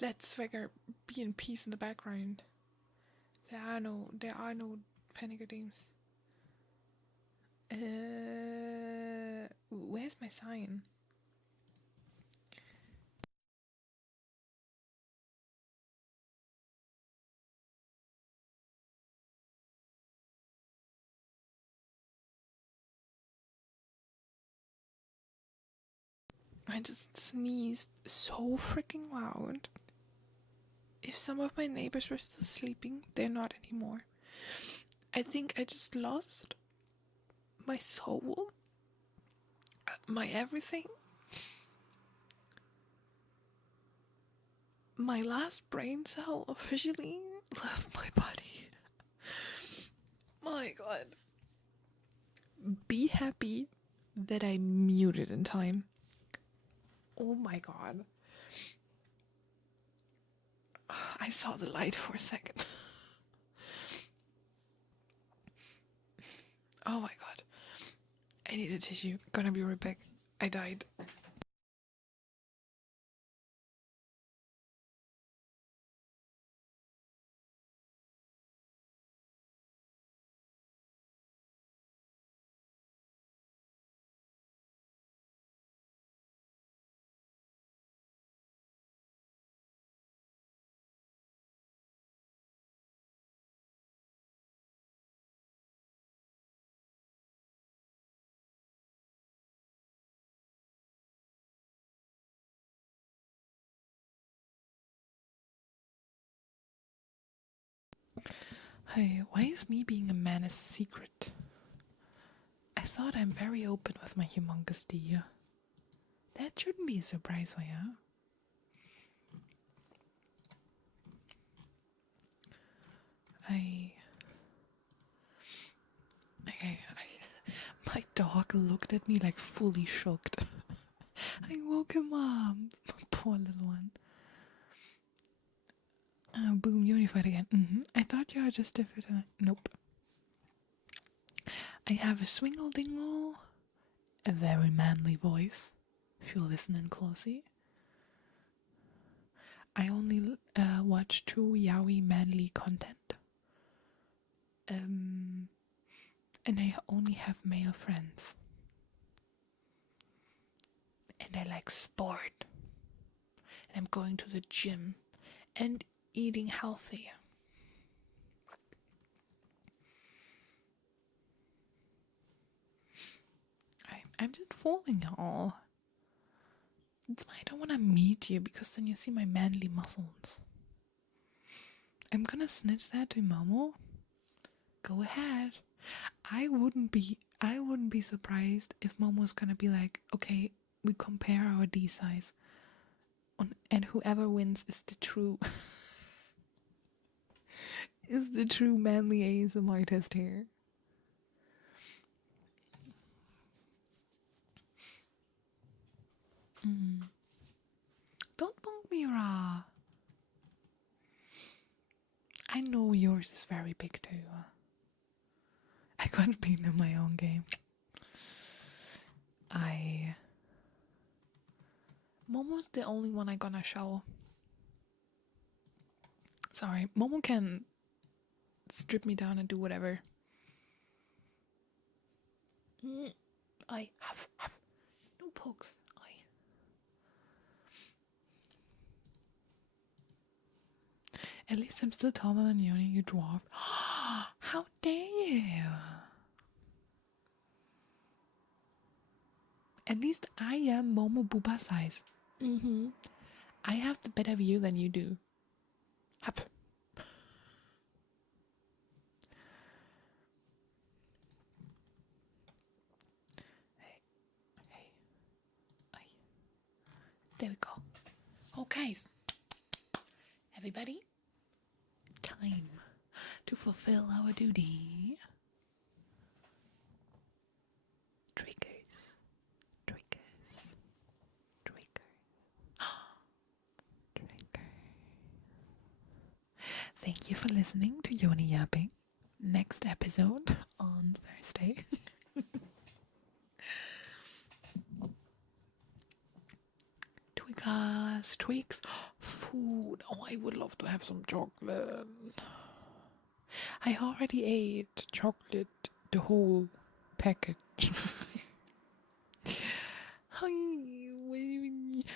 Let Swagger be in peace in the background. There are no panic redeems. Where's my sign? I just sneezed so freaking loud. If some of my neighbors were still sleeping, they're not anymore. I think I just lost my soul, my everything. My last brain cell officially left my body. My God. Be happy that I muted in time. Oh my God. I saw the light for a second. Oh my God. I need a tissue. Gonna be right back. I died. Hey, why is me being a man a secret? I thought I'm very open with my humongous D. That shouldn't be a surprise for you. My dog looked at me like fully shocked. I woke him up. Poor little one. Boom, unified again. I thought you were just different. Nope. I have a swingle dingle, a very manly voice, if you're listening closely. I only watch true yaoi manly content. And I only have male friends. And I like sport. And I'm going to the gym and eating healthy. I'm just fooling y'all. That's why I don't want to meet you, because then you see my manly muscles. I'm gonna snitch that to Momo. Go ahead. I wouldn't be surprised if Momo's gonna be like, okay, we compare our D size, and whoever wins is the true manly ASMR artist here. Don't bunk me, Ra. I know yours is very big too. I got beaten in my own game. Momo's the only one I gonna show. Sorry, Momo can strip me down and do whatever. I have no pokes. At least I'm still taller than Yoni, you dwarf. How dare you? At least I am Momo Booba size. I have the better view than you do. Hup. Hey. There we go. Okay. everybody. Time to fulfill our duty. Triggers. Triggers. Triggers. Trigger. Thank you for listening to Yapping. Next episode on Thursday. Tweaks, food. Oh, I would love to have some chocolate. I already ate chocolate, the whole package. Hi, baby.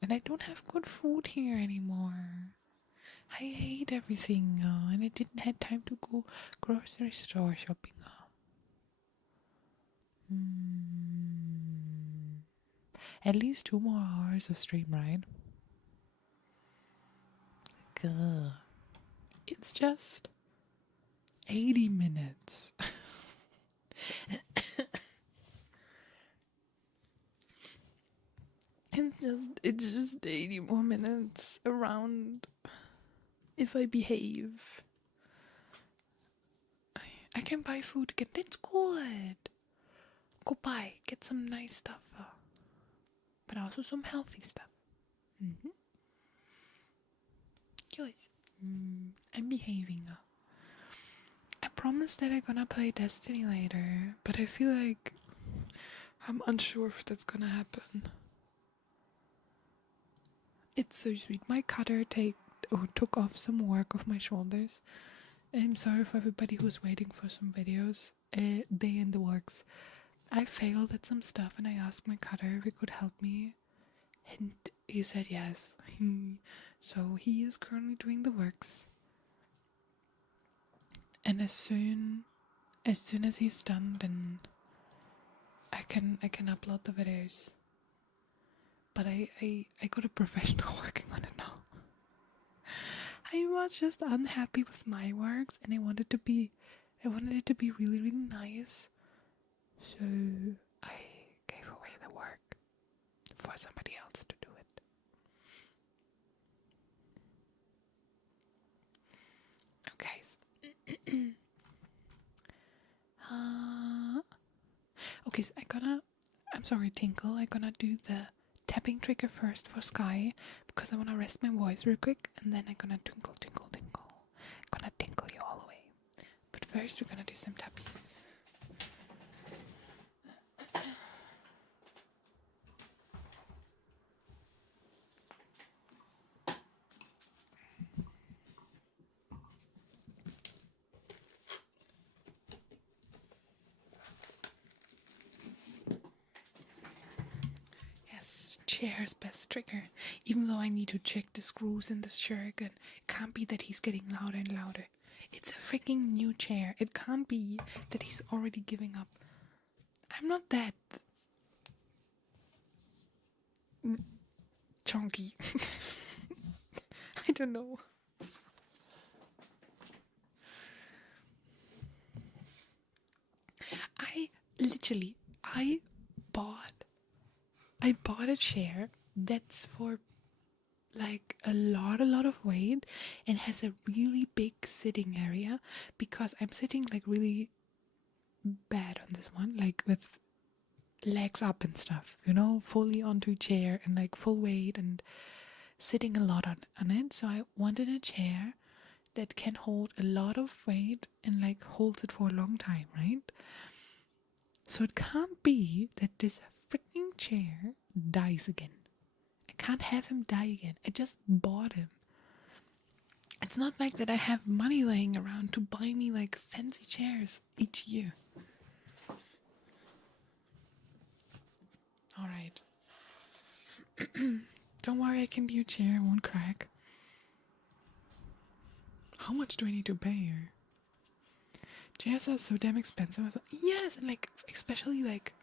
And I don't have good food here anymore. I hate everything, and I didn't have time to go grocery store shopping. At least 2 more hours of stream, right? It's just 80 minutes. It's just 80 more minutes around if I behave. I can buy food again. That's good. Go buy. Get some nice stuff. But also some healthy stuff. Good. I'm behaving. I promise that I'm gonna play Destiny later, but I feel like I'm unsure if that's gonna happen. It's so sweet. My cutter took off some work off my shoulders. I'm sorry for everybody who's waiting for some videos. They in the works. I failed at some stuff and I asked my cutter if he could help me. And he said yes. So he is currently doing the works. And as soon as he's done, then I can upload the videos. But I got a professional working on it now. I was just unhappy with my works and I wanted it to be really, really nice. So I gave away the work for somebody else to do it. Okay. Okay, so I'm sorry, Tinkle. I'm gonna do the tapping trigger first for Sky because I wanna rest my voice real quick, and then I'm gonna tinkle, tinkle, tinkle. I'm gonna tinkle you all the way. But first, we're gonna do some tappies. Chair's best trigger, even though I need to check the screws in this chair again. It can't be that he's getting louder and louder. It's a freaking new chair. It can't be that he's already giving up. I'm not that chunky. I don't know. I bought a chair that's for like a lot of weight and has a really big sitting area because I'm sitting like really bad on this one, like with legs up and stuff, fully onto a chair and like full weight and sitting a lot on it. So I wanted a chair that can hold a lot of weight and like holds it for a long time, right? So it can't be that this freaking chair dies again. I can't have him die again. I just bought him. It's not like that I have money laying around to buy me like fancy chairs each year. Alright. Don't worry, I can be your chair, it won't crack. How much do I need to pay here? Chairs are so damn expensive. Yes, and like, especially like,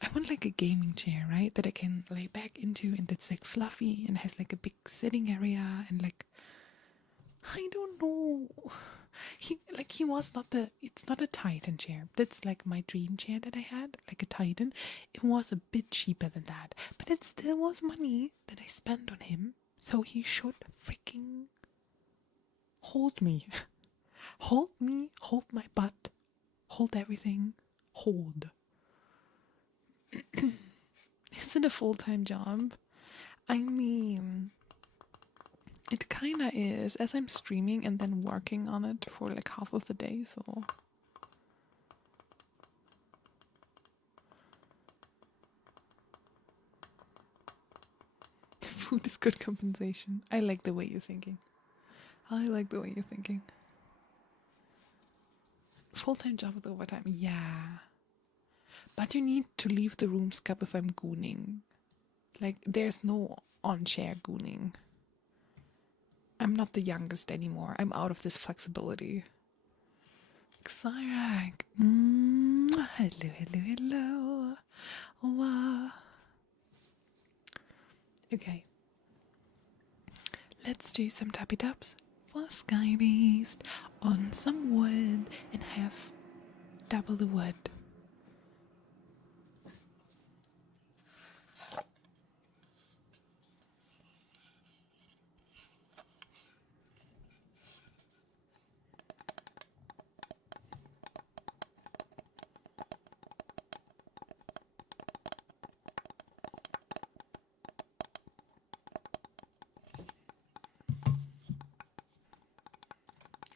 I want like a gaming chair, right? That I can lay back into and that's like fluffy and has like a big sitting area and like, I don't know. he was not the, it's not a Titan chair. That's like my dream chair that I had, like a Titan. It was a bit cheaper than that, but it still was money that I spent on him. So he should freaking hold me. Hold me, hold my butt, hold everything, hold. Is it a full-time job? I mean, it kinda is, as I'm streaming and then working on it for like half of the day, so. Food is good compensation. I like the way you're thinking. I like the way you're thinking. Full-time job with overtime, yeah. But you need to leave the room, Scap, if I'm gooning. Like, there's no on-chair gooning. I'm not the youngest anymore. I'm out of this flexibility. Xyrak. Hello, hello, hello. Wow. Okay. Let's do some tappy taps for Sky Beast on some wood and have double the wood.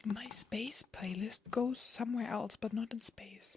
My space playlist goes somewhere else, but not in space.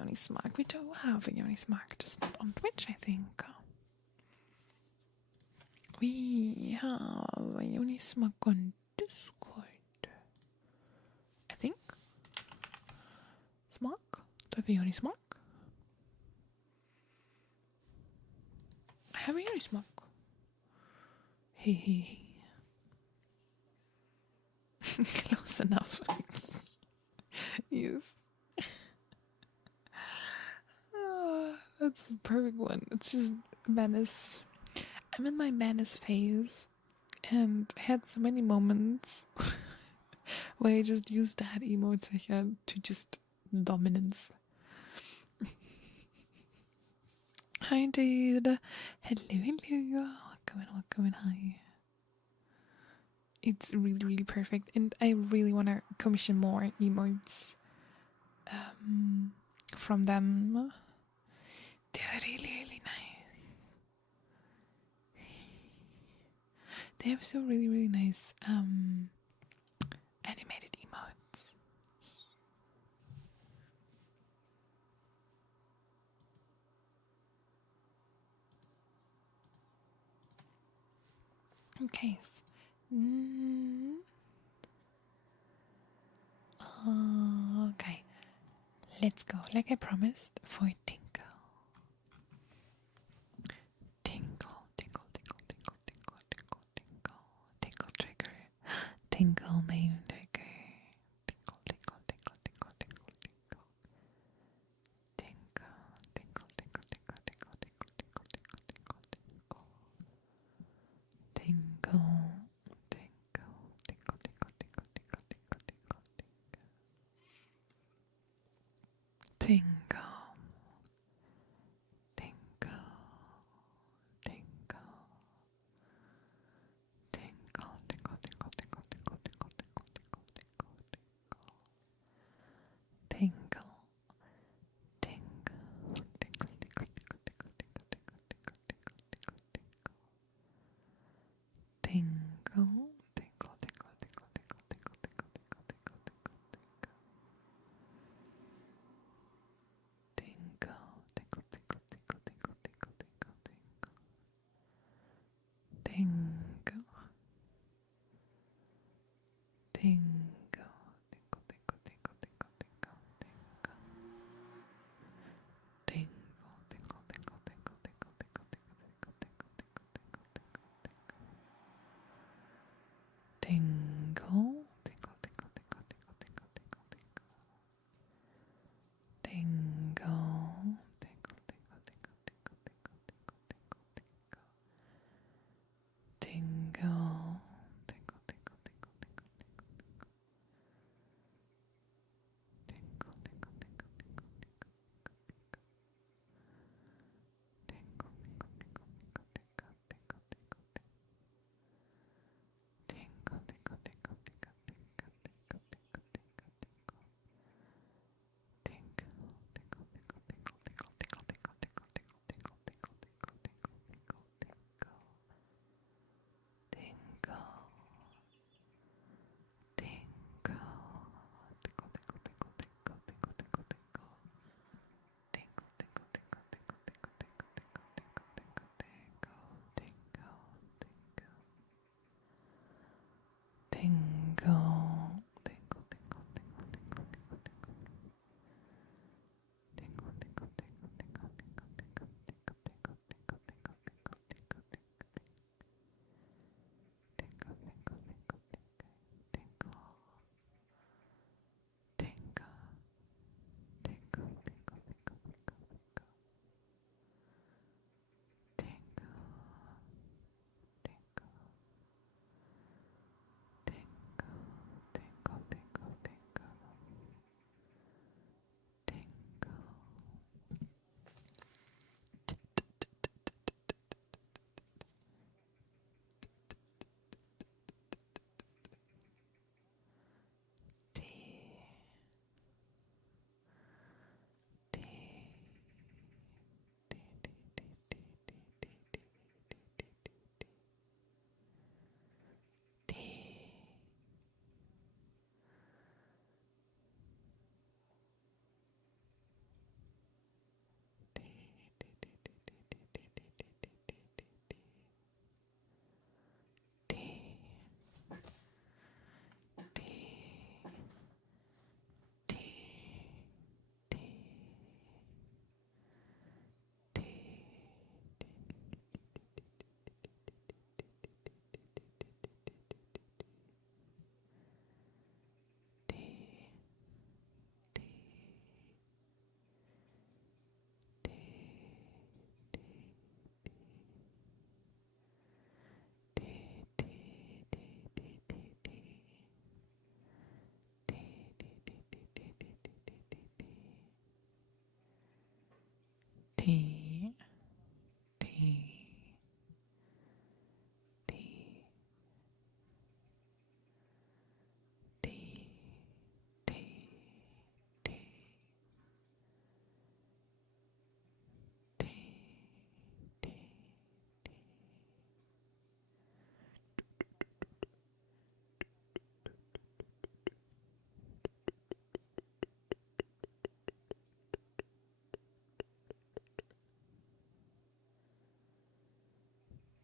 Yonismark. We do have a Yonismark, just not on Twitch, I think. We have a Yonismark on Discord. I think. Smark? Do I have a Yonismark? I have a Yonismark. Hey. Close enough. Yes. That's the perfect one. It's just menace. I'm in my menace phase and I had so many moments where I just used that emote sicher to just dominance. Hi dude. Hello. Welcome in, hi. It's really perfect and I really want to commission more emotes from them. They're really nice. They have so really nice animated emotes. Okay. Okay. Let's go, like I promised, for tinkle. Tinkle trigger. Tinkle name trigger. Tinkle. Tingle.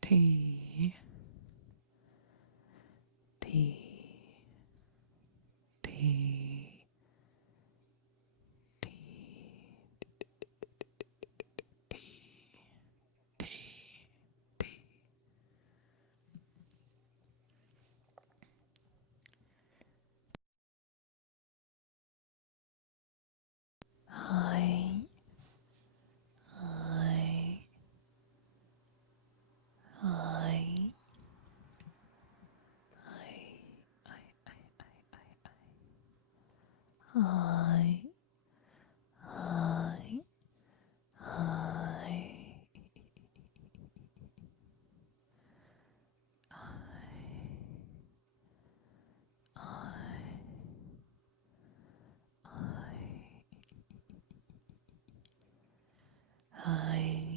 T T T T I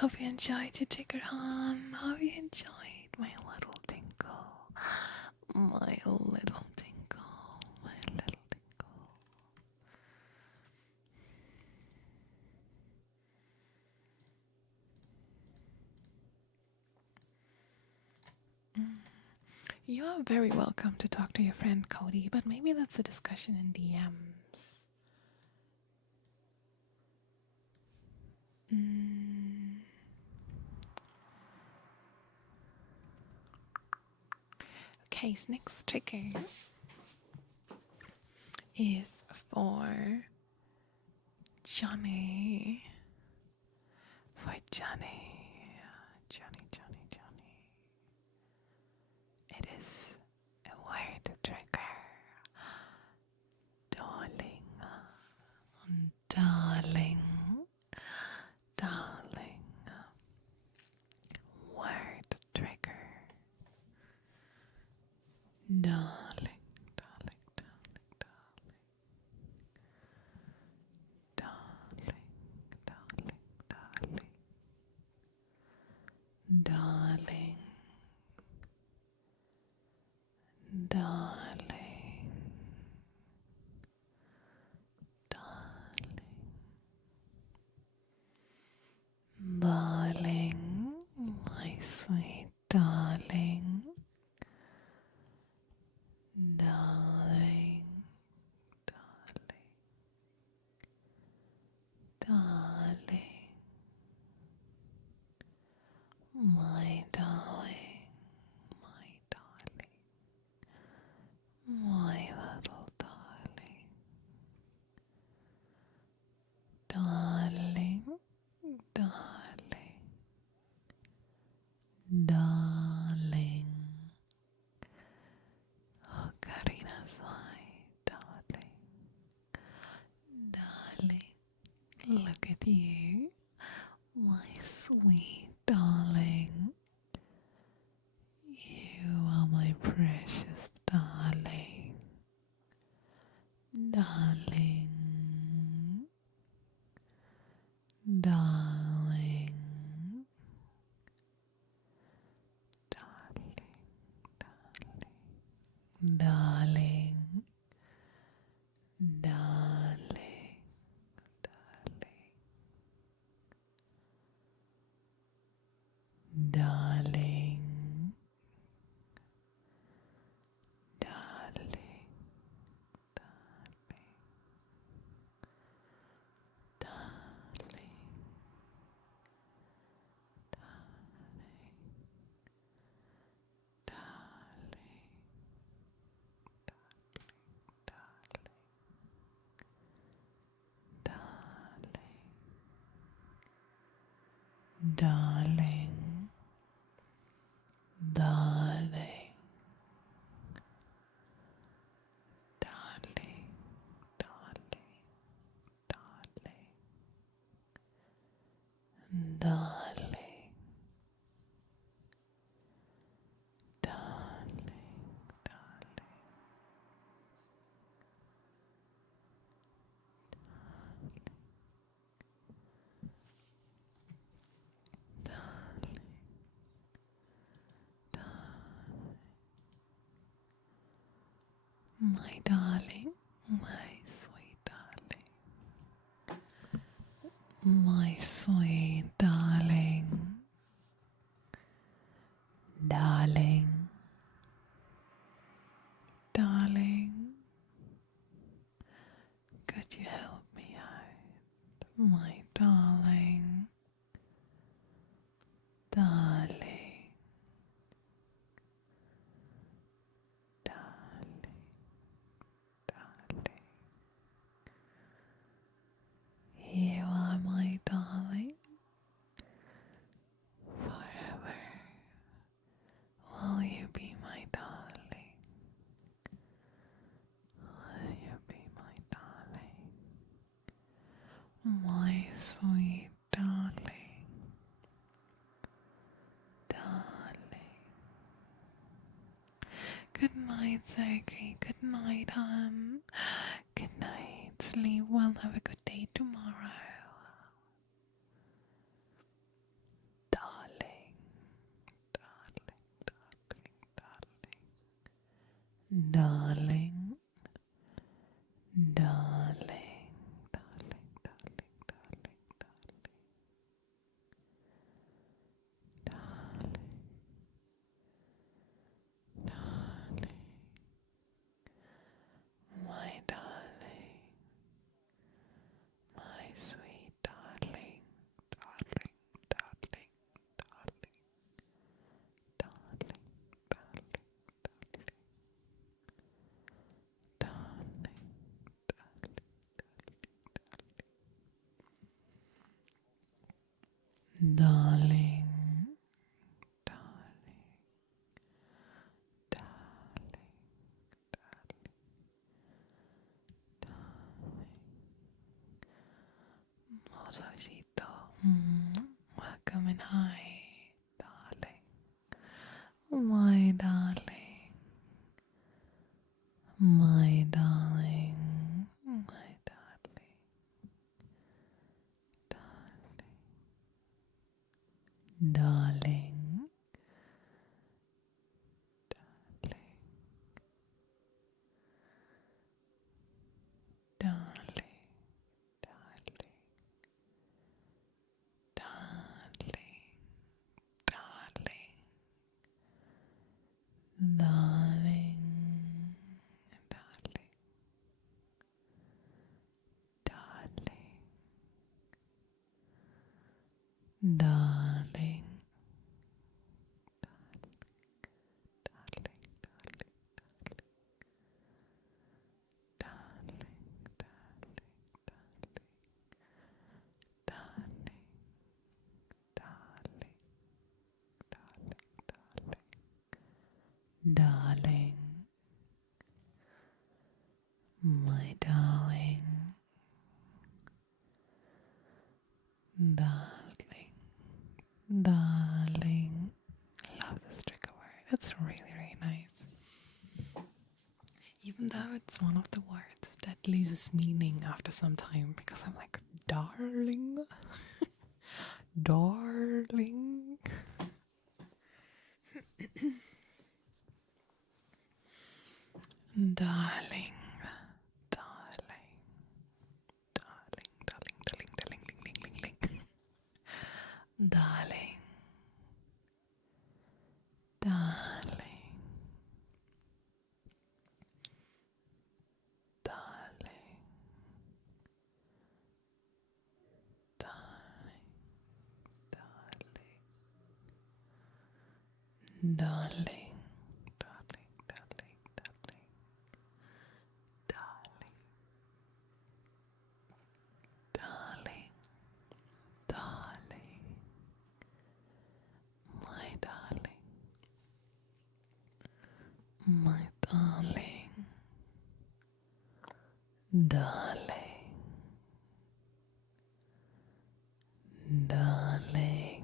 Hope you enjoyed your ticker, hon. Hope you enjoyed my little tinkle. My little tinkle. My little tinkle. You are very welcome to talk to your friend Cody, but maybe that's a discussion in DMs. Okay, so next trigger is for Johnny. For Johnny. Johnny. It is a word trigger. Darling. Word trigger. Darling. Darling, my sweet darling. Darling. My darling. My little darling. Darling. Oh, Karina's eye, darling, look at you, my sweet darling. You are my precious darling. Darling. My darling, my sweet darling, my sweet darling, darling, could you help me out, my darling, you are my darling. Forever will you be my darling. Will you be my darling? My sweet darling. Good night, Zachary. Good night, hon. Good night. Sleep well. Have a good day tomorrow. darling, darling, darling, darling, darling, darling, darling, my darling, my sweet darling, darling, darling, darling, darling, darling, darling, darling, darling, darling, Mosajito. Welcome and hi, darling. My darling. My darling. My darling. Darling. Darling. Darling. Darling. Darling, darling, darling, darling, darling, darling, my darling, darling, darling. I love this trigger word. It's really, really nice. Even though it's one of the words that loses meaning after some time because I'm like, darling, darling. Darling, darling, darling, darling, darling, darling, ling, ling, ling, ling. Darling, darling, darling, darling, darling, darling, darling, darling, darling, darling, darling, darling, my darling, my darling, darling, darling,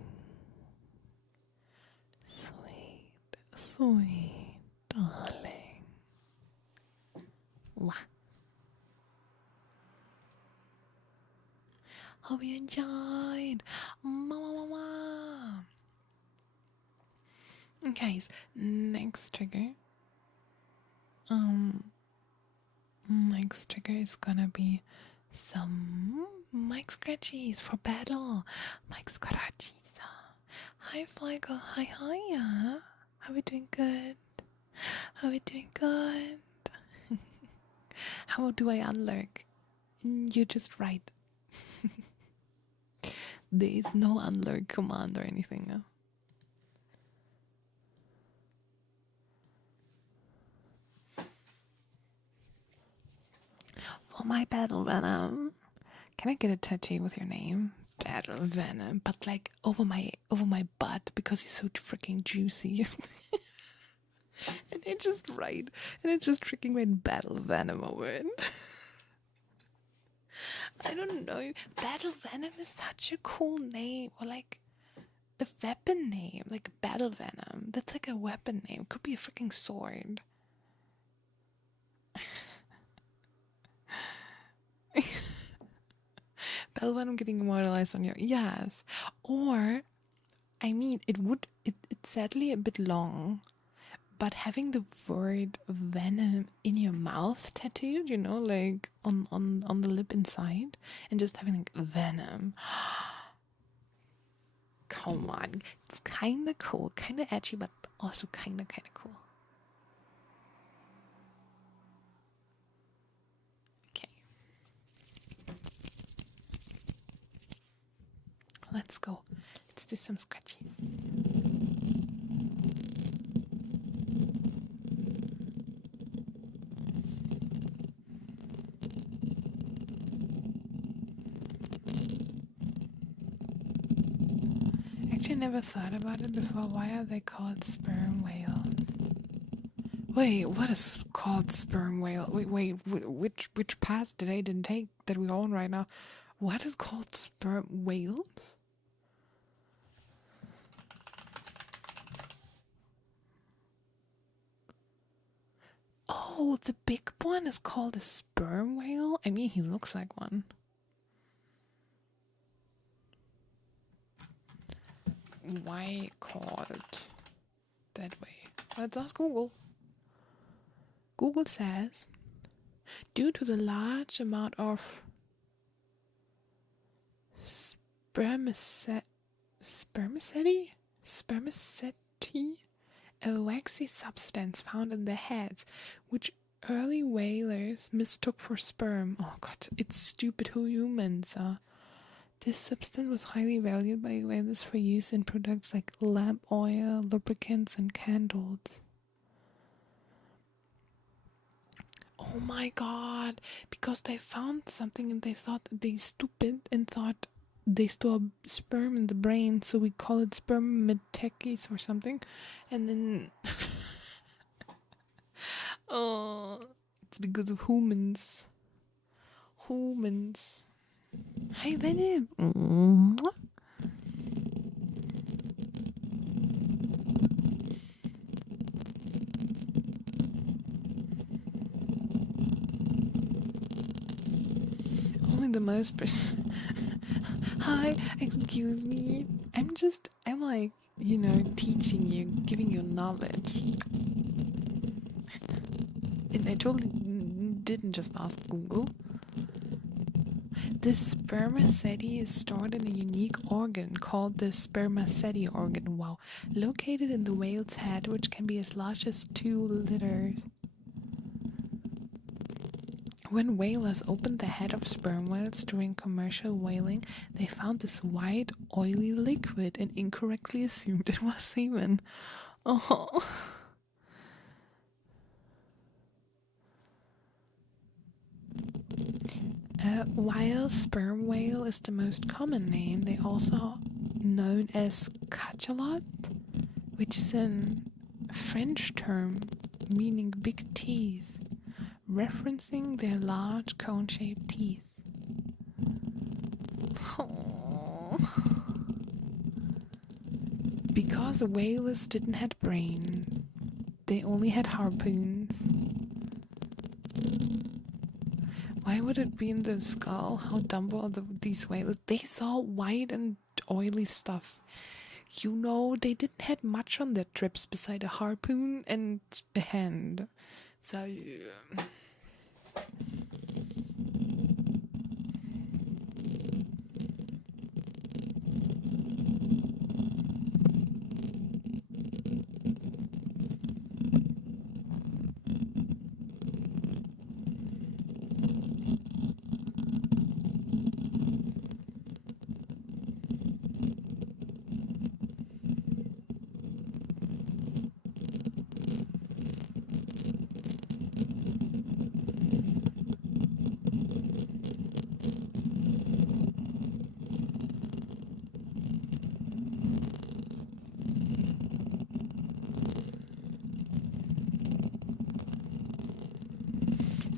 sweet, sweet darling. Wah. Hope you enjoyed. Mama. Guys, next trigger. Next trigger is gonna be some mic scratchies for battle. Mic scratchies. Hi, Flygo. Hi, hiya. How we doing? Good. How we doing? Good. How do I unlurk? You just write. There is no unlurk command or anything. For my battle venom, can I get a tattoo with your name? Battle venom, but like over my butt because he's so freaking juicy. And I just write, and it just freaking went battle venom over it. I don't know. Battle venom is such a cool name, or like a weapon name, like battle venom. That's like a weapon name. Could be a freaking sword. Battle venom getting immortalized on your yes, or I mean it's sadly a bit long, but having the word venom in your mouth tattooed, you know, like on the lip inside, and just having like venom. Come on, it's kind of cool, kind of edgy, but also kind of cool. Okay, let's go. Let's do some scratches. Actually, I never thought about it before. Why are they called sperm whales? Wait, what is called sperm whale? Wait, which path did I didn't take that we're on right now? What is called sperm whales? Oh, the big one is called a sperm whale? I mean, he looks like one. Why called that way? Let's ask Google. Google says, due to the large amount of spermaceti, a waxy substance found in their heads, which early whalers mistook for sperm. Oh god, it's stupid who humans are. This substance was highly valued by whalers for use in products like lamp oil, lubricants, and candles. Oh my god, because they found something and they thought they stupid and thought they store sperm in the brain, so we call it spermatogenesis or something, and then oh, it's because of humans. Hi Venom. Only the most Hi, excuse me. I'm like, you know, teaching you, giving you knowledge. And I totally didn't just ask Google. This spermaceti is stored in a unique organ called the spermaceti organ, wow, located in the whale's head, which can be as large as 2 liters. When whalers opened the head of sperm whales during commercial whaling, they found this white, oily liquid and incorrectly assumed it was semen. Oh. While sperm whale is the most common name, they also known as cachalot, which is a French term meaning big teeth, referencing their large cone-shaped teeth. Oh. Because whalers didn't have brain, they only had harpoons. Why would it be in the skull? How dumb are these whalers? They saw white and oily stuff. You know, they didn't have much on their trips beside a harpoon and a hand. So...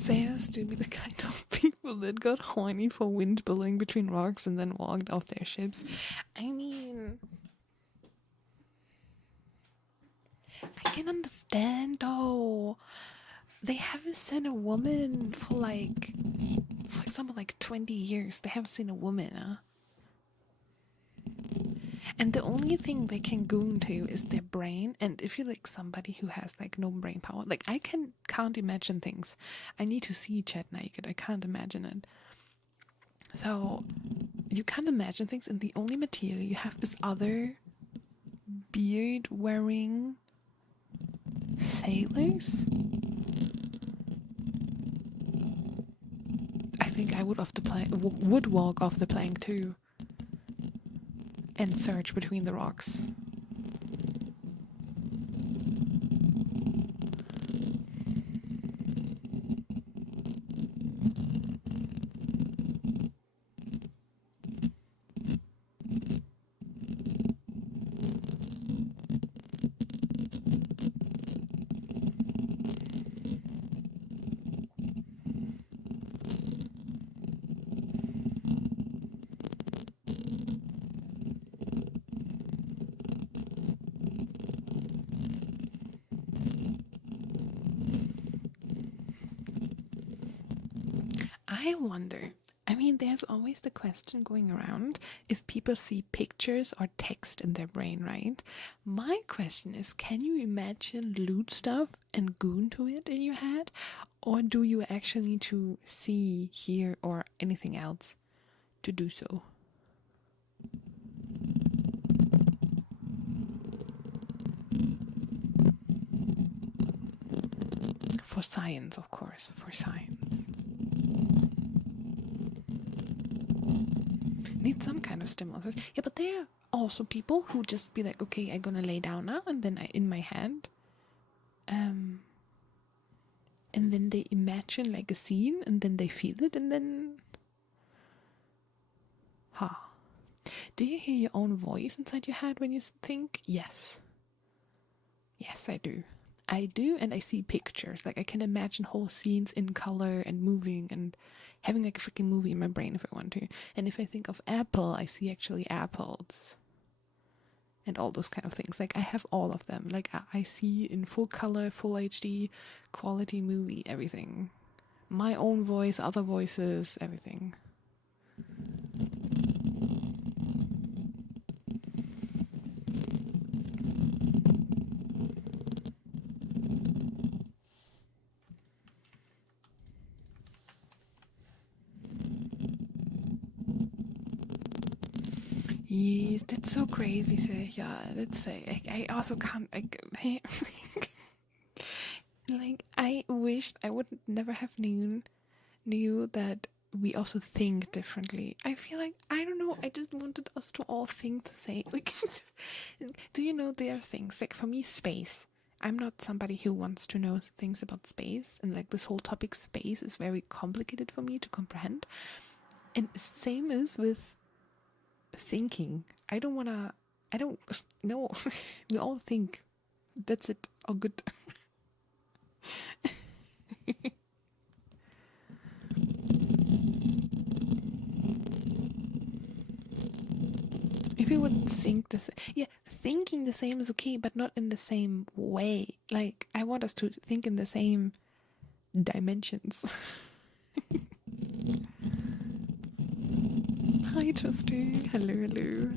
Sailors to be the kind of people that got horny for wind blowing between rocks and then walked off their ships. I mean, I can understand though. They haven't seen a woman for like, for example, like 20 years. They haven't seen a woman, huh? And the only thing they can go into is their brain. And if you're like somebody who has like no brain power, like I can't imagine things. I need to see Chet naked. I can't imagine it. So you can't imagine things, and the only material you have is other beard wearing sailors. I think I would walk off the plank too and search between the rocks. I wonder, I mean, there's always the question going around if people see pictures or text in their brain, right? My question is, can you imagine lewd stuff and go into it in your head? Or do you actually need to see, hear, or anything else to do so? For science, of course, for science. Need some kind of stimulus. Yeah, but there are also people who just be like, okay, I'm gonna lay down now, and then in my head, and then they imagine like a scene, and then they feel it, and then, do you hear your own voice inside your head when you think? Yes. Yes, I do. I do, and I see pictures. Like, I can imagine whole scenes in color and moving and having like a freaking movie in my brain if I want to. And if I think of apple, I see actually apples and all those kind of things. Like, I have all of them. Like, I see in full color, full HD, quality movie, everything. My own voice, other voices, everything. Yes, that's so crazy. So yeah, let's say I also can't. Like, I wished I would never have knew that we also think differently. I feel like, I don't know, I just wanted us to all think the same. Like, do you know there are things like, for me, space. I'm not somebody who wants to know things about space, and like this whole topic space is very complicated for me to comprehend. And same is with thinking. I don't know. We all think. That's it. All good. If you would think the same, yeah, thinking the same is okay, but not in the same way. Like, I want us to think in the same dimensions. Hi, Trusty. Hello, hello.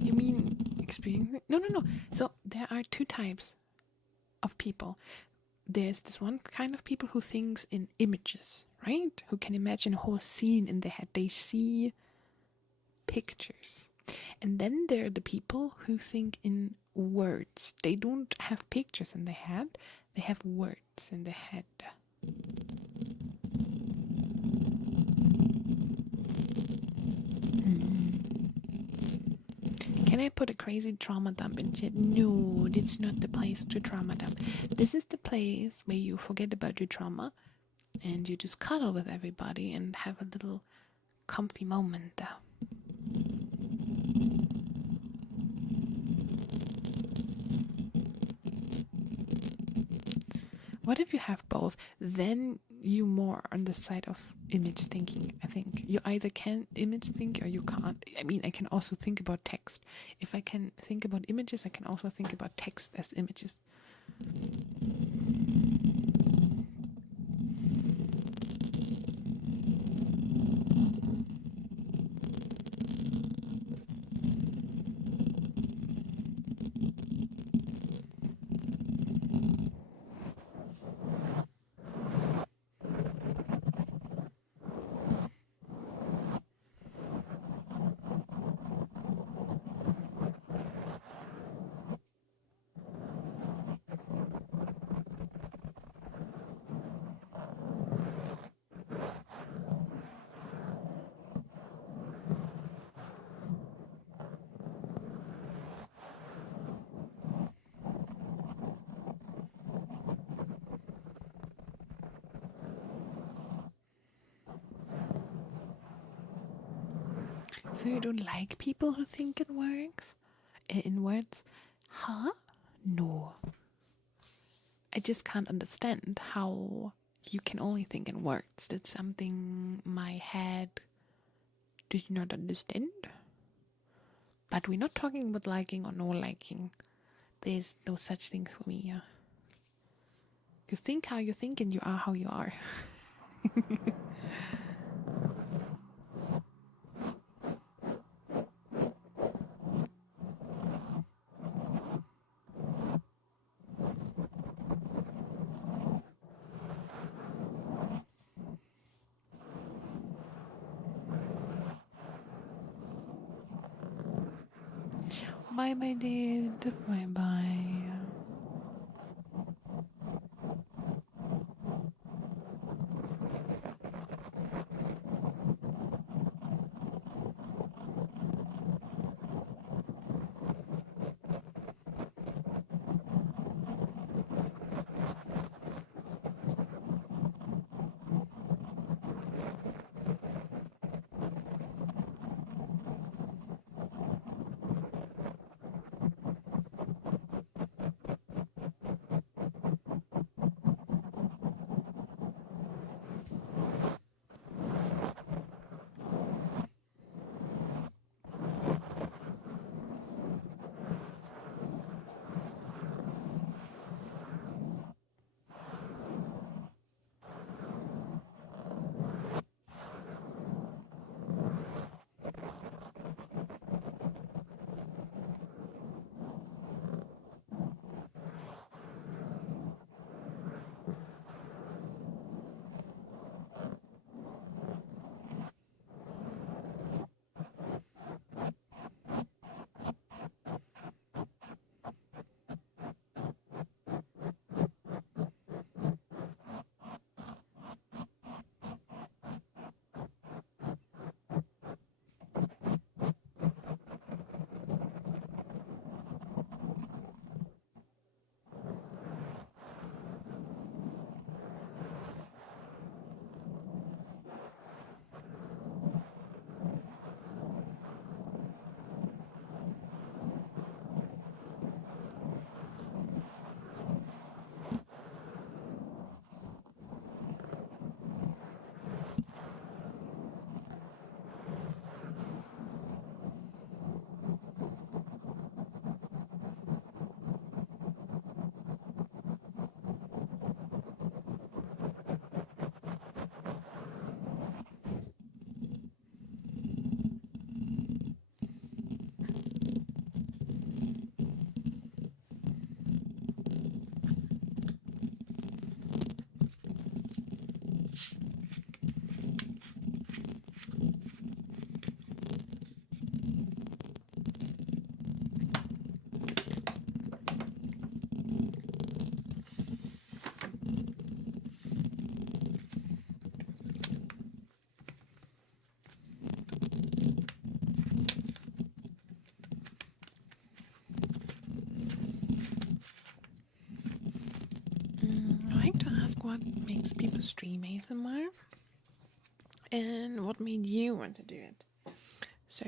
You mean experiencing? No. So there are two types of people. There's this one kind of people who thinks in images, right? Who can imagine a whole scene in their head. They see pictures. And then there are the people who think in words. They don't have pictures in their head. They have words in their head. Can I put a crazy trauma dump in chat? No, it's not the place to trauma dump. This is the place where you forget about your trauma and you just cuddle with everybody and have a little comfy moment. What if you have both? Then you more on the side of image thinking. I think you either can image think or you can't. I mean, I can also think about text. If I can think about images, I can also think about text as images. So you don't like people who think in words? Huh? No. I just can't understand how you can only think in words. That's something my head does not understand. But we're not talking about liking or no liking. There's no such thing for me. You think how you think and you are how you are. Bye bye, dude. Bye bye. I like to ask what makes people stream ASMR and what made you want to do it. So,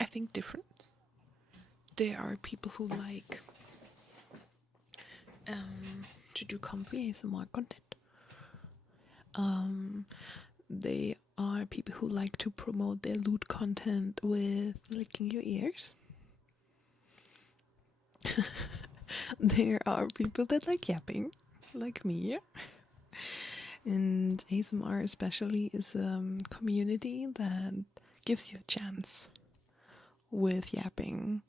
I think different. There are people who like to do comfy ASMR content, They are people who like to promote their lewd content with licking your ears. There are people that like yapping, like me. And ASMR especially is a community that gives you a chance with yapping.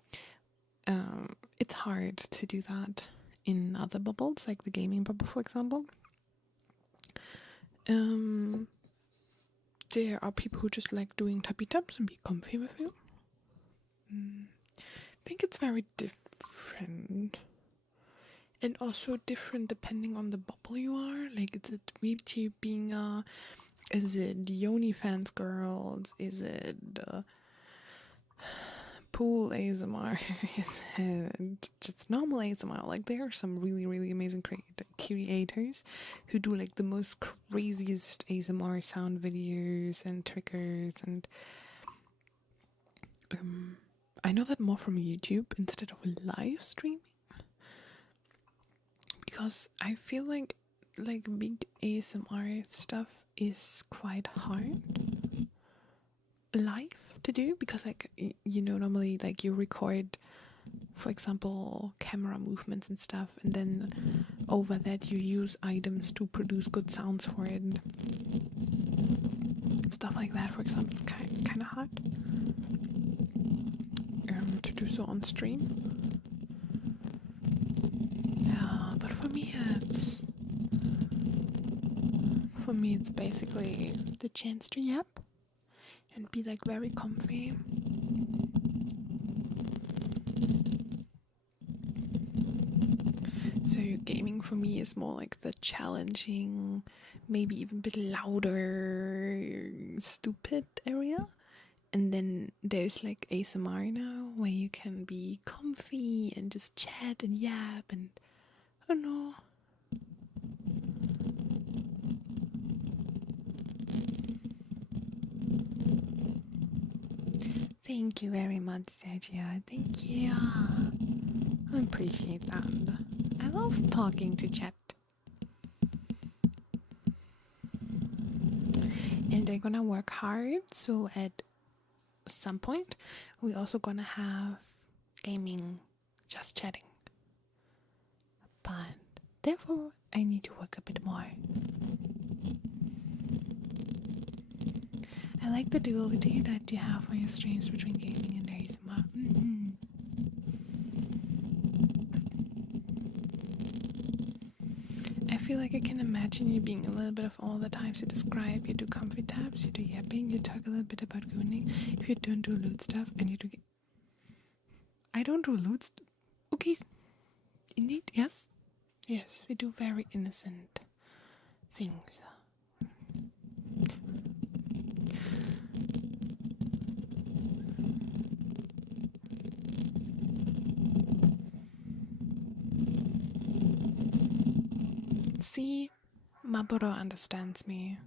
It's hard to do that in other bubbles, like the gaming bubble, for example. There are people who just like doing tappy taps and be comfy with you. I think it's very different. And also different depending on the bubble you are. Like, is it VTubing? Is it Yoni fans girls? Is it pool ASMR? Is it just normal ASMR? Like, there are some really, really amazing creators who do like the most craziest ASMR sound videos and triggers, and I know that more from YouTube instead of live streaming, because I feel like big ASMR stuff is quite hard live to do, because like, you know, normally like you record, for example, camera movements and stuff, and then over that you use items to produce good sounds for it. Stuff like that, for example, it's kind of hard to do so on stream. Yeah, but for me it's basically the chance to yap and be like very comfy. So gaming for me is more like the challenging, maybe even a bit louder, stupid area. And then there's like ASMR now, where you can be comfy and just chat and yap and I don't know. Thank you very much, Sergio. Thank you. I appreciate that. I love talking to chat. And they're gonna work hard, so at some point we're also gonna have gaming, just chatting. But therefore I need to work a bit more. I like the duality that you have on your streams between gaming and ASMR. I feel like I can imagine you being a little bit of all the types you describe. You do comfy taps, you do yapping, you talk a little bit about gooning. If you don't do lewd stuff, and you do... I don't do lewd stuff. Okay. Indeed, yes. Yes, we do very innocent things. See, Maburo understands me.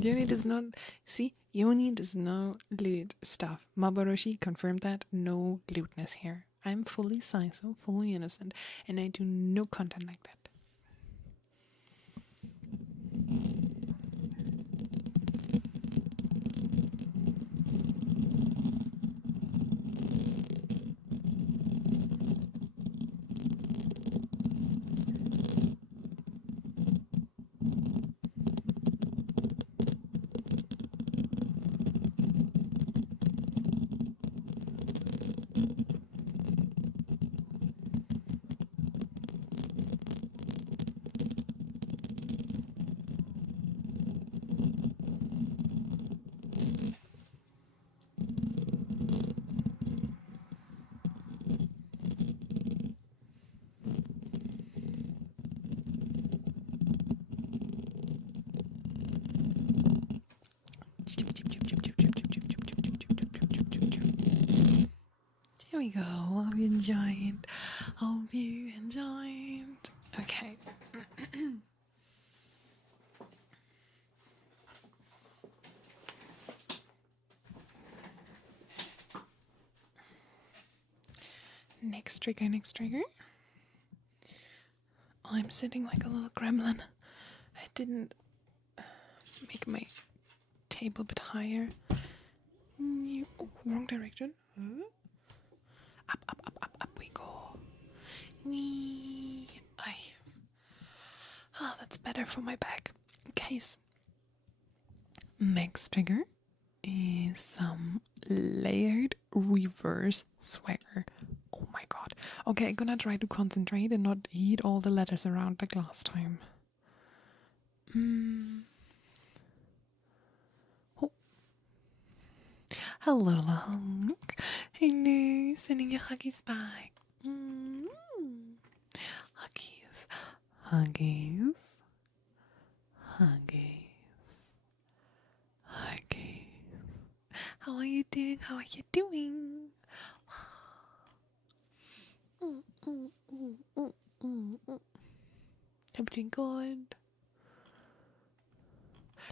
Yoni does not... See, Yoni does not lewd stuff. Maboroshi confirmed that. No lewdness here. I'm fully Saiso, fully innocent, and I do no content like that. Here we go. Hope you enjoyed. Hope you enjoyed. Okay. Next trigger. Oh, I'm sitting like a little gremlin. I didn't make my table a bit higher. Oh, wrong direction. Up we go. Wee. That's better for my back. Case. Next trigger is some layered reverse swagger. Oh my god. Okay, I'm gonna try to concentrate and not eat all the letters around like last time. Oh. Hello, hunk. Hello, sending you huggies back. Huggies. How are you doing? Everything good?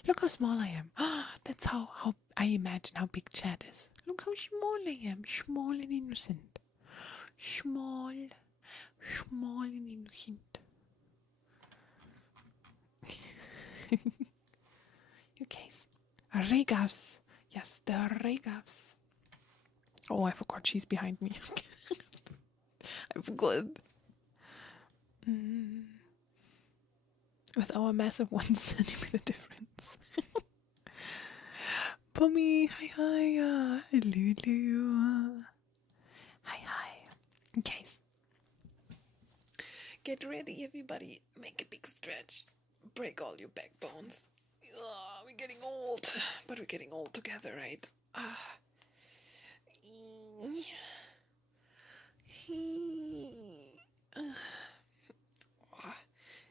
Look how small I am. That's how I imagine how big Chad is. Look how small I am. Small and innocent. Small and innocent. Okay. Regavs. Yes, the Regavs. Oh, I forgot she's behind me. I forgot. With our massive 1 centimeter difference. Pummy, hi. Hello. Hi. Okay. Get ready, everybody. Make a big stretch. Break all your backbones. We're getting old, but we're getting old together, right?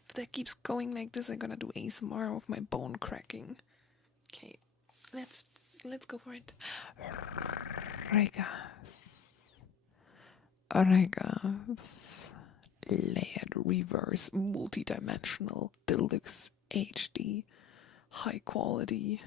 If that keeps going like this, I'm gonna do ASMR of my bone cracking. Okay, let's go for it. Regavs. Layered reverse multi-dimensional deluxe HD high quality.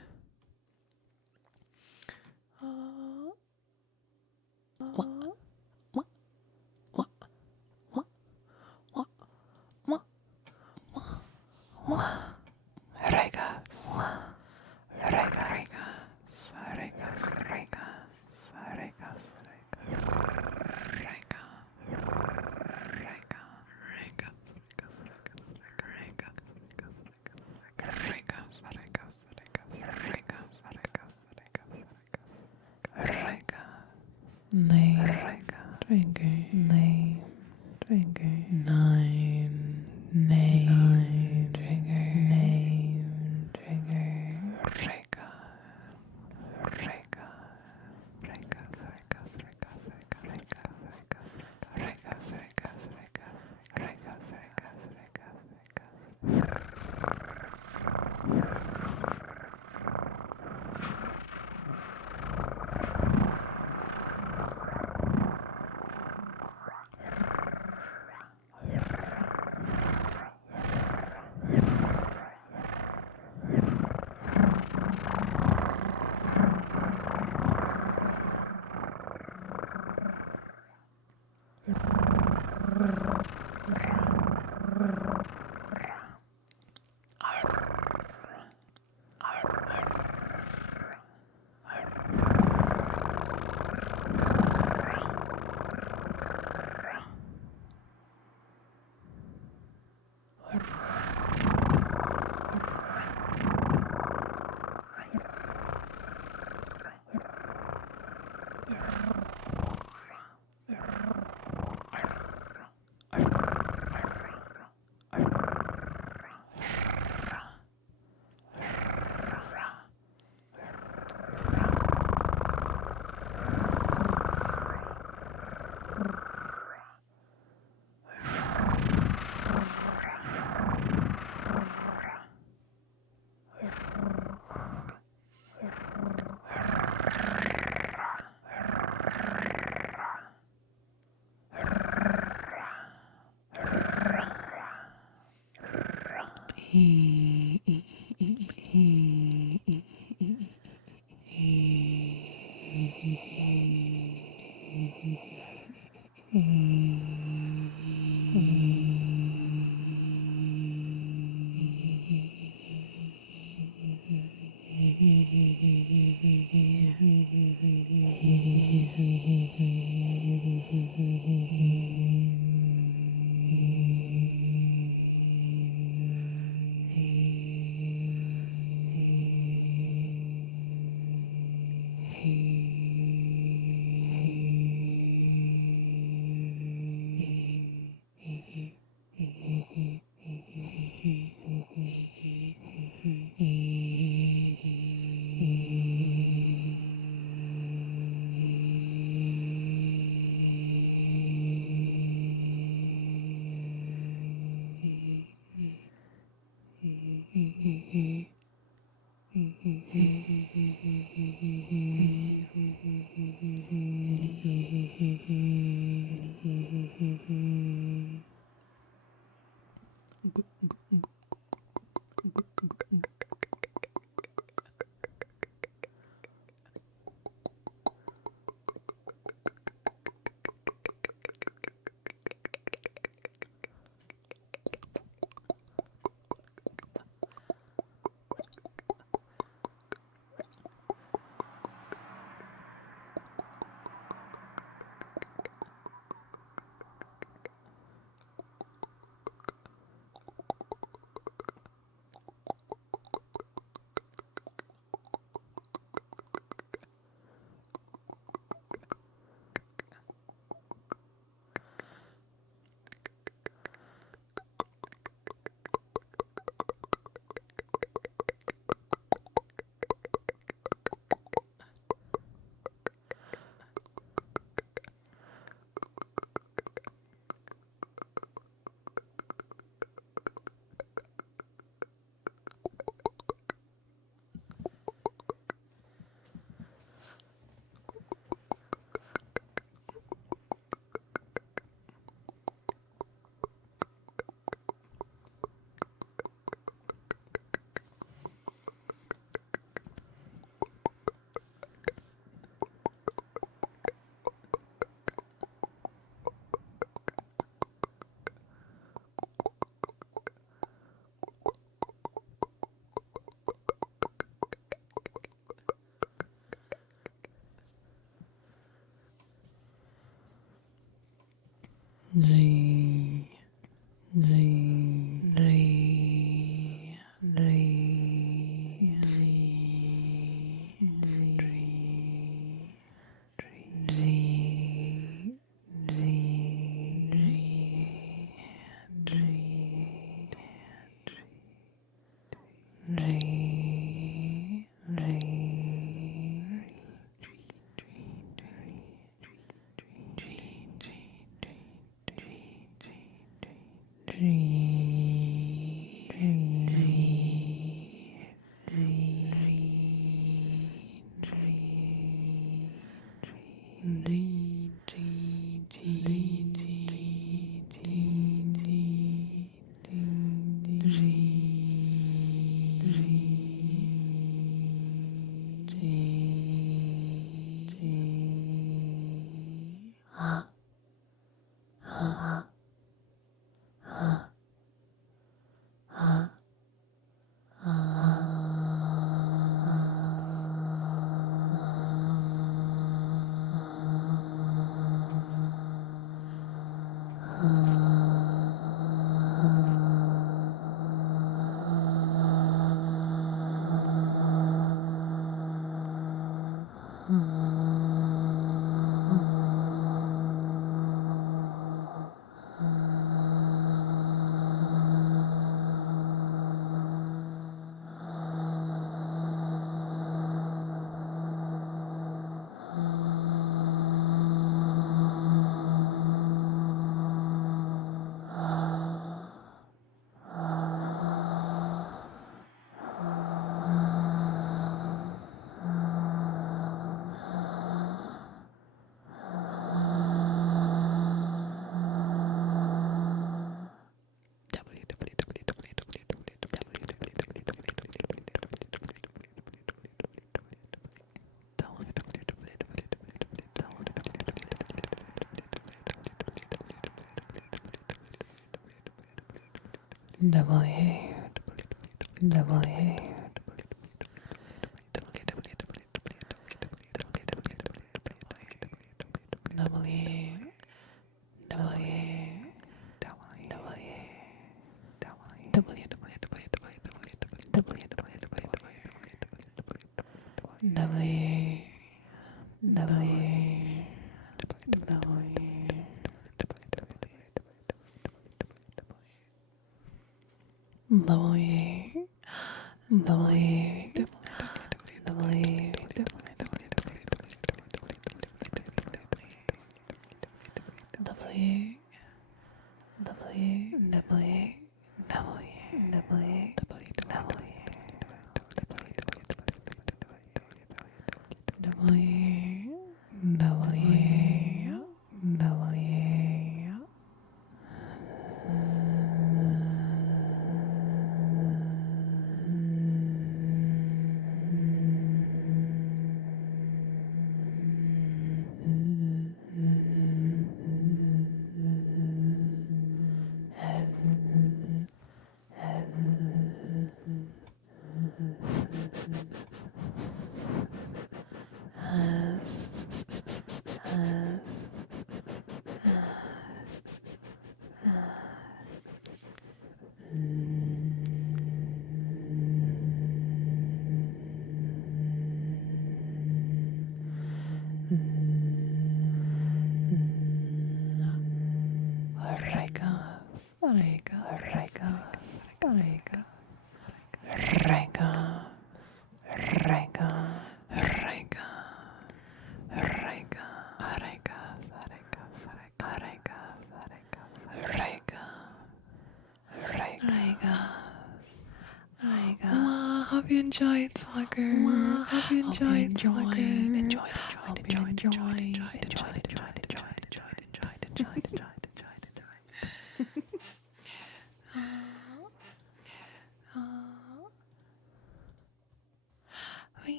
Wow, hope you enjoyed, Swagger. Wow, hope you enjoyed.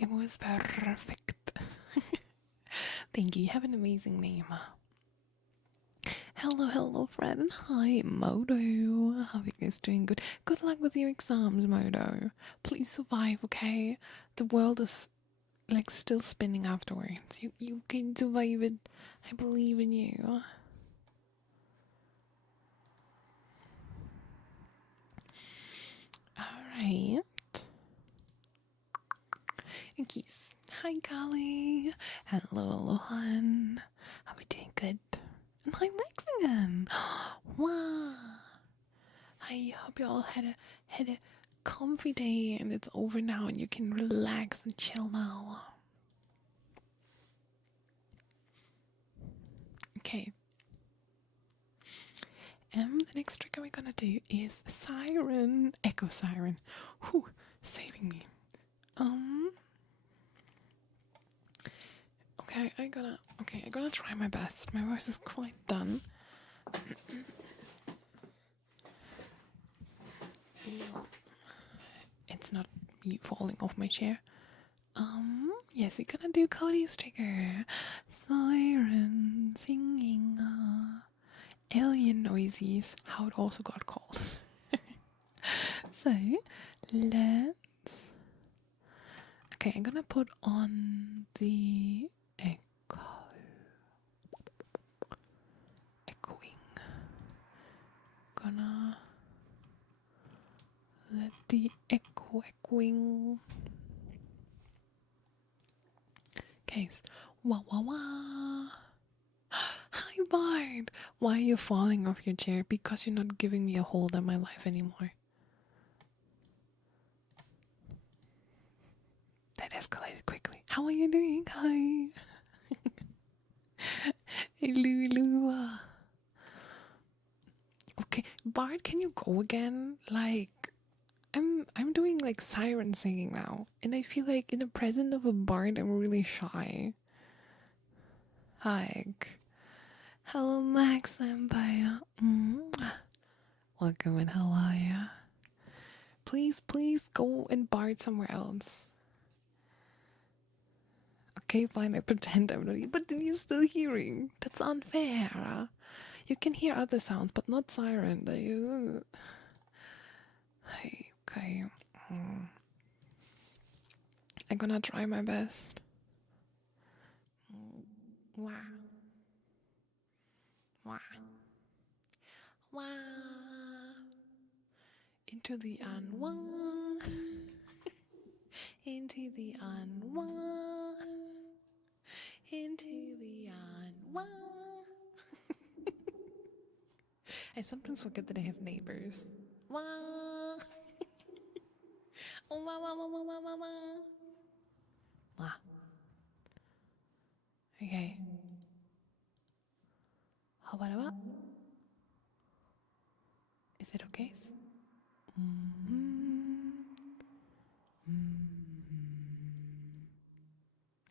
It was perfect. Thank you. You have an amazing name. Hello, friend. Hi, Modo. How are you guys doing? Good luck with your exams, Modo. Please survive, okay? The world is like still spinning afterwards. You can survive it. I believe in you. Alright. And Keys. Hi, Kali. Hello, hon. How are we doing? Good. And hi, Mexican. Wow. I hope you all had a comfy day and it's over now and you can relax and chill now. Okay. The next trick we're gonna do is siren, echo siren. Whew, saving me. Okay, I'm gonna try my best. My voice is quite done. It's not me falling off my chair. Yes, we're gonna do Cody's trigger. Siren singing alien noises, how it also got called. So, okay, I'm gonna put on the echoing. Gonna let the echoing. Okay, wah wah wah. Hi Bard! Why are you falling off your chair? Because you're not giving me a hold on my life anymore. That escalated quickly. How are you doing? Hi. Hey Lulu. Okay, Bard, can you go again? Like, I'm doing like siren singing now, and I feel like in the presence of a bard, I'm really shy. Hi. Hello, Max Empire. Welcome and how are ya? Please go and bard somewhere else. Okay, fine. I pretend I'm not. But then you're still hearing. That's unfair. You can hear other sounds, but not siren. Okay. I'm gonna try my best. Wah. Wah. Wah. Into the unwa. Into the unwa. Into the unwa. I sometimes forget that I have neighbors. Wah. Wah, wah, wah, wah, wah, wah, wah. Wah. Okay. How about? Is it okay?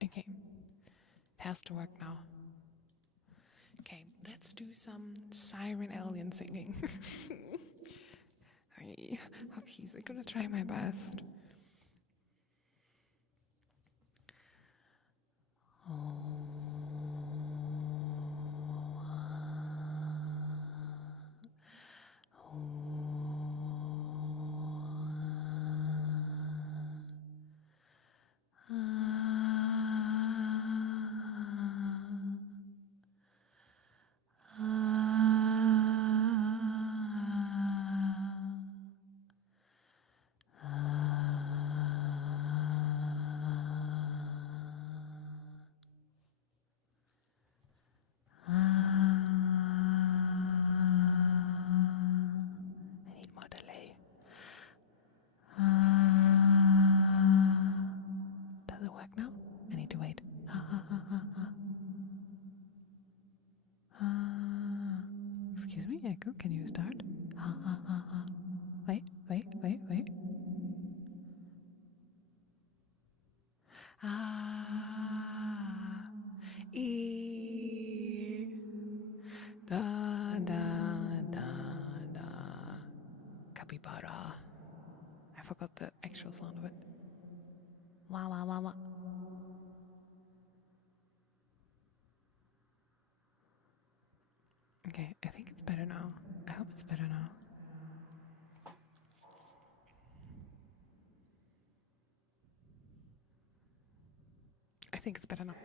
Okay. It has to work now. Okay, let's do some siren alien singing. Okay, I'm gonna try my best. I need more delay. Does it work now? I need to wait. Excuse me, Echo, can you start? Wait. E da da da da. Capybara. I forgot the actual sound of it. Wah wah wah wah. Okay, I think it's better now. I hope it's better now. I think it's better now.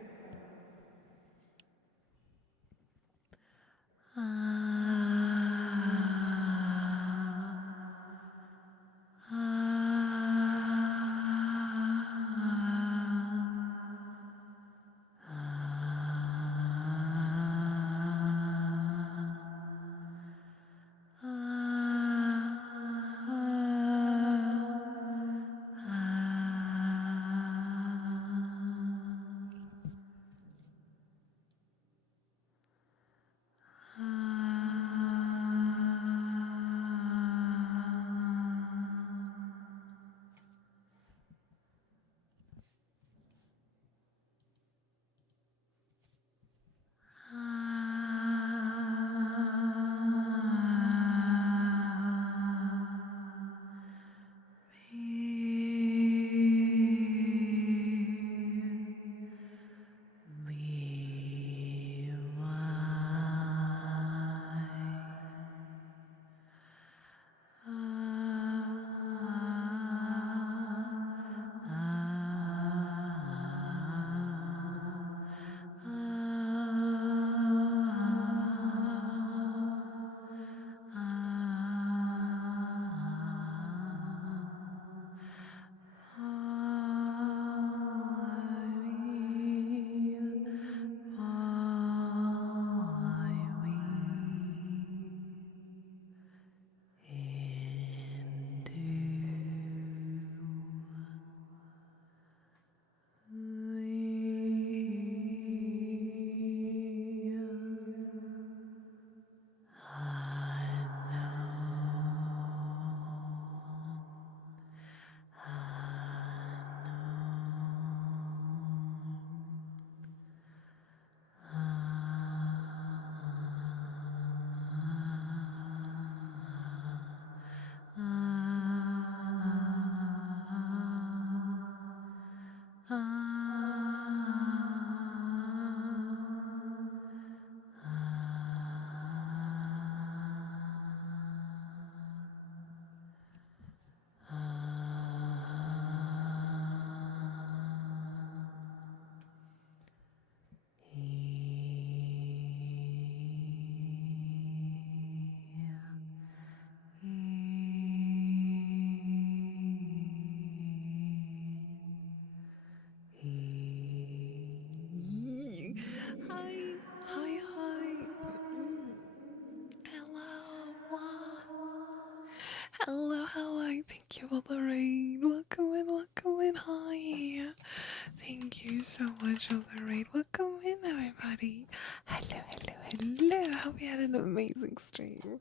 Thank you so much, Other Raid. Welcome in, everybody. Hello, hello, hello. Hope you had an amazing stream.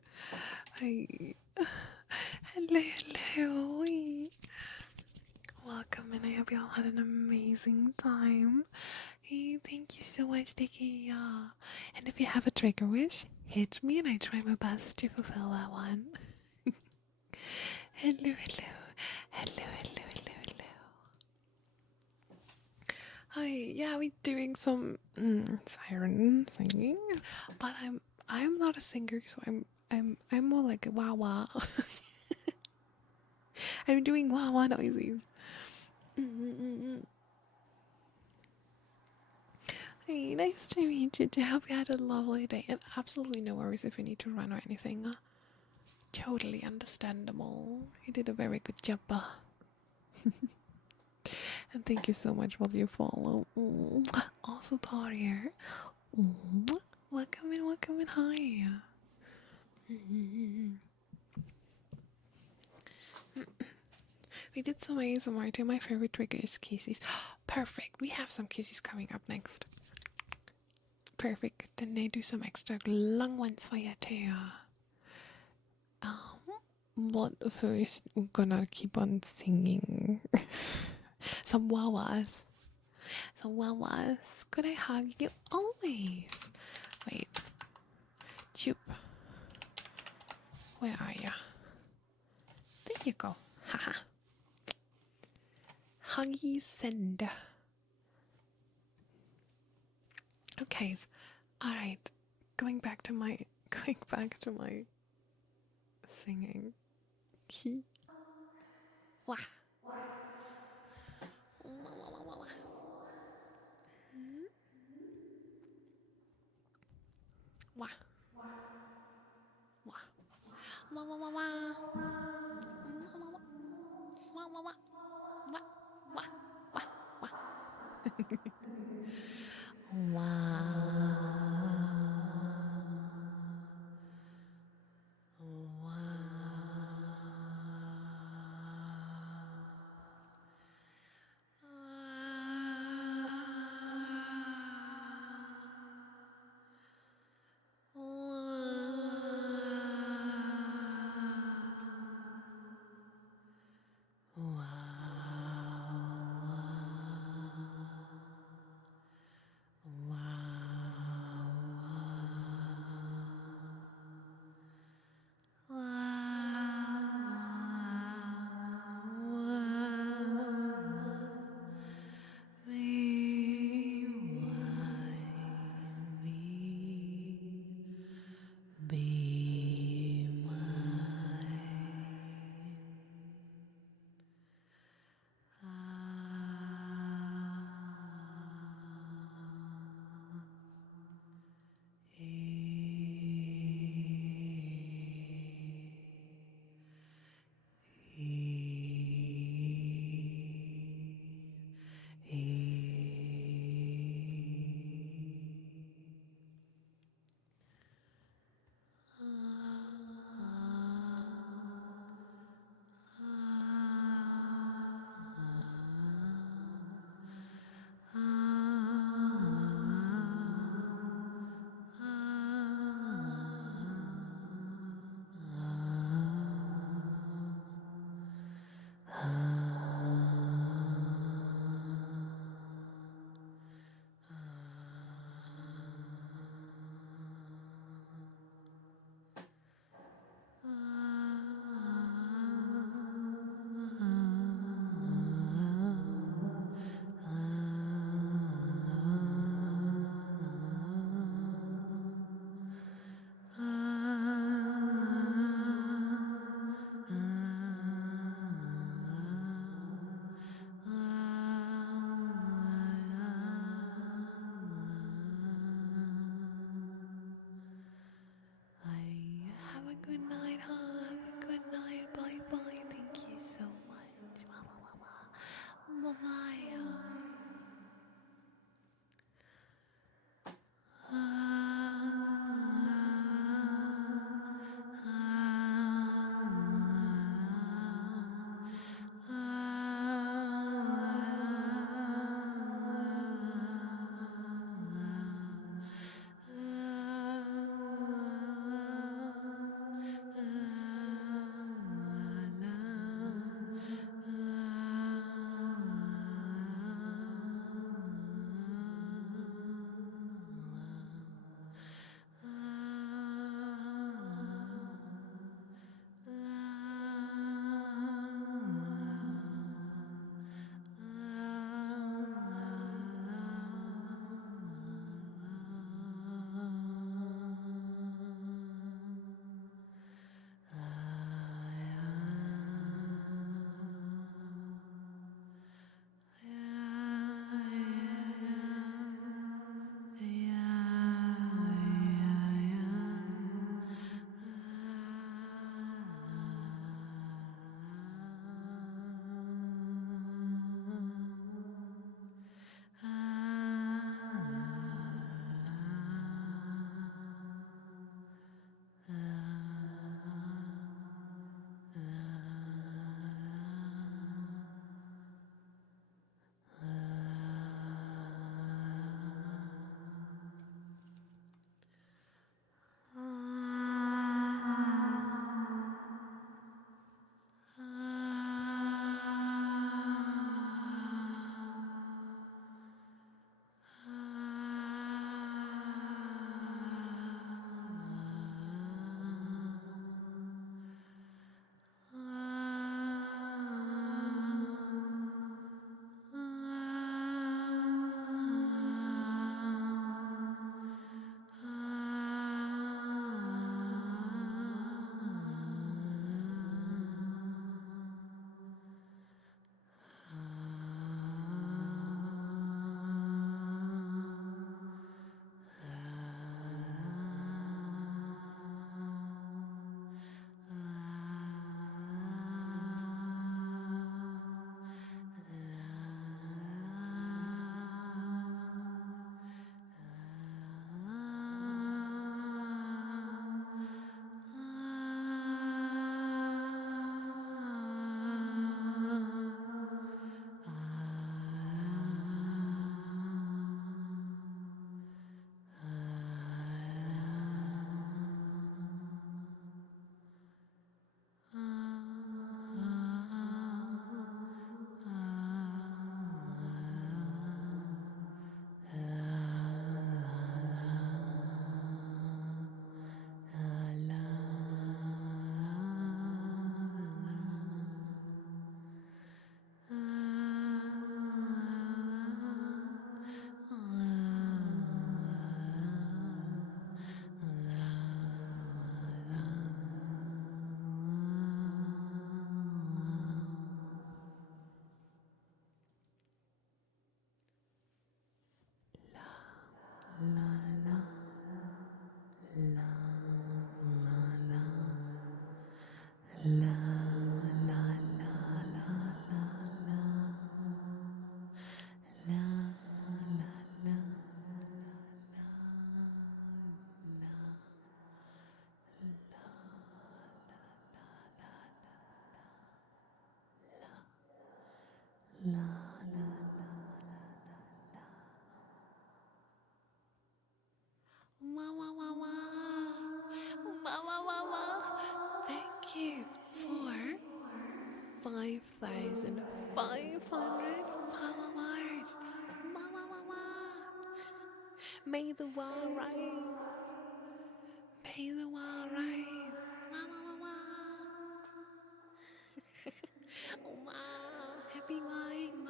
Hi. Hello, hello. Welcome in. I hope you all had an amazing time. Hey, thank you so much, Dickie. And if you have a trigger wish, hit me and I try my best to fulfill that one. Hello, hello. Hello, hello, hello, hello. Hi, yeah, we're doing some siren singing, but I'm not a singer, so I'm more like a wah wah. I'm doing wah wah noises. Hey, nice to meet you. I hope you had a lovely day, and absolutely no worries if you need to run or anything. Totally understandable. You did a very good job. And thank you so much for your follow. Also, Tarier. Welcome in, hi. We did some ASMR too. My favorite trigger is kisses. Perfect. We have some kisses coming up next. Perfect. Then they do some extra long ones for you too. But first, we're gonna keep on singing. Some wawas. Some wawas. Could I hug you always? Wait. Choop. Where are ya? There you go. Haha. Huggy send. Okay. Alright. Going back to my singing. Key. Wah. Wah. Wah. Wah. Wah wah wah wah. Wah wah wah. Wah wah wah wah. 1,500 followers. May the war rise. May the war rise. Oh ma, happy wine.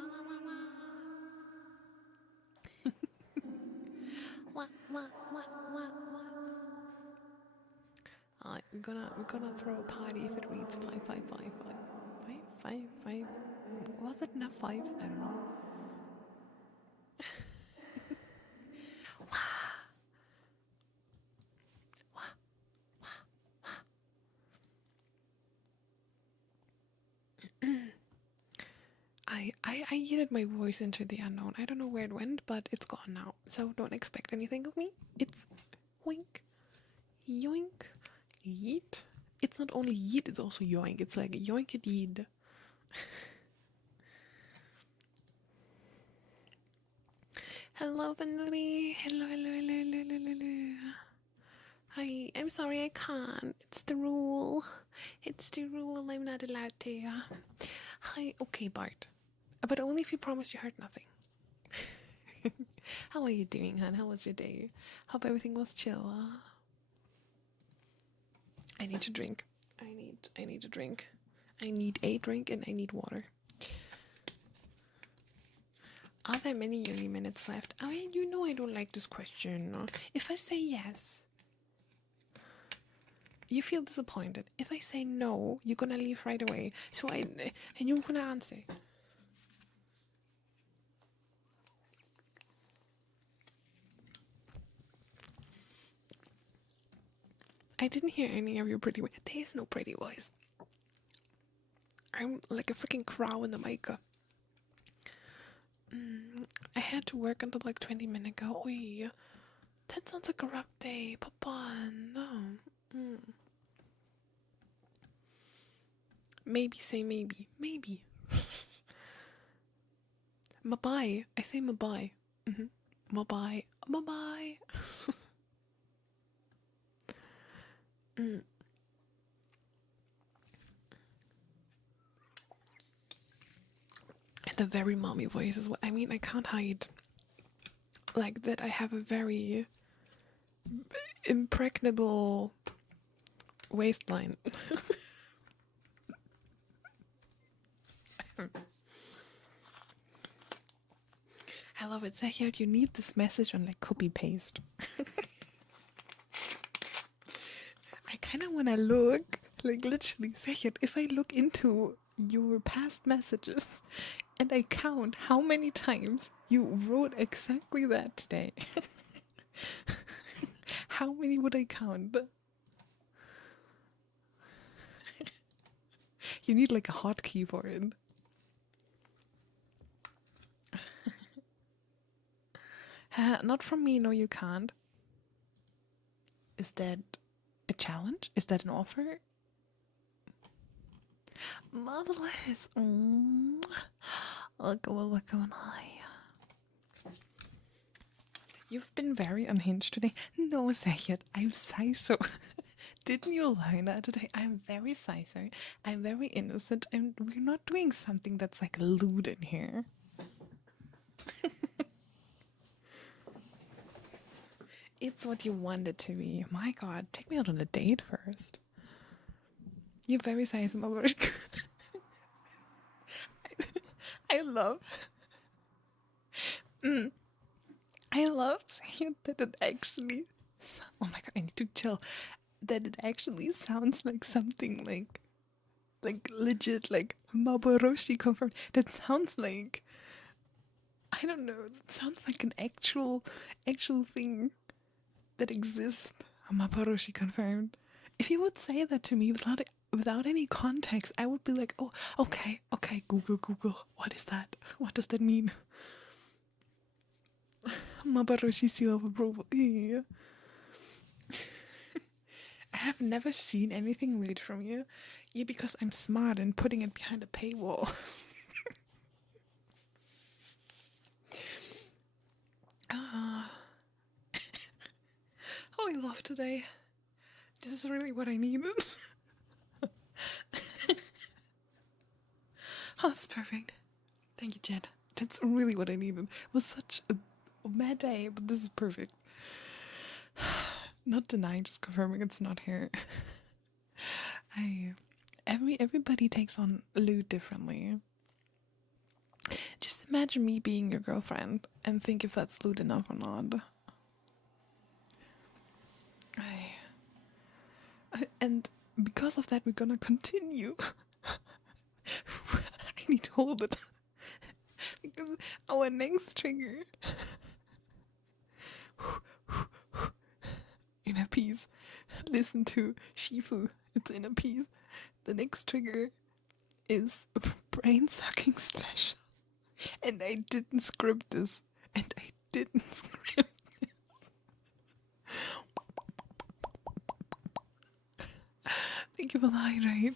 We're gonna throw a party if it reads 5. Was it enough fives? I don't know. I yeeted my voice into the unknown. I don't know where it went, but it's gone now. So don't expect anything of me. It's wink, yoink, yeet. It's not only yeet, it's also yoink. It's like yoink it yeet. Hello, Vanity. Hello. Hi, I'm sorry I can't. It's the rule. I'm not allowed to. Hi, okay, Bart. But only if you promise you heard nothing. How are you doing, hon? How was your day? Hope everything was chill. I need to drink. I need a drink. I need a drink and I need water. Are there many uni minutes left? I mean, you know I don't like this question. If I say yes, you feel disappointed. If I say no, you're gonna leave right away. And you're gonna answer. I didn't hear any of your pretty voice. There is no pretty voice. I'm like a freaking crow in the mic. I had to work until like 20 minutes ago. Oy, that sounds like a rough day. Papa, no. Maybe say maybe. Maybe. Bye. I say bye. Bye. Bye. And a very mommy voice is what I mean. I can't hide like that. I have a very impregnable waistline. I love it. Sergio, you need this message on like copy paste. I kind of want to look like literally, Sergio, if I look into your past messages and I count how many times you wrote exactly that today, how many would I count? You need like a hotkey for it. Not from me, no you can't. Is that a challenge? Is that an offer? Marvelous. Look going on. You've been very unhinged today. No, say it. I'm so. Didn't you learn that today? I'm very sizer. I'm very innocent, and we're not doing something that's like lewd in here. It's what you want it to be. My God, take me out on a date first. You're very sizer, my word. I love saying that it actually. Oh my God, I need to chill. That it actually sounds like something like legit, like Maboroshi confirmed. That sounds like, I don't know. That sounds like an actual thing that exists. Maboroshi confirmed. If you would say that to me without any context, I would be like, oh, okay, Google. What is that? What does that mean? Maboroshi seal of approval. Yeah. I have never seen anything lewd from you. Yeah, because I'm smart and putting it behind a paywall. Oh, I love today. This is really what I needed. Oh, it's perfect. Thank you, Jen. That's really what I needed. It was such a mad day, but this is perfect. Not denying, just confirming it's not here. Everybody takes on Lewd differently. Just imagine me being your girlfriend and think if that's lewd enough or not. And because of that, we're gonna continue. I need to hold it. Because our next trigger in a piece. Listen to Shifu. It's in a piece. The next trigger is brain sucking special. And I didn't script this. Thank you for the hydrate.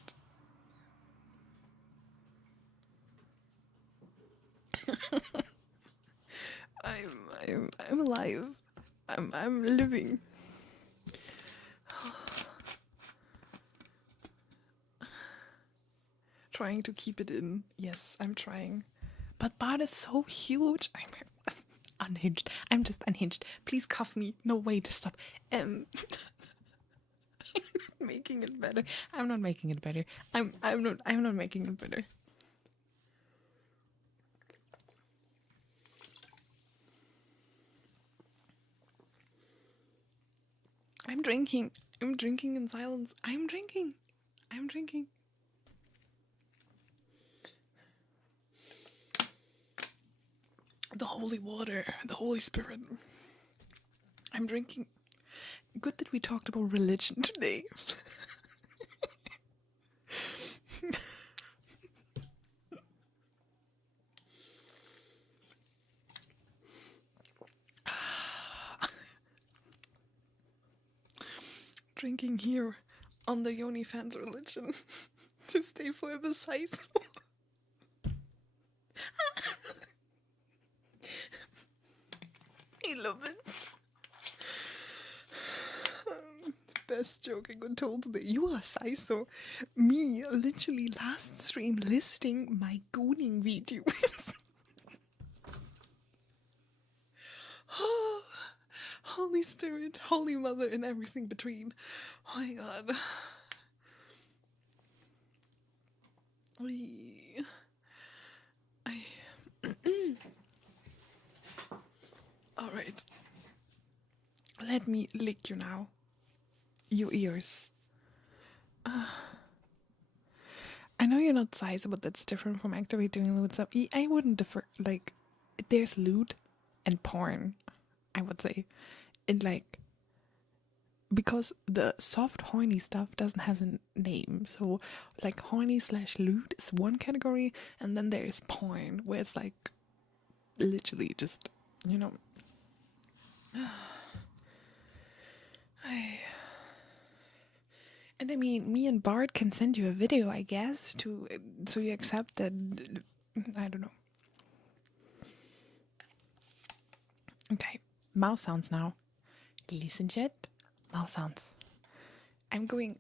I'm alive. I'm living. Trying to keep it in. Yes, I'm trying. But Bart is so huge. I'm unhinged. I'm just unhinged. Please cuff me. No, wait, stop. I'm not making it better. I'm not making it better. I'm not making it better. I'm drinking. I'm drinking in silence. I'm drinking. The holy water, the Holy Spirit. I'm drinking. Good that we talked about religion today. Drinking here on the Yoni fans religion to stay forever size. I love it. Best joke I got told today. You are Saiso. Me, literally last stream listing my gooning videos. Holy Spirit, Holy Mother, and everything between. Oh my god. Alright. Let me lick you now. Your ears. I know you're not size, but that's different from activating lewd stuff. I wouldn't differ. Like, there's lewd and porn, I would say. And like, because the soft horny stuff doesn't have a name, so like horny / lewd is one category, and then there's porn where it's like literally just, you know. And I mean, me and Bart can send you a video, I guess, so you accept that. I don't know. Okay, mouse sounds now. Listen, chat. Mouse sounds. I'm going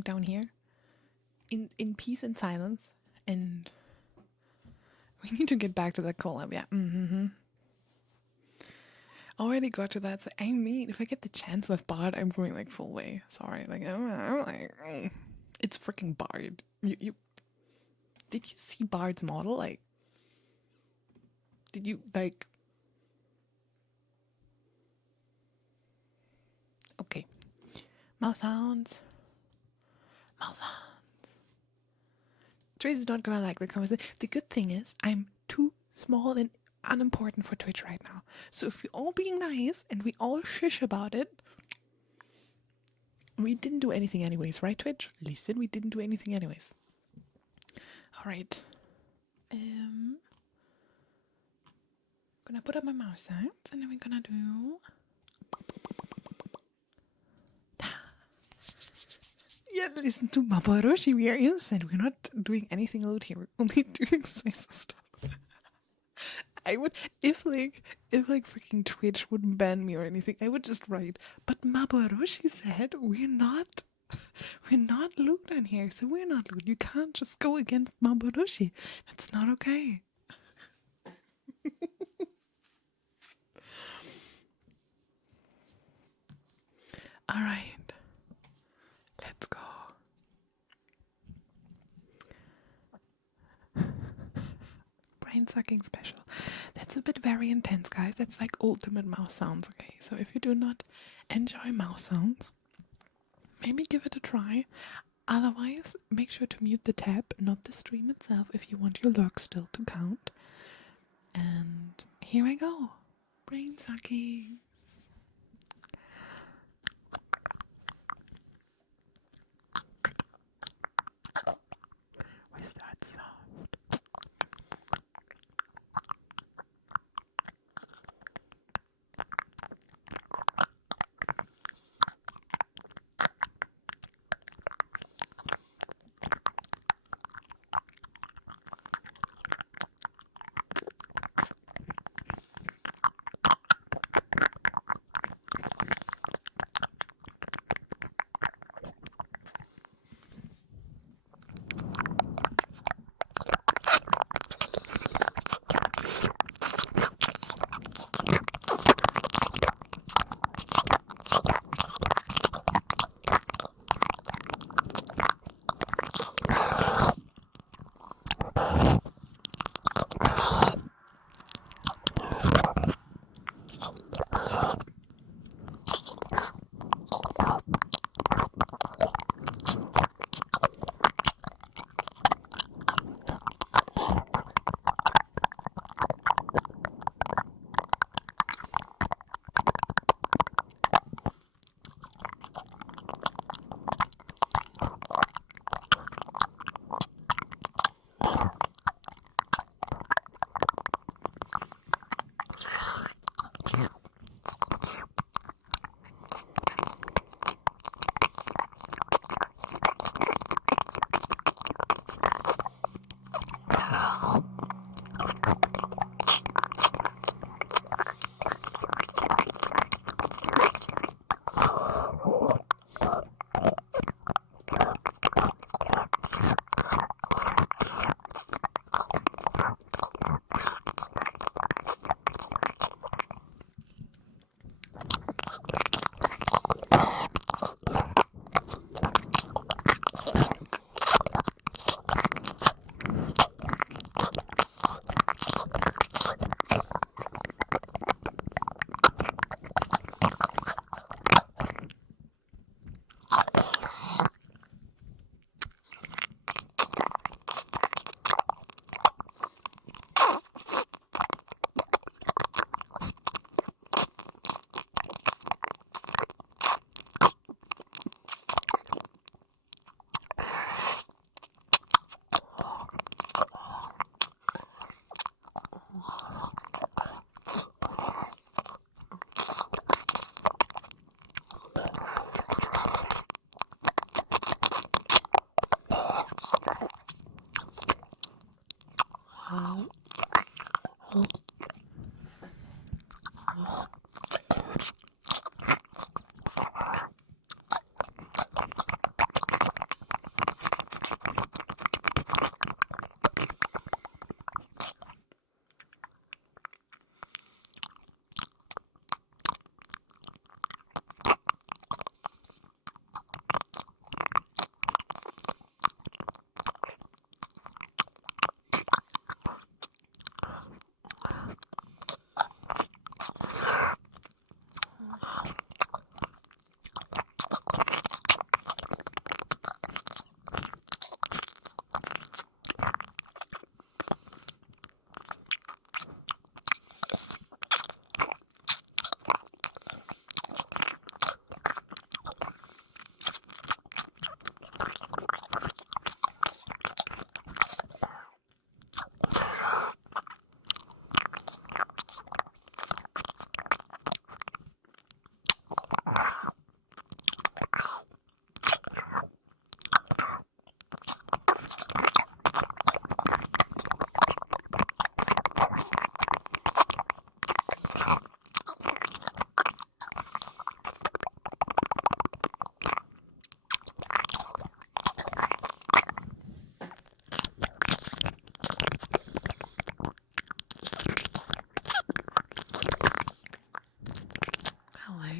down here, in peace and silence, and we need to get back to that collab. Yeah. Already got to that. So I mean, if I get the chance with Bard, I'm going like full way. Sorry, like I'm like, it's freaking Bard. You did you see Bard's model? Like, did you like? Okay, mouse sounds. Trace is not gonna like the conversation. The good thing is I'm too small and unimportant for Twitch right now. So if we're all being nice and we all shush about it, we didn't do anything anyways, right, Twitch? Listen, we didn't do anything anyways. Alright. Gonna put up my mouse sounds and then we're gonna do... Yeah, listen to Maboroshi, we are innocent. We're not doing anything lewd here. We're only doing size stuff. I would, if freaking Twitch would ban me or anything, I would just write, but Maboroshi said we're not We're not Lewd in here, so we're not Lewd. You can't just go against Maburushi. That's not okay. Alright. Let's go. Brain sucking special. That's a bit very intense, guys. That's like ultimate mouse sounds, okay? So if you do not enjoy mouse sounds, maybe give it a try. Otherwise, make sure to mute the tab, not the stream itself, if you want your lurk still to count. And here I go. Brain suckings. With that sound.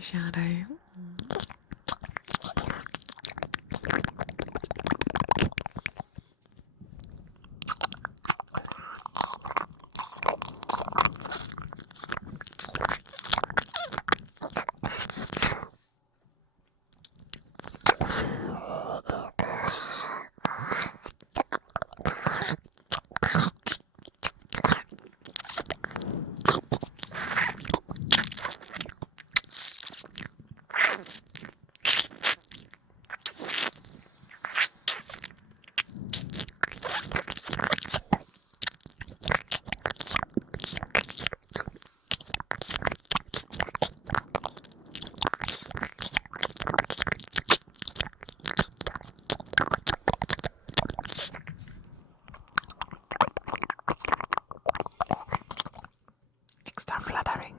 eyeshadow. Extra flattering.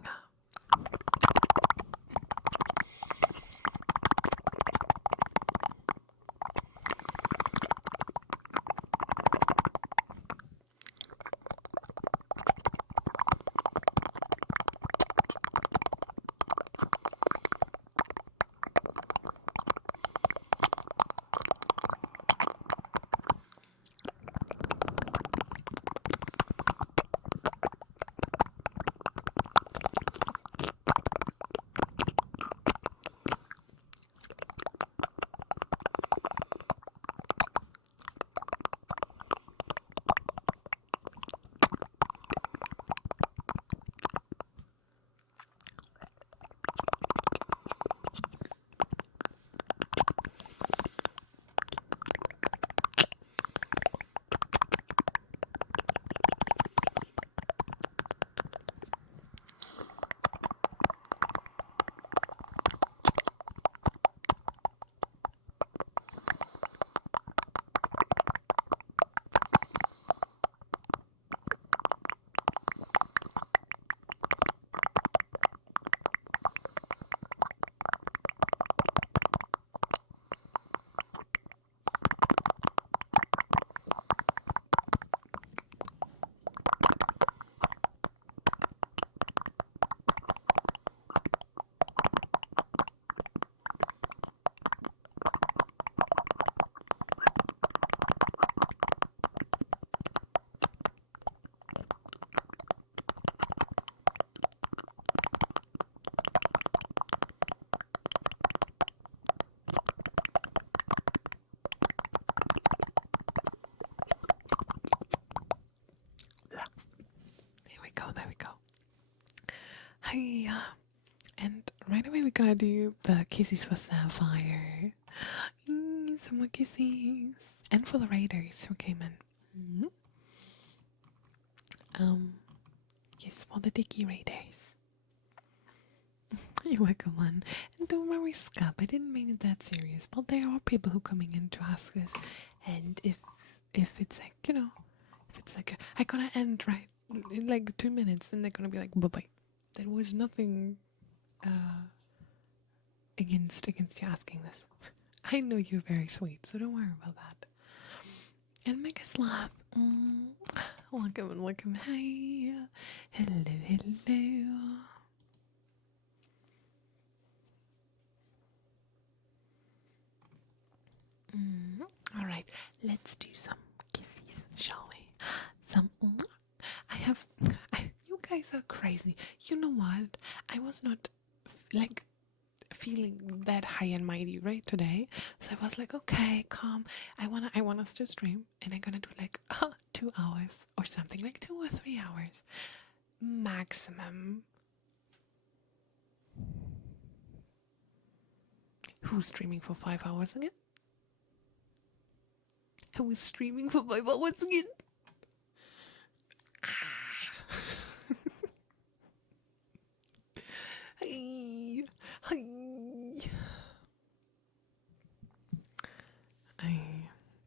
There we go. Hi, and right away we're gonna do the kisses for Sapphire. Some more kisses. And for the raiders who came in. Yes, for the Dicky raiders. You're welcome, one. And don't worry, Scub, I didn't mean it that serious, but there are people who coming in to ask this, and if it's like, if it's like, I gotta end right in like 2 minutes, then they're gonna be like, bye-bye. There was nothing against you asking this. I know you're very sweet, so don't worry about that. And Mega Sloth, welcome and welcome. Hi, hello. All right, let's do some kisses, shall we? You guys are crazy. You know what? I was not feeling that high and mighty right today, so I was like, okay, calm. I want us to stream, and I'm gonna do like 2 hours or something, like 2 or 3 hours maximum. Who's streaming for 5 hours again? Who is streaming for 5 hours again? Hi.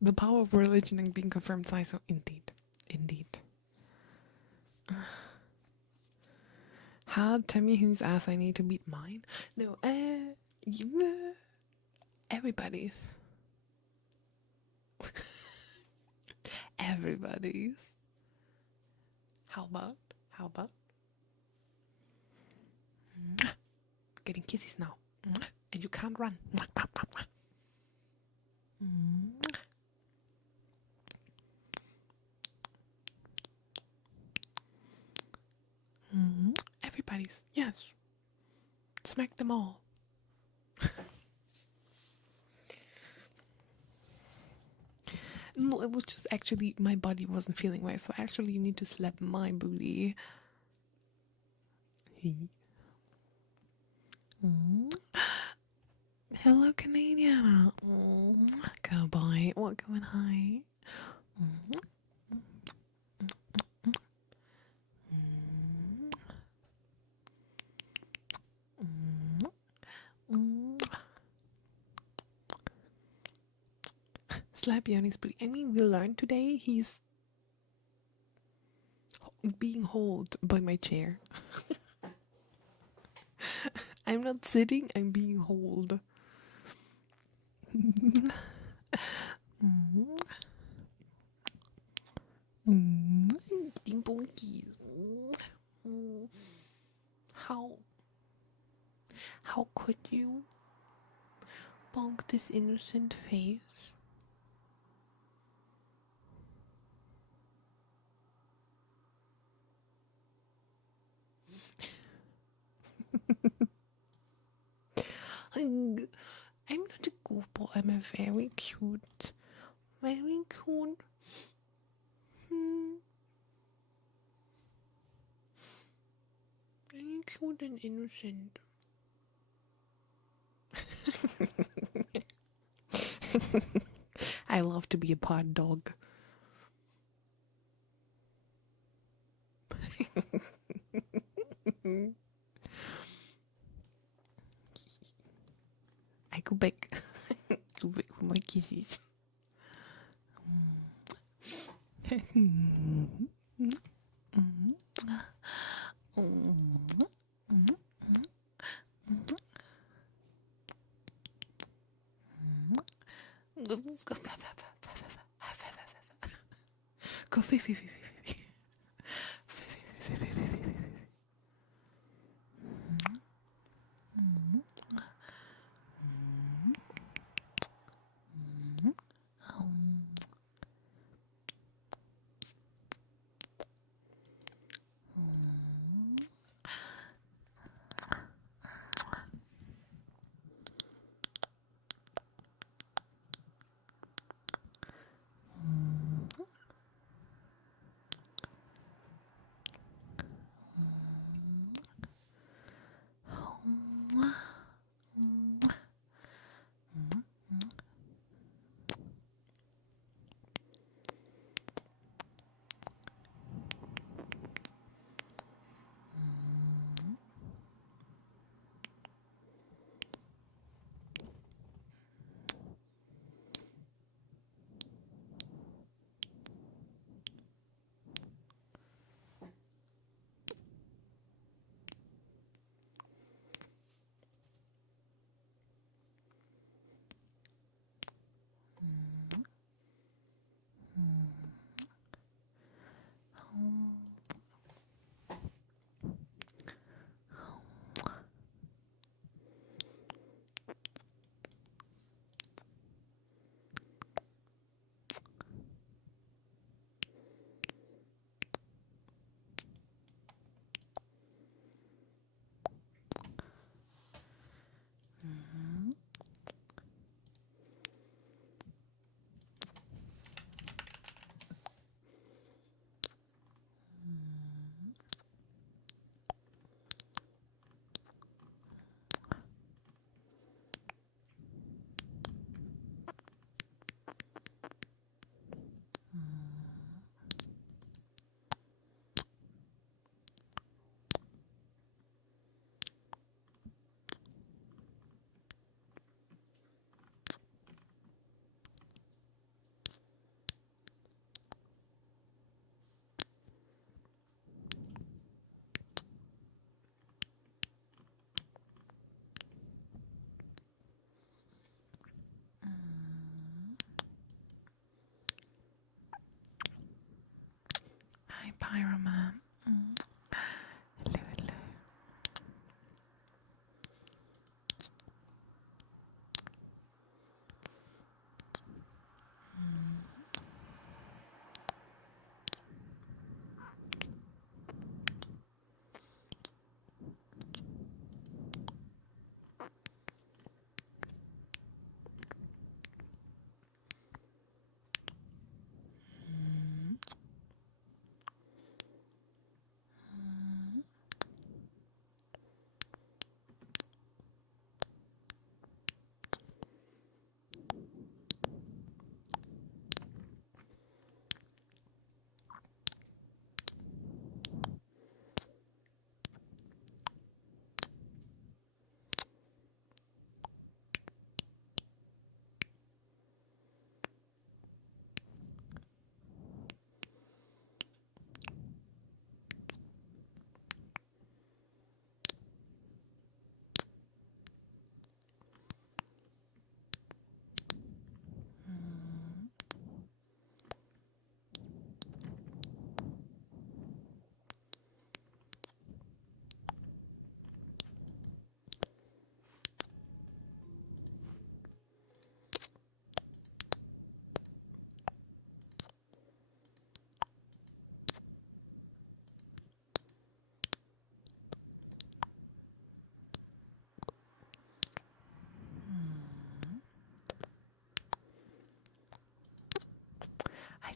The power of religion and being confirmed size, so indeed. Tell me whose ass I need to beat mine? No, everybody's. Everybody's. How about? getting kisses now. And you can't run. Everybody's, yes. Smack them all. No, it was just actually my body wasn't feeling well, so actually you need to slap my booty. Hello, Canadian. Go boy. Welcome and hi. Slap Yanni's booty. I mean, we learned today he's being held by my chair. I'm not sitting, I'm being held. Eating bonkies. How could you bonk this innocent face? I'm not a goofball, I'm a very cute. Very cute. Very cute and innocent. I love to be a pod dog. I go back. Go back for my kisses. Go fifi.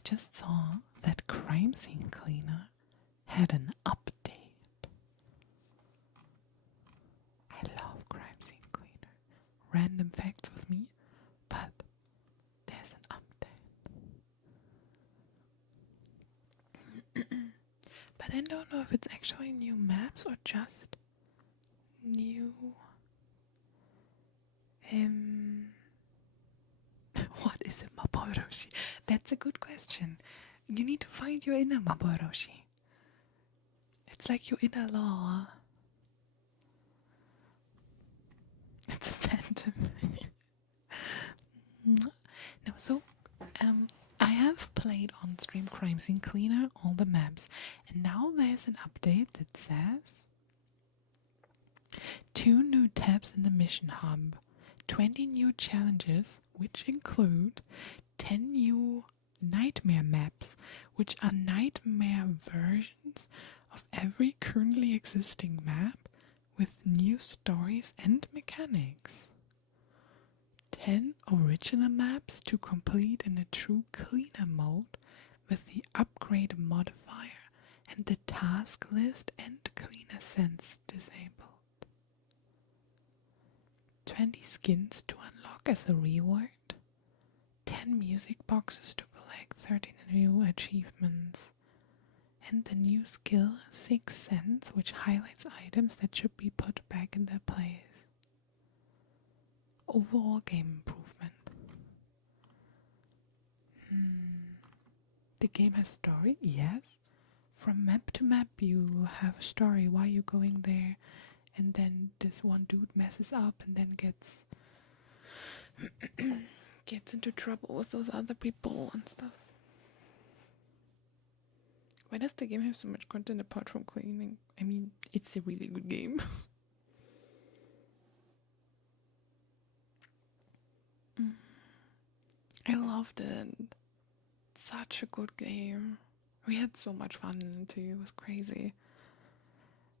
just saw that Crime Scene Cleaner had an update. I love Crime Scene Cleaner. Random facts with me, but there's an update. But I don't know if it's actually new maps or just new what is a Maboroshi? That's a good question. You need to find your inner Maboroshi. It's like your inner law. It's a phantom. No, so I have played on stream Crime Scene Cleaner, all the maps, and now there's an update that says 2 new tabs in the mission hub, 20 new challenges, which include 10 new nightmare maps, which are nightmare versions of every currently existing map with new stories and mechanics. 10 original maps to complete in a true cleaner mode with the upgrade modifier and the task list and cleaner sense disabled. 20 skins to unlock as a reward. 10 music boxes to collect, 13 new achievements. And the new skill, Sixth Sense, which highlights items that should be put back in their place. Overall game improvement. The game has story? Yes. From map to map you have a story, why you're going there, and then this one dude messes up and then gets into trouble with those other people and stuff. Why does the game have so much content apart from cleaning? I mean, it's a really good game. I loved it. Such a good game. We had so much fun in it too. It was crazy.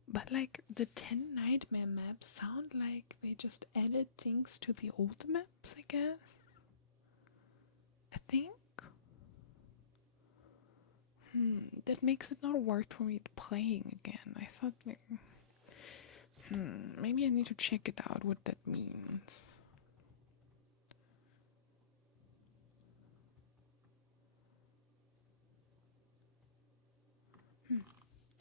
But like the 10 nightmare maps sound like they just added things to the old maps, I guess. I think. That makes it not worth for me playing again. I thought like, maybe I need to check it out what that means.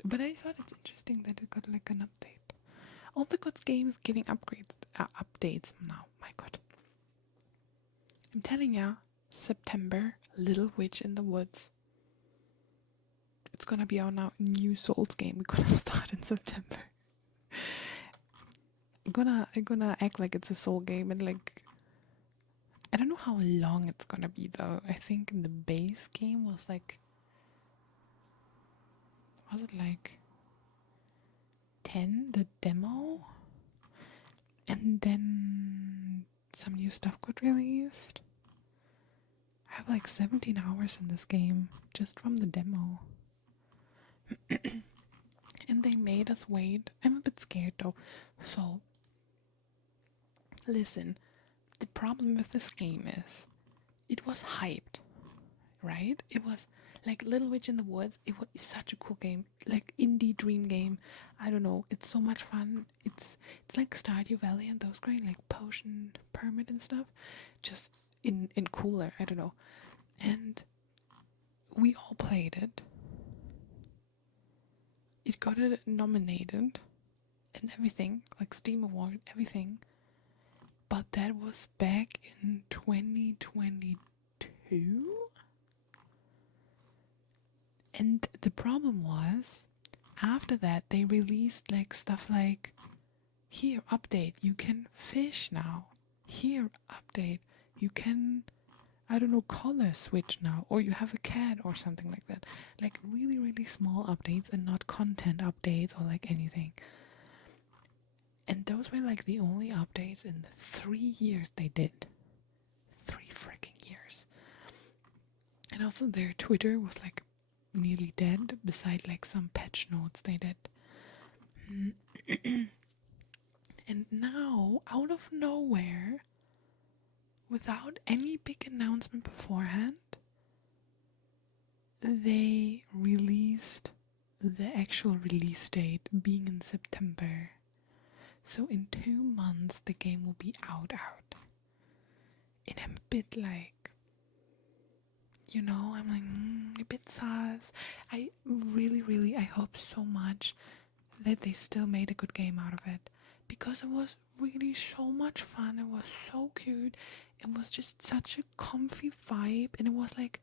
But I thought it's interesting that it got like an update. All the good games getting updates now. My God. I'm telling ya, September, Little Witch in the Woods. It's gonna be our now new Souls game. We're gonna start in September. I'm gonna act like it's a Soul game and like I don't know how long it's gonna be though. I think the base game was like like 10, the demo, and then some new stuff got released. I have like 17 hours in this game just from the demo. And they made us wait. I'm a bit scared though. So listen, the problem with this game is it was hyped, right? It was like Little Witch in the Woods. It was such a cool game, like indie dream game. I don't know, it's so much fun. It's like Stardew Valley and those great like potion permit and stuff, just in cooler. I don't know. And we all played it. It got it nominated and everything, like Steam Award, everything. But that was back in 2022. And the problem was, after that, they released like stuff like, here, update, you can fish now. Here, update, you can, I don't know, color switch now. Or you have a cat or something like that. Like really, really small updates and not content updates or like anything. And those were like the only updates in the 3 years they did. 3 freaking years. And also their Twitter was like nearly dead, beside like some patch notes they did. And now, out of nowhere, without any big announcement beforehand, they released the actual release date being in September. So in 2 months the game will be out. And I'm a bit like, I'm like, a bit sus. I really, I hope so much that they still made a good game out of it. Because it was really so much fun. It was so cute. It was just such a comfy vibe. And it was like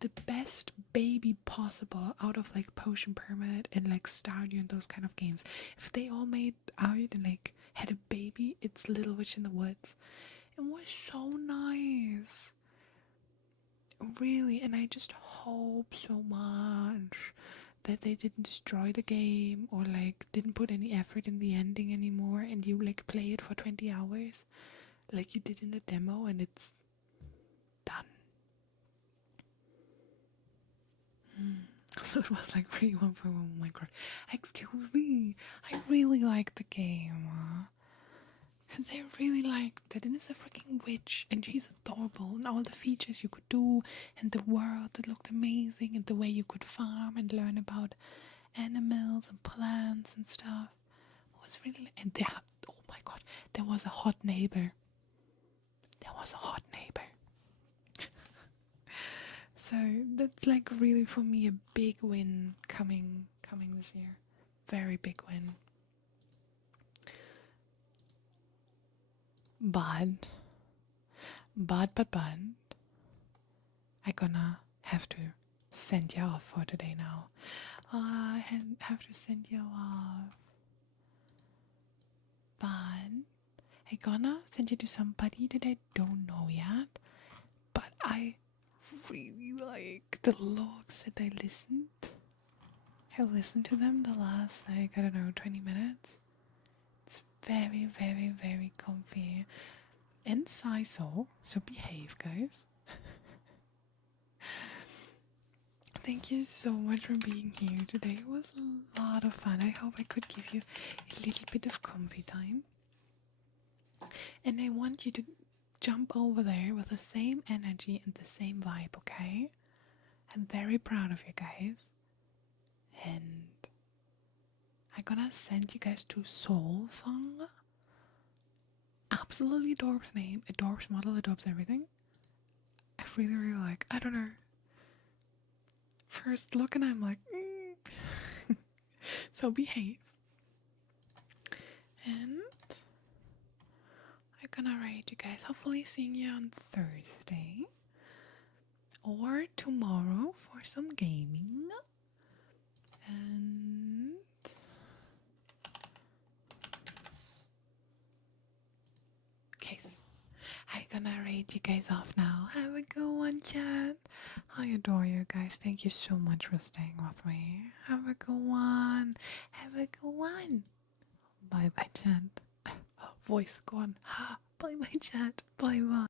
the best baby possible out of like Potion Pyramid and like Stardew and those kind of games. If they all made out and like had a baby, it's Little Witch in the Woods. It was so nice. Really, and I just hope so much that they didn't destroy the game or like didn't put any effort in the ending anymore and you like play it for 20 hours like you did in the demo and it's done. So it was like really 1.1 Minecraft. Excuse me, I really liked the game. They really liked it, and it's a freaking witch, and she's adorable, and all the features you could do, and the world that looked amazing, and the way you could farm and learn about animals and plants and stuff. It was really, and oh my god, there was a hot neighbor. So that's like really for me a big win coming this year. Very big win. But I gonna have to send you off for today now. I have to send you off. But I gonna send you to somebody that I don't know yet. But I really like the logs that I listened. I listened to them the last, like, I don't know, 20 minutes. It's very, very, very comfy. And so behave, guys. Thank you so much for being here today. It was a lot of fun. I hope I could give you a little bit of comfy time. And I want you to jump over there with the same energy and the same vibe, okay? I'm very proud of you guys. And I'm gonna send you guys to Soul Song. Absolutely adorbs name, adorbs model, adorbs everything. I really, really like. I don't know. First look and I'm like, So behave. And I'm gonna rate you guys. Hopefully seeing you on Thursday or tomorrow for some gaming. And okay, I'm gonna rate you guys off now. Have a good one, chat. I adore you guys. Thank you so much for staying with me. Have a good one. Have a good one. Bye bye, chat. Voice gone. Bye bye, chat. Bye bye.